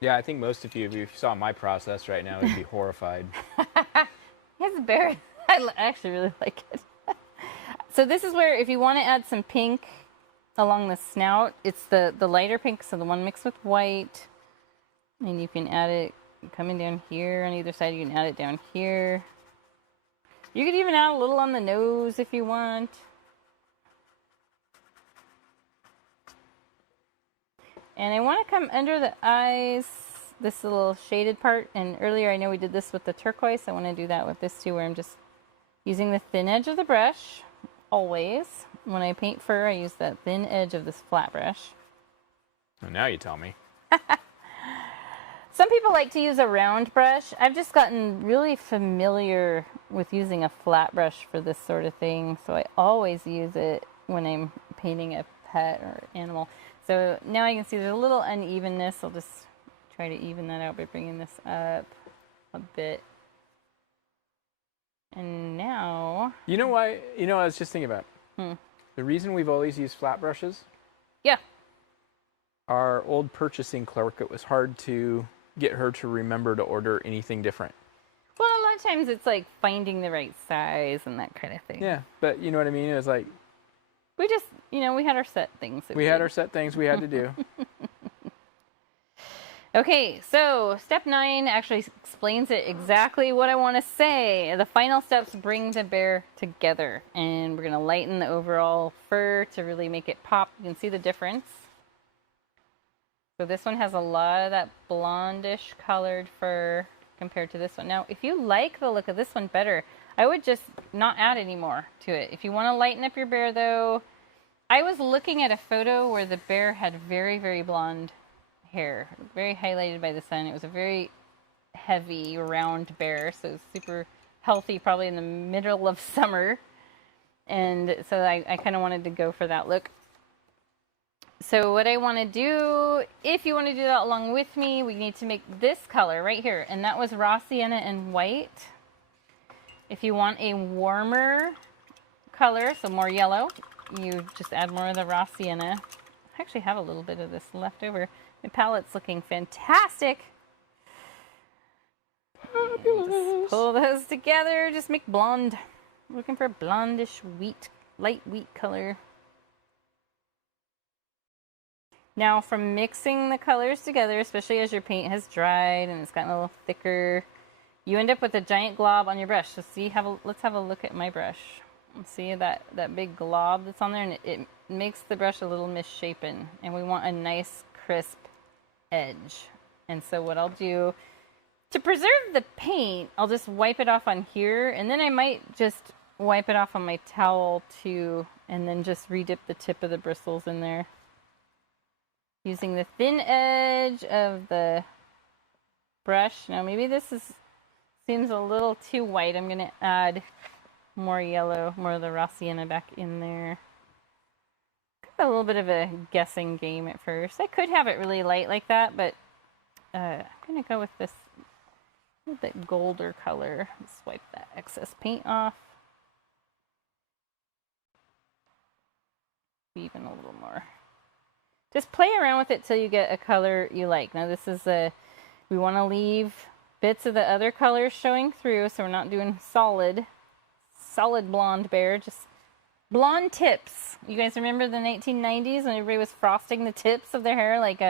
Yeah, I think most of you, if you saw my process right now, would be horrified. It's very, I actually really like it. So this is where, if you want to add some pink along the snout, it's the lighter pink, so the one mixed with white. And you can add it coming down here on either side. You can add it down here. You could even add a little on the nose if you want. And I want to come under the eyes, this little shaded part. And earlier I know we did this with the turquoise. I want to do that with this too, where I'm just using the thin edge of the brush, always. when I paint fur, I use that thin edge of this flat brush. Well, now you tell me. Some people like to use a round brush. I've just gotten really familiar with using a flat brush for this sort of thing, so I always use it when I'm painting a pet or animal. So now I can see there's a little unevenness. I'll just try to even that out by bringing this up a bit. And now... You know why? You know, I was just thinking about the reason we've always used flat brushes. Yeah. Our old purchasing clerk, it was hard to get her to remember to order anything different. Well, a lot of times it's like finding the right size and that kind of thing. Yeah, but you know what I mean? It was like... We just, you know, we had our set things. We had our set things we had to do. Okay, so step 9 actually explains it exactly what I want to say. The final steps bring the bear together, and we're going to lighten the overall fur to really make it pop. You can see the difference. So this one has a lot of that blondish colored fur compared to this one. Now, if you like the look of this one better, I would just not add any more to it. If you want to lighten up your bear, though, I was looking at a photo where the bear had very, very blonde hair, very highlighted by the sun. It was a very heavy, round bear, so it was super healthy, probably in the middle of summer. And so I kind of wanted to go for that look. So what I want to do, if you want to do that along with me, we need to make this color right here, and that was raw sienna and white. If you want a warmer color, so more yellow, you just add more of the raw sienna. I actually have a little bit of this left over. My palette's looking fantastic. Just pull those together, just make blonde. Looking for blondish wheat, light wheat color. Now from mixing the colors together, especially as your paint has dried and it's gotten a little thicker, you end up with a giant glob on your brush. So see, let's have a look at my brush. See that big glob that's on there, and it makes the brush a little misshapen, and we want a nice crisp edge. And so what I'll do to preserve the paint, I'll just wipe it off on here, and then I might just wipe it off on my towel too, and then just re-dip the tip of the bristles in there. Using the thin edge of the brush. Now maybe this seems a little too white. I'm going to add more yellow, more of the raw sienna back in there. A little bit of a guessing game at first. I could have it really light like that, but I'm going to go with this a little bit golder color. Let's wipe that excess paint off. Even a little more. Just play around with it till you get a color you like. Now this is we want to leave bits of the other colors showing through, so we're not doing solid blonde bear, just blonde tips. You guys remember the 1990s when everybody was frosting the tips of their hair like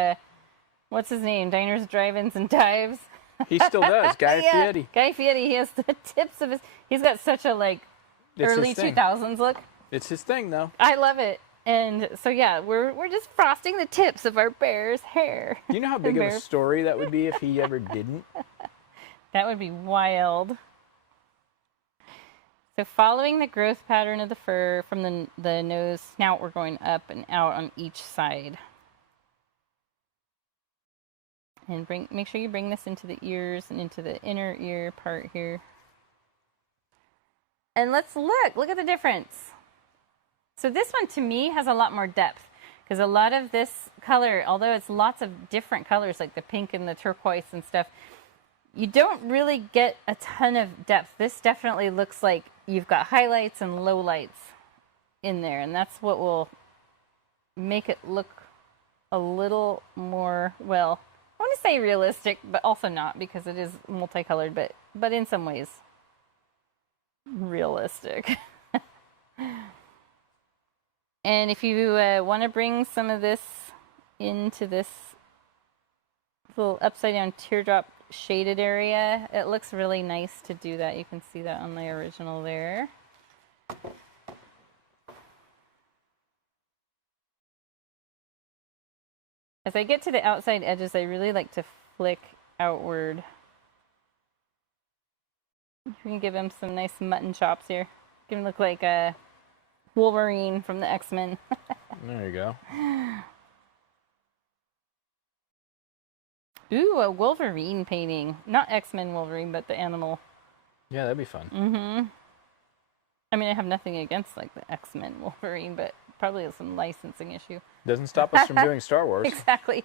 what's his name? Diners, Drive-Ins, and Dives. He still does, Guy Fieri. Guy Fieri, he has the tips of he's got such a early 2000s look. It's his thing though. I love it. And so yeah, we're just frosting the tips of our bear's hair. You know how big of a story that would be if he ever didn't? That would be wild. So following the growth pattern of the fur from the nose snout, we're going up and out on each side. And make sure you bring this into the ears and into the inner ear part here. And let's look at the difference. So this one to me has a lot more depth, because a lot of this color, although it's lots of different colors like the pink and the turquoise and stuff, you don't really get a ton of depth. This definitely looks like you've got highlights and lowlights in there, and that's what will make it look a little more, well, I want to say realistic, but also not, because it is multicolored, but in some ways realistic. And if you want to bring some of this into this little upside down teardrop shaded area, it looks really nice to do that. You can see that on the original there. As I get to the outside edges, I really like to flick outward. We can give him some nice mutton chops here. Give him look like Wolverine from the X-Men. There you go. Ooh, a Wolverine painting. Not X-Men Wolverine, but the animal. Yeah, that'd be fun. Mm-hmm. I mean, I have nothing against like the X-Men Wolverine, but probably some licensing issue. Doesn't stop us from doing Star Wars. Exactly.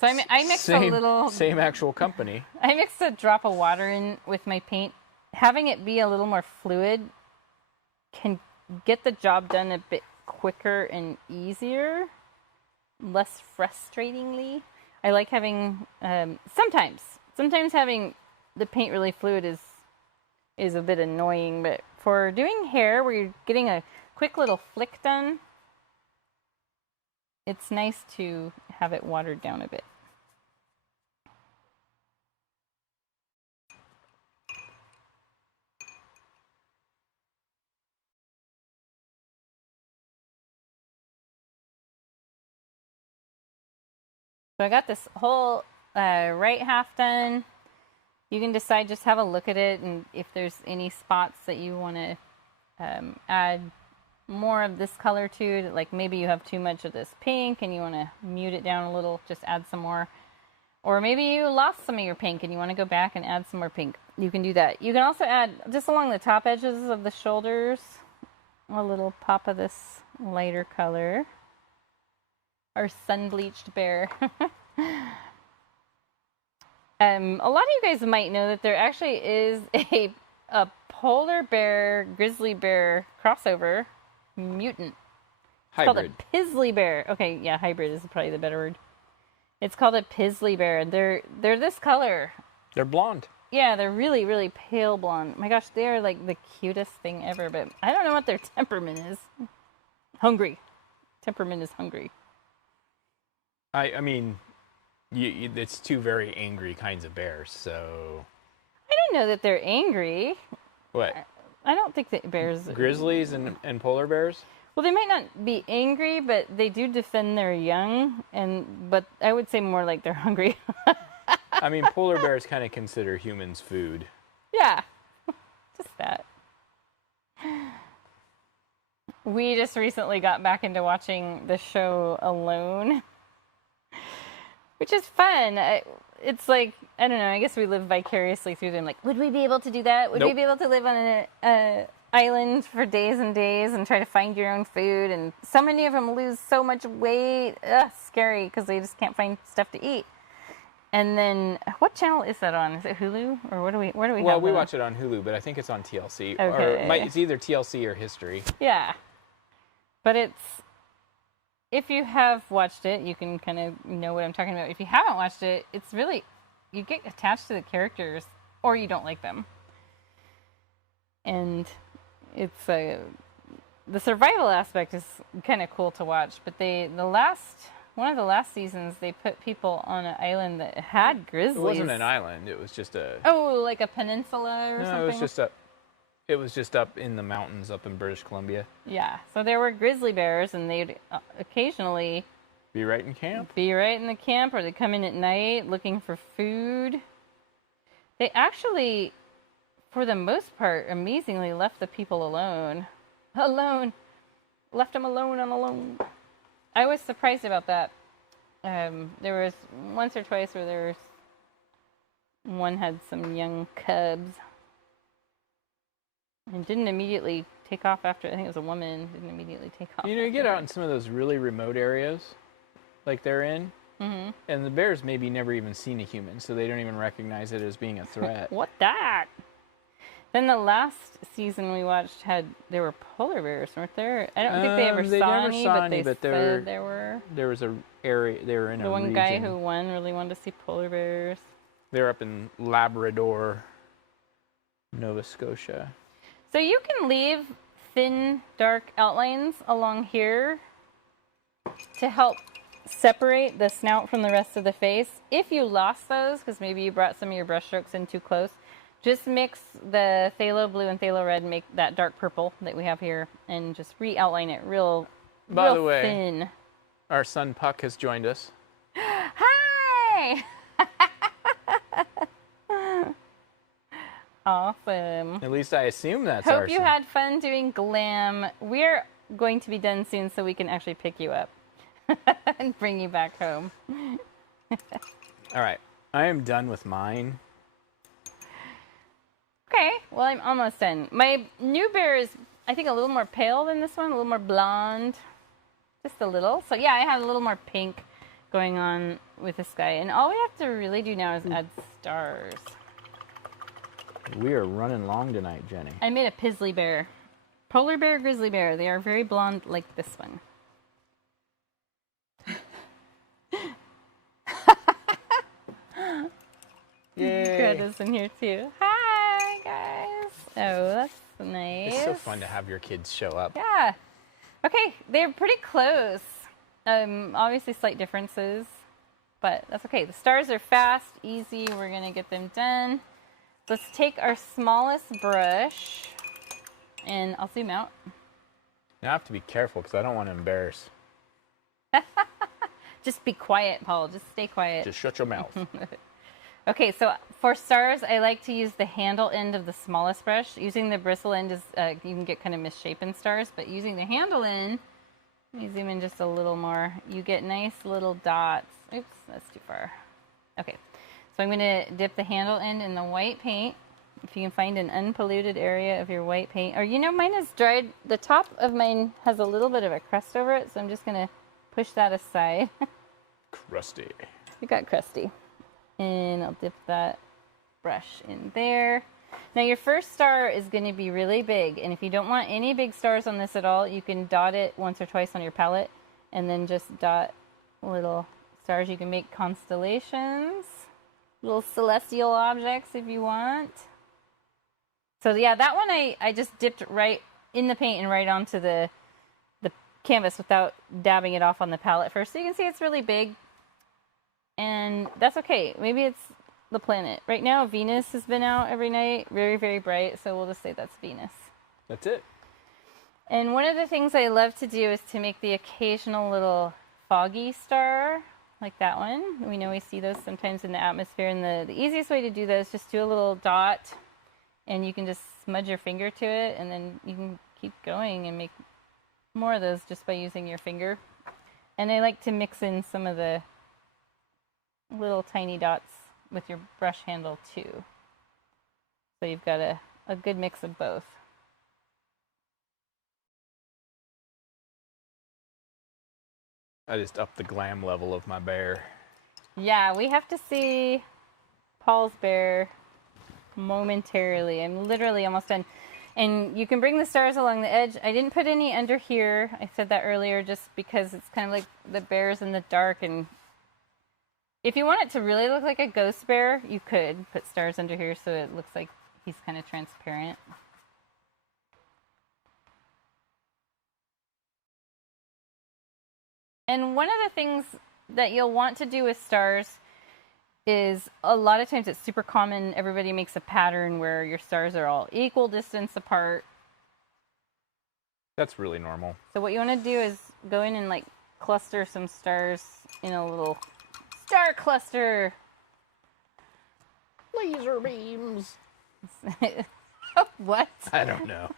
So I mixed a little... Same actual company. I mixed a drop of water in with my paint. Having it be a little more fluid can get the job done a bit quicker and easier, less frustratingly. I like having... Sometimes having the paint really fluid is a bit annoying, but for doing hair where you're getting a quick little flick done, it's nice to have it watered down a bit. So I got this whole right half done. You can decide, just have a look at it, and if there's any spots that you want to add more of this color to, like maybe you have too much of this pink and you want to mute it down a little, just add some more. Or maybe you lost some of your pink and you want to go back and add some more pink. You can do that. You can also add, just along the top edges of the shoulders, a little pop of this lighter color. Our sun-bleached bear. A lot of you guys might know that there actually is a polar bear, grizzly bear crossover mutant. It's called a Pizzly bear. Okay, yeah, hybrid is probably the better word. It's called a Pizzly bear. They're this color. They're blonde. Yeah, they're really, really pale blonde. My gosh, they are like the cutest thing ever, but I don't know what their temperament is. Hungry. Temperament is hungry. I mean, it's two very angry kinds of bears, so... I don't know that they're angry. What? I don't think that bears... Grizzlies and polar bears? Well, they might not be angry, but they do defend their young, but I would say more like they're hungry. I mean, polar bears kind of consider humans food. Yeah, just that. We just recently got back into watching the show Alone, which is fun. It's like, I don't know, I guess we live vicariously through them. Like, would we be able to do that? Would we be able to live on an island for days and days and try to find your own food? And so many of them lose so much weight. Ugh, scary, because they just can't find stuff to eat. And then, what channel is that on? Is it Hulu? Or where do we have it? Well, we watch it on Hulu, but I think it's on TLC. Okay. Or it's either TLC or History. Yeah. But if you have watched it, you can kind of know what I'm talking about. If you haven't watched it, it's really, you get attached to the characters, or you don't like them. And it's the survival aspect is kind of cool to watch. But one of the last seasons, they put people on an island that had grizzlies. It wasn't an island. It was just a... Oh, like a peninsula or something? No, it was just up in the mountains up in British Columbia. Yeah. So there were grizzly bears, and they'd occasionally... Be right in camp? Be right in the camp, or they come in at night looking for food. They actually, for the most part, amazingly left the people alone. Left them alone. I was surprised about that. There was once or twice where one had some young cubs and didn't immediately take off after. I think it was a woman. Didn't immediately take off. You get out in some of those really remote areas, like they're in, and the bears maybe never even seen a human, so they don't even recognize it as being a threat. What that? Then the last season we watched there were polar bears, weren't there? I don't think they ever saw any, but they said there were. There was a area, they were in a region. The one guy who won really wanted to see polar bears. They're up in Labrador, Nova Scotia. So you can leave thin, dark outlines along here to help separate the snout from the rest of the face. If you lost those, because maybe you brought some of your brush strokes in too close, just mix the phthalo blue and phthalo red and make that dark purple that we have here, and just re-outline it real thin. By the way, our son Puck has joined us. Hi! Awesome. At least I assume that's Hope arson. you had fun doing glam. We're going to be done soon so we can actually pick you up and bring you back home. All right. I am done with mine. Okay, well, I'm almost done. My new bear is, I think, a little more pale than this one, a little more blonde. Just a little. So, yeah, I have a little more pink going on with this guy. And all we have to really do now is add stars. We are running long tonight, Jenny. I made a Pizzly bear. Polar bear, grizzly bear. They are very blonde like this one. Yay. Greta's in here too. Hi, guys. Oh, that's nice. It's so fun to have your kids show up. Yeah. Okay, they're pretty close. Obviously slight differences, but that's okay. The stars are fast, easy. We're going to get them done. Let's take our smallest brush, and I'll zoom out. Now I have to be careful because I don't want to embarrass. Just be quiet, Paul. Just stay quiet. Just shut your mouth. Okay, so for stars, I like to use the handle end of the smallest brush. Using the bristle end is you can get kind of misshapen stars, but using the handle end, let me zoom in just a little more. You get nice little dots. Oops, that's too far. Okay, so I'm going to dip the handle end in the white paint. If you can find an unpolluted area of your white paint, or mine is dried. The top of mine has a little bit of a crust over it, so I'm just going to push that aside. Crusty. We got crusty. And I'll dip that brush in there. Now your first star is going to be really big, and if you don't want any big stars on this at all, you can dot it once or twice on your palette, and then just dot little stars. You can make constellations, little celestial objects if you want. So yeah, that one I just dipped right in the paint and right onto the canvas without dabbing it off on the palette first. So you can see it's really big. And that's okay. Maybe it's the planet. Right now, Venus has been out every night. Very, very bright. So we'll just say that's Venus. That's it. And one of the things I love to do is to make the occasional little foggy star, like that one. We know we see those sometimes in the atmosphere. And the easiest way to do that is just do a little dot. And you can just smudge your finger to it. And then you can keep going and make more of those just by using your finger. And I like to mix in some of the little tiny dots with your brush handle too. So you've got a good mix of both. I just upped the glam level of my bear. Yeah, we have to see Paul's bear momentarily. I'm literally almost done. And you can bring the stars along the edge. I didn't put any under here. I said that earlier just because it's kind of like the bear's in the dark, and if you want it to really look like a ghost bear, you could put stars under here so it looks like he's kind of transparent. And one of the things that you'll want to do with stars is a lot of times it's super common. Everybody makes a pattern where your stars are all equal distance apart. That's really normal. So what you want to do is go in and like cluster some stars in a little star cluster. Laser beams. What? I don't know.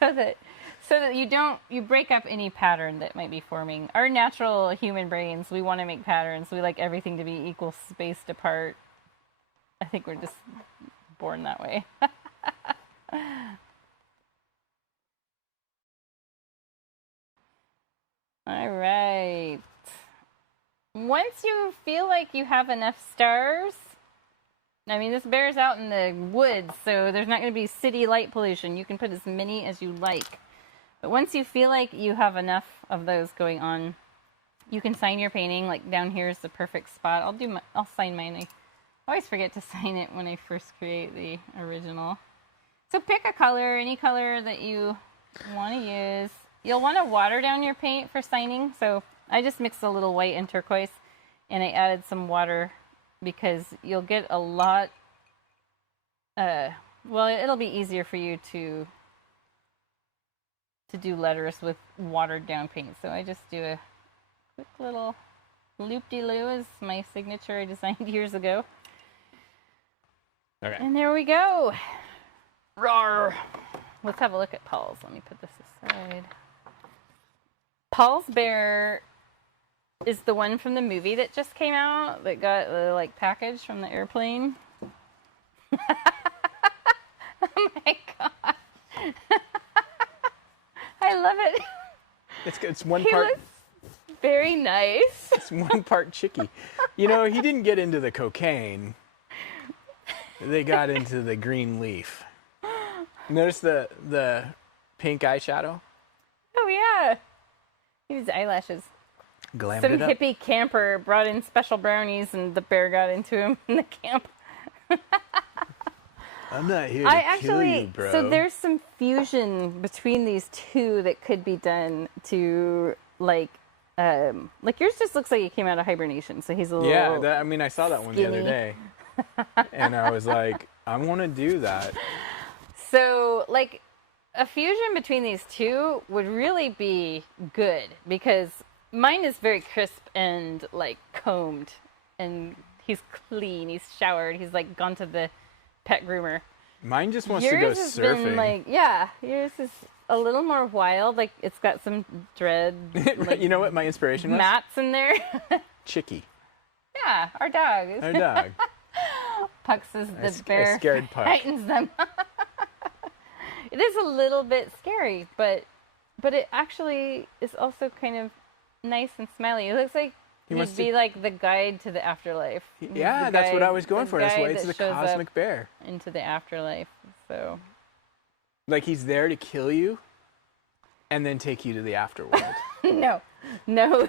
so that you break up any pattern that might be forming. Our natural human brains, we want to make patterns. We like everything to be equal spaced apart. I think we're just born that way. All right. Once you feel like you have enough stars, I mean, this bear's out in the woods, so there's not going to be city light pollution. You can put as many as you like. But once you feel like you have enough of those going on, you can sign your painting. Like down here is the perfect spot. I'll sign mine. I always forget to sign it when I first create the original. So pick a color, any color that you want to use. You'll want to water down your paint for signing. So I just mixed a little white and turquoise, and I added some water because you'll get a lot, well, it'll be easier for you to do letters with watered down paint. So I just do a quick little loop-de-loo is my signature I designed years ago. Okay. And there we go. Roar. Let's have a look at Paul's. Let me put this aside. Paul's bear is the one from the movie that just came out that got like package from the airplane. Oh my god. I love it. It's one He part. looks very nice. It's one part chicky. You know, he didn't get into the cocaine. They got into the green leaf. Notice the pink eyeshadow? Oh yeah. His eyelashes. Glammed Some it up. hippie camper brought in special brownies and the bear got into him in the camp. I'm not here to kill you, bro. So there's some fusion between these two that could be done to like yours just looks like it came out of hibernation. So he's a little I mean, I saw that one the other day, and I was like, I want to do that. So like a fusion between these two would really be good because mine is very crisp and like combed, and he's clean. He's showered. He's like gone to the pet groomer. Mine just wants to go Yours has surfing. been like, yeah, yours is a little more wild. Like it's got some dread. Like, you know what my inspiration was? mats in there. Chicky. Yeah, our dog. Our dog. Pucks is the bear. I scared Puck. Tightens them. It is a little bit scary, but it actually is also kind of nice and smiley. It looks like he'd be like the guide to the afterlife. Yeah, that's what I was going for. That's why it's the cosmic bear. Into the afterlife. So like he's there to kill you and then take you to the afterworld. No.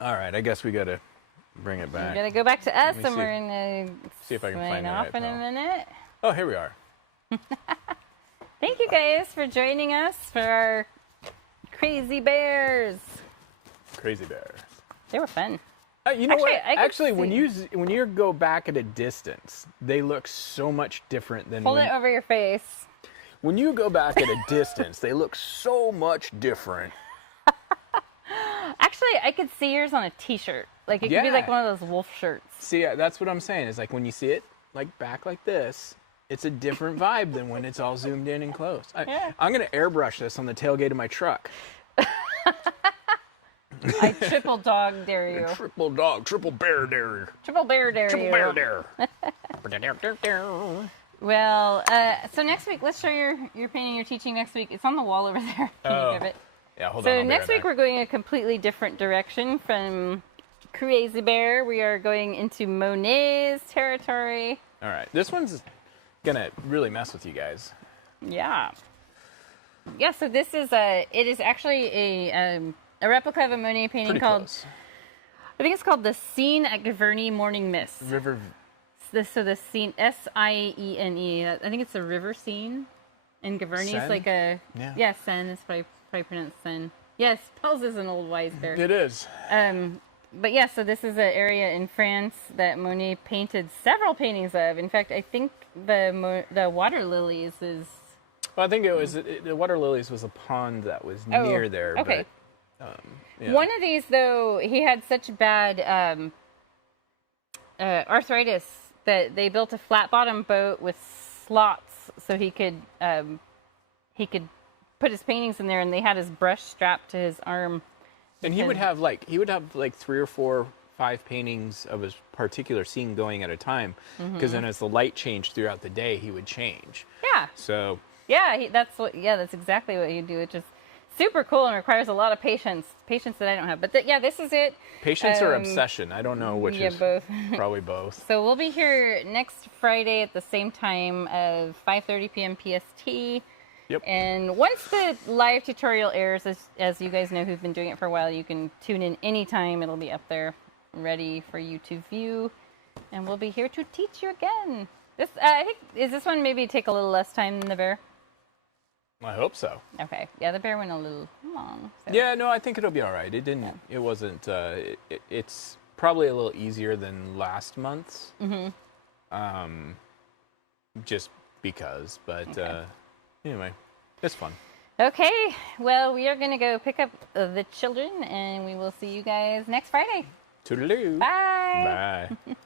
All right, I guess we got to bring it back. We're going to go back to us me and see we're going to see if I can find sign the off right in a panel. minute. Oh, here we are. Thank you guys for joining us for our crazy bears. Crazy bears. They were fun. You know what? I could Actually, when see- you go back at a distance, they look so much different than Hold it over your face. when you go back at a distance. They look so much different. Actually, I could see yours on a t-shirt. Like it could be Yeah. like one of those wolf shirts. See, that's what I'm saying. Is like when you see it like back like this, it's a different vibe than when it's all zoomed in and close. I'm gonna airbrush this on the tailgate of my truck. I triple dog dare you. Triple bear dare. Triple bear dare Triple you. bear dare. Well, so next week, let's show your painting you're teaching next week. It's on the wall over there. Can you grab it? Yeah, hold on. So I'll be next right week back. we're going a completely different direction from Crazy Bear. We are going into Monet's territory. All right, this one's gonna really mess with you guys. Yeah. Yeah, so this is it is actually a replica of a Monet painting Pretty called, close. I think it's called The Scene at Giverny Morning Mist. River. So the scene, S-I-E-N-E, I think it's a river scene. And Giverny is Seine? like a, Yeah. Seine is probably pronounced Seine. Yes, Pels is an old wise bear. It is. But yeah, so this is an area in France that Monet painted several paintings of. In fact, I think the water lilies is... Well, I think it was the water lilies was a pond that was near there. Okay. But, yeah. One of these, though, he had such bad arthritis that they built a flat-bottom boat with slots so he could put his paintings in there, and they had his brush strapped to his arm. And he would have like 3 or 4, 5 paintings of his particular scene going at a time, because then as the light changed throughout the day, he would change. Yeah. So Yeah, that's exactly what you do. It just super cool and requires a lot of patience that I don't have. But yeah, this is it. patience or obsession, I don't know which is. Both. Probably both. So we'll be here next Friday at the same time of 5:30 p.m. PST. Yep. And once the live tutorial airs, as you guys know who've been doing it for a while, you can tune in anytime. It'll be up there ready for you to view. And we'll be here to teach you again. I think, is this one maybe take a little less time than the bear? I hope so. Okay. Yeah, the bear went a little long. So. Yeah, no, I think it'll be all right. It didn't. It wasn't. It's probably a little easier than last month's. Just because, but anyway, it's fun. Okay. Well, we are going to go pick up the children, and we will see you guys next Friday. Toodaloo. Bye. Bye.